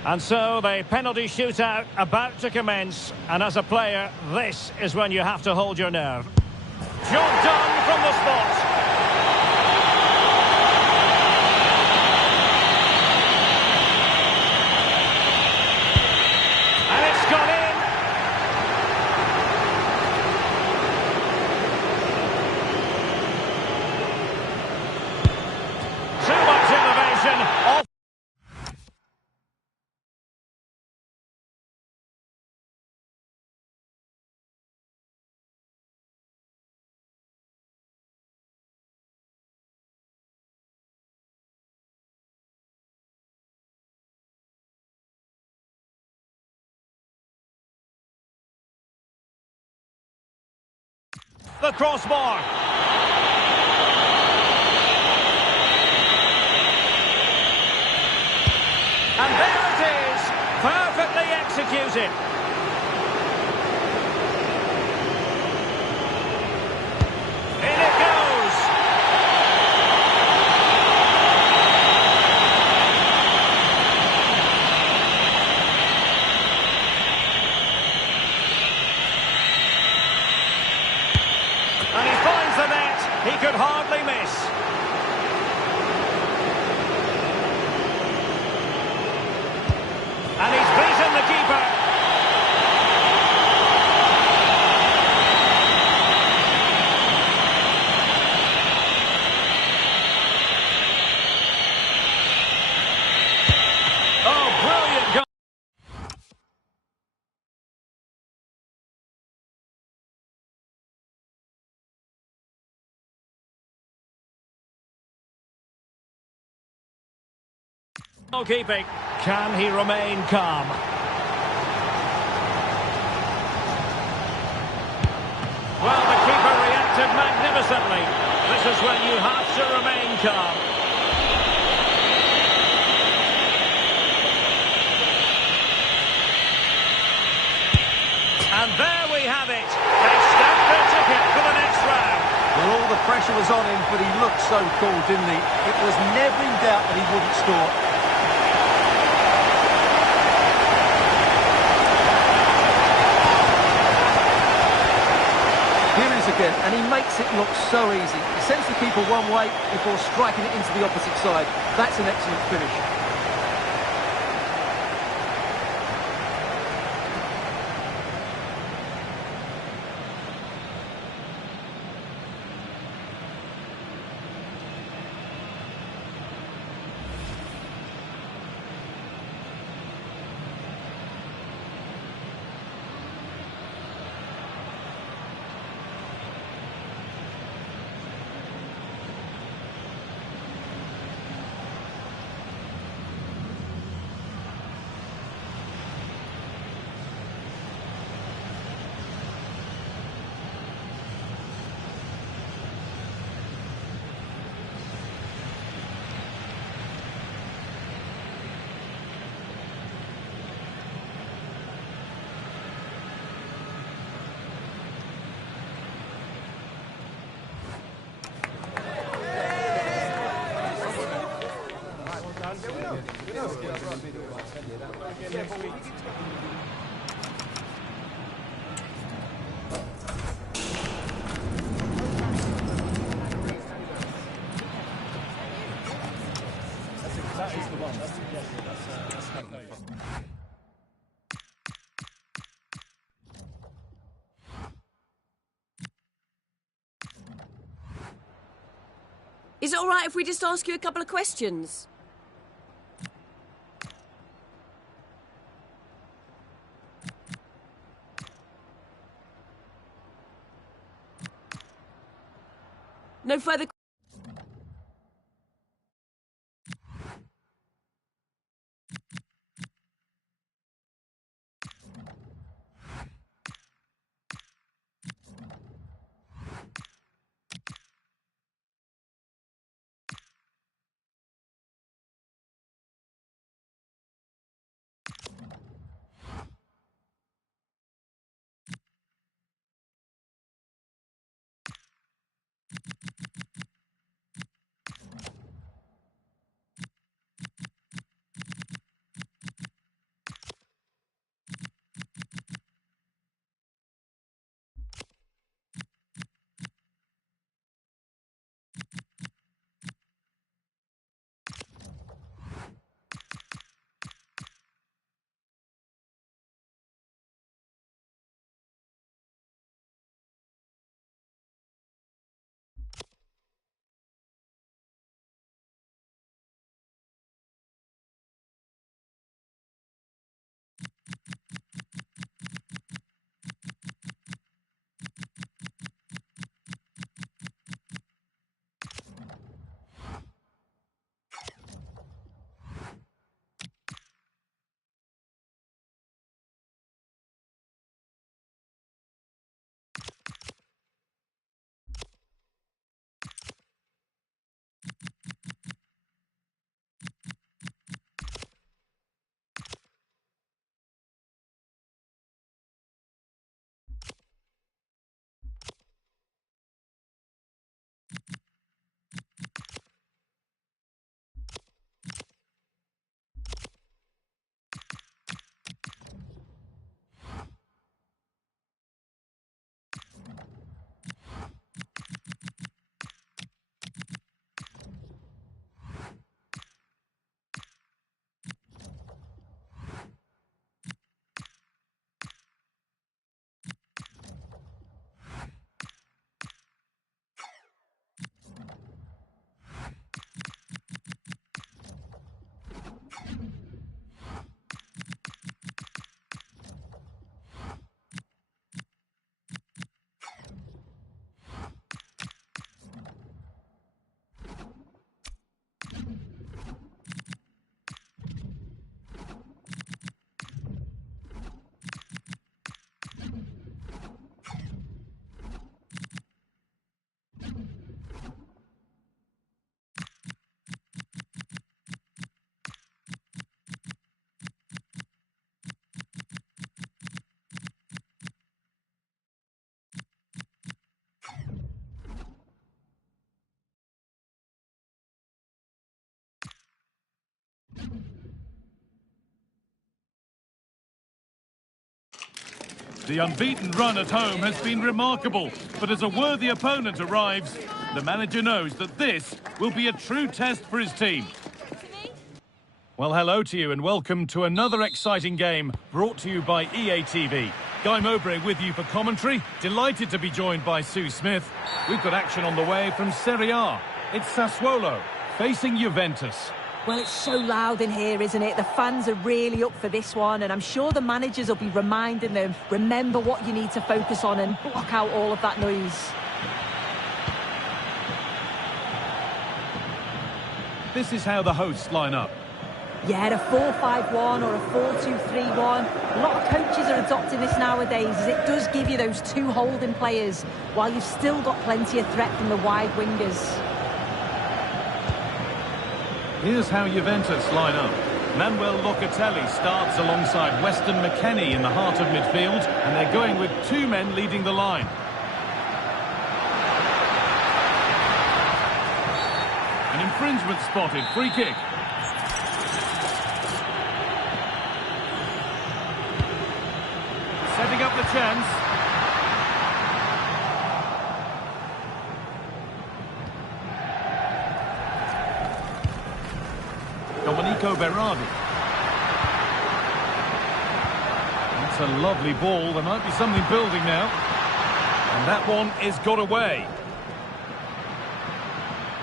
And so the penalty shootout about to commence, and as a player, this is when you have to hold your nerve. Job done from the spot. And it's gone in. Too much innovation. Off. The crossbar. And there it is, perfectly executed. In it goes. And he finds the net. He could hardly miss. And he's beaten the keeper. Oh, brilliant goal. Goalkeeping. Can he remain calm? Well, the keeper reacted magnificently. This is when you have to remain calm. And there we have it. They've stamped their ticket for the next round. Well, all the pressure was on him, but he looked so cool, didn't he? It was never in doubt that he wouldn't score. Here he is again, and he makes it look so easy. He sends the keeper one way before striking it into the opposite side. That's an excellent finish. That is the one. That's kind of fun. Is it all right if we just ask you a couple of questions? No further. The unbeaten run at home has been remarkable, but as a worthy opponent arrives, the manager knows that this will be a true test for his team. Well, hello to you and welcome to another exciting game brought to you by EA TV. Guy Mowbray with you for commentary. Delighted to be joined by Sue Smith. We've got action on the way from Serie A. It's Sassuolo facing Juventus. Well, it's so loud in here, isn't it? The fans are really up for this one, and I'm sure the managers will be reminding them, remember what you need to focus on and block out all of that noise. This is how the hosts line up. Yeah, a 4-5-1 or a 4-2-3-1. A lot of coaches are adopting this nowadays, as it does give you those two holding players, while you've still got plenty of threat from the wide wingers. Here's how Juventus line up. Manuel Locatelli starts alongside Weston McKennie in the heart of midfield, and they're going with two men leading the line. An infringement spotted, free kick. chance. Domenico Berardi. That's a lovely ball. There might be something building now. And that one is got away.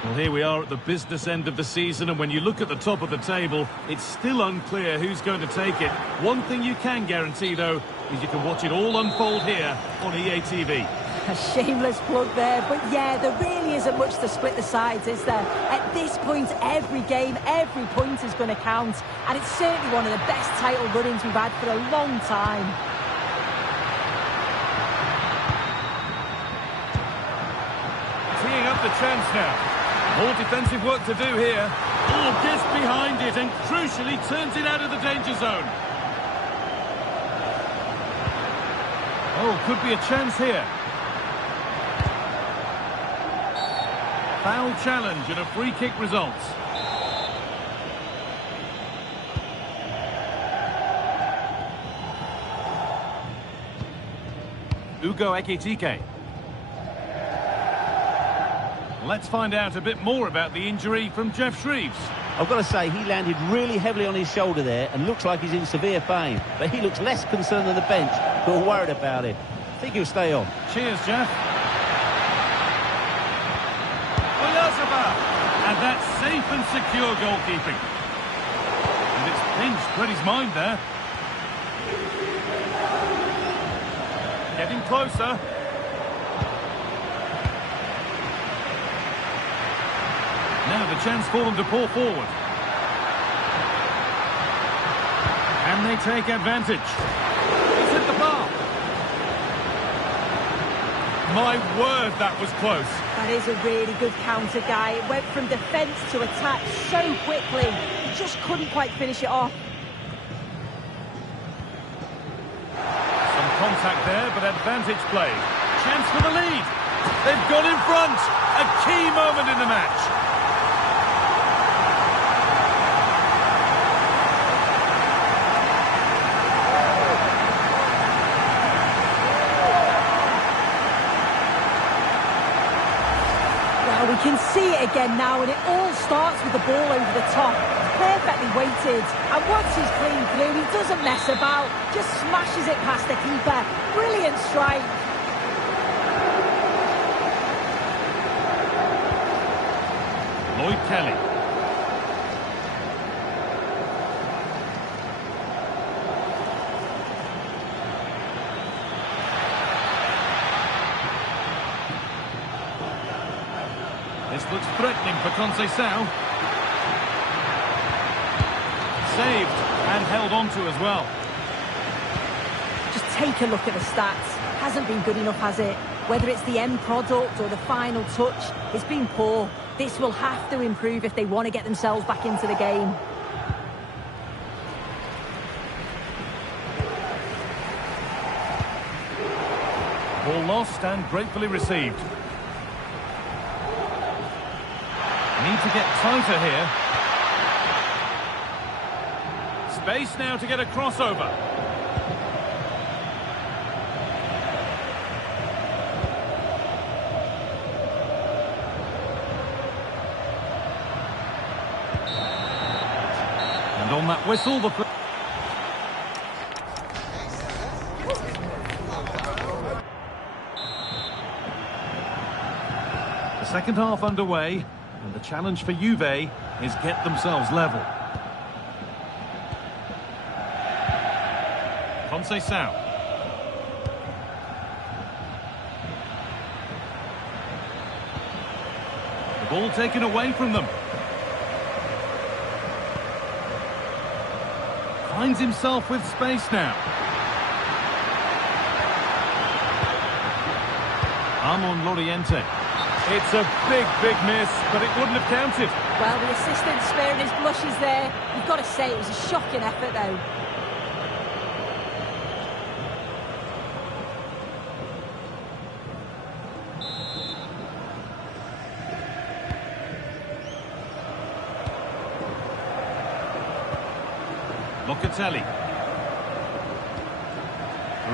Well, here we are at the business end of the season, and when you look at the top of the table, it's still unclear who's going to take it. One thing you can guarantee, though, is you can watch it all unfold here on EA TV. A shameless plug there, but yeah, there really isn't much to split the sides, is there? At this point, every game, every point is going to count, and it's certainly one of the best title runnings we've had for a long time. Teeing up the chance now. More defensive work to do here. Oh, gets behind it and crucially turns it out of the danger zone. Oh, could be a chance here. Foul challenge and a free kick results. Ugo Ekitike. Let's find out a bit more about the injury from Jeff Shreves. I've got to say, he landed really heavily on his shoulder there and looks like he's in severe pain. But he looks less concerned than the bench, who are worried about him. I think he'll stay on. Cheers, Jeff. And that's safe and secure goalkeeping. And it's pinched Freddie's mind there. Getting closer. Now the chance for them to pour forward. And they take advantage. He's hit the bar. My word, that was close. That is a really good counter, Guy. It went from defence to attack so quickly. He just couldn't quite finish it off. Some contact there, but advantage played. Chance for the lead. They've gone in front. A key moment in the match. We can see it again now, and it all starts with the ball over the top. Perfectly weighted, and once he's clean through, he doesn't mess about, just smashes it past the keeper. Brilliant strike. Lloyd Kelly. This looks threatening for Conceição. Saved and held on to as well. Just take a look at the stats. Hasn't been good enough, has it? Whether it's the end product or the final touch, it's been poor. This will have to improve if they want to get themselves back into the game. Ball lost and gratefully received. Need to get tighter here. Space now to get a crossover. And on that whistle, the second half underway. And the challenge for Juve is get themselves level. Conceição. The ball taken away from them. Finds himself with space now. Amon Loriente. It's a big, big miss, but it wouldn't have counted. Well, the assistant sparing his blushes there. You've got to say it was a shocking effort, though. Locatelli.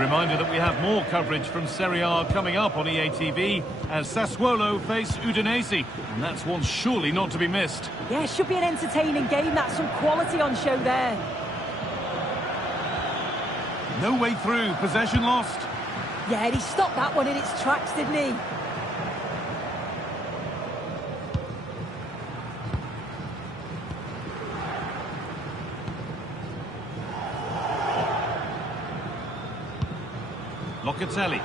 reminder that we have more coverage from Serie A coming up on EA TV as Sassuolo face Udinese, and that's one surely not to be missed. Yeah, should be an entertaining game. That's some quality on show there. No way through, possession lost. Yeah, and he stopped that one in its tracks, didn't he? Locatelli.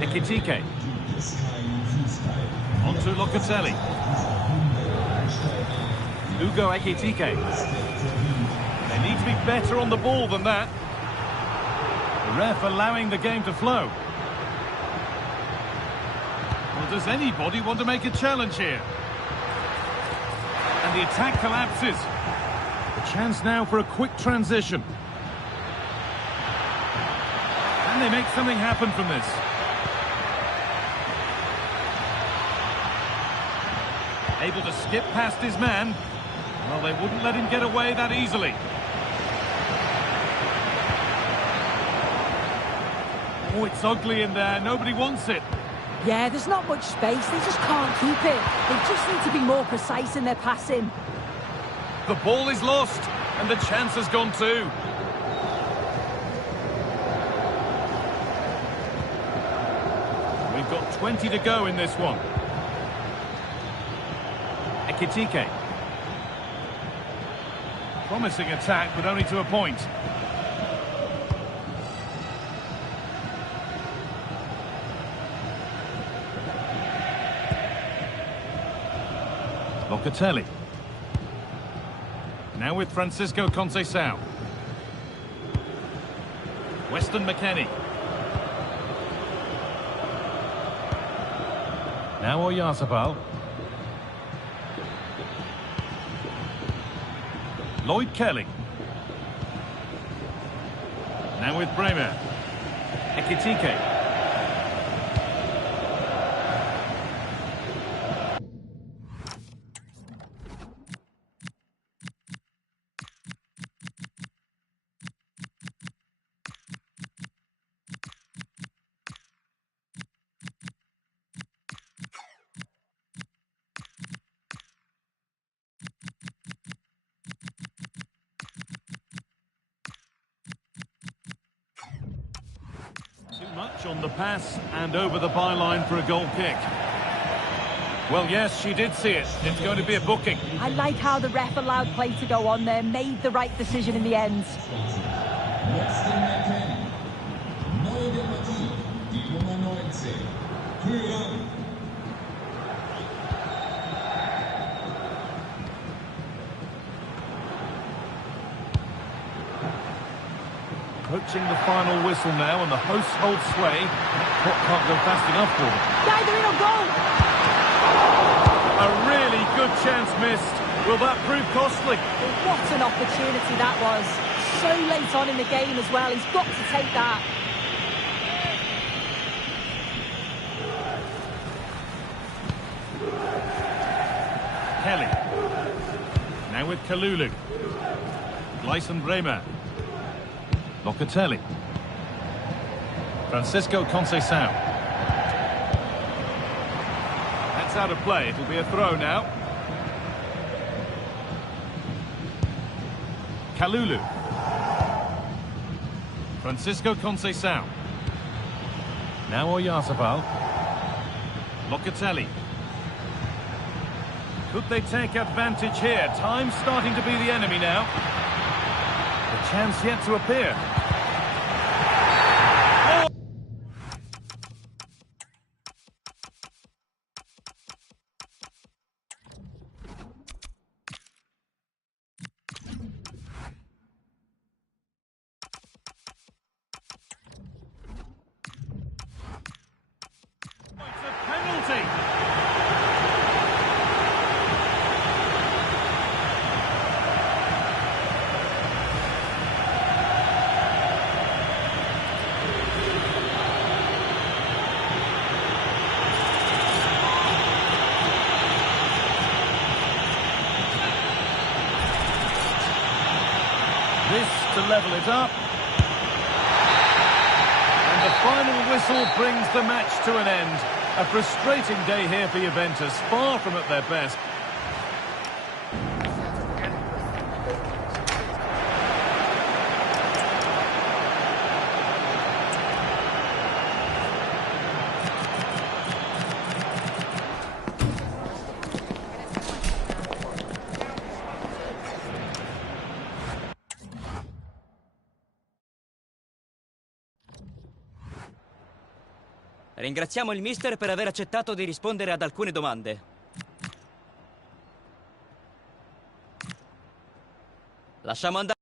Ekitike. On to Locatelli. Ugo Ekitike. They need to be better on the ball than that. The ref allowing the game to flow. Well, does anybody want to make a challenge here? And the attack collapses. A chance now for a quick transition. Can they make something happen from this? Able to skip past his man. Well, they wouldn't let him get away that easily. Oh, it's ugly in there. Nobody wants it. Yeah, there's not much space. They just can't keep it. They just need to be more precise in their passing. The ball is lost, and the chance has gone too. We've got 20 to go in this one. Ekitike. Promising attack, but only to a point. Locatelli. Now with Francisco Conceição. Weston McKennie. Now Oyarzabal. Lloyd Kelly. Now with Bremer. Ekitike. Much on the pass and over the byline for a goal kick. Well, yes, she did see it. It's going to be a booking. I like how the ref allowed play to go on there, made the right decision in the end. Approaching the final whistle now, and the hosts hold sway. That clock can't go fast enough for them. Yeah, they're in a goal! A really good chance missed. Will that prove costly? Well, what an opportunity that was. So late on in the game as well. He's got to take that. Kelly. Now with Kalulu. Gleison Bremer. Locatelli. Francisco Conceição. That's out of play. It'll be a throw now. Kalulu. Francisco Conceição. Now Oyarzabal. Locatelli. Could they take advantage here? Time's starting to be the enemy now. The chance yet to appear. It's a penalty. to level it up. And the final whistle brings the match to an end. A frustrating day here for Juventus, far from at their best. Ringraziamo il mister per aver accettato di rispondere ad alcune domande. Lasciamo andare.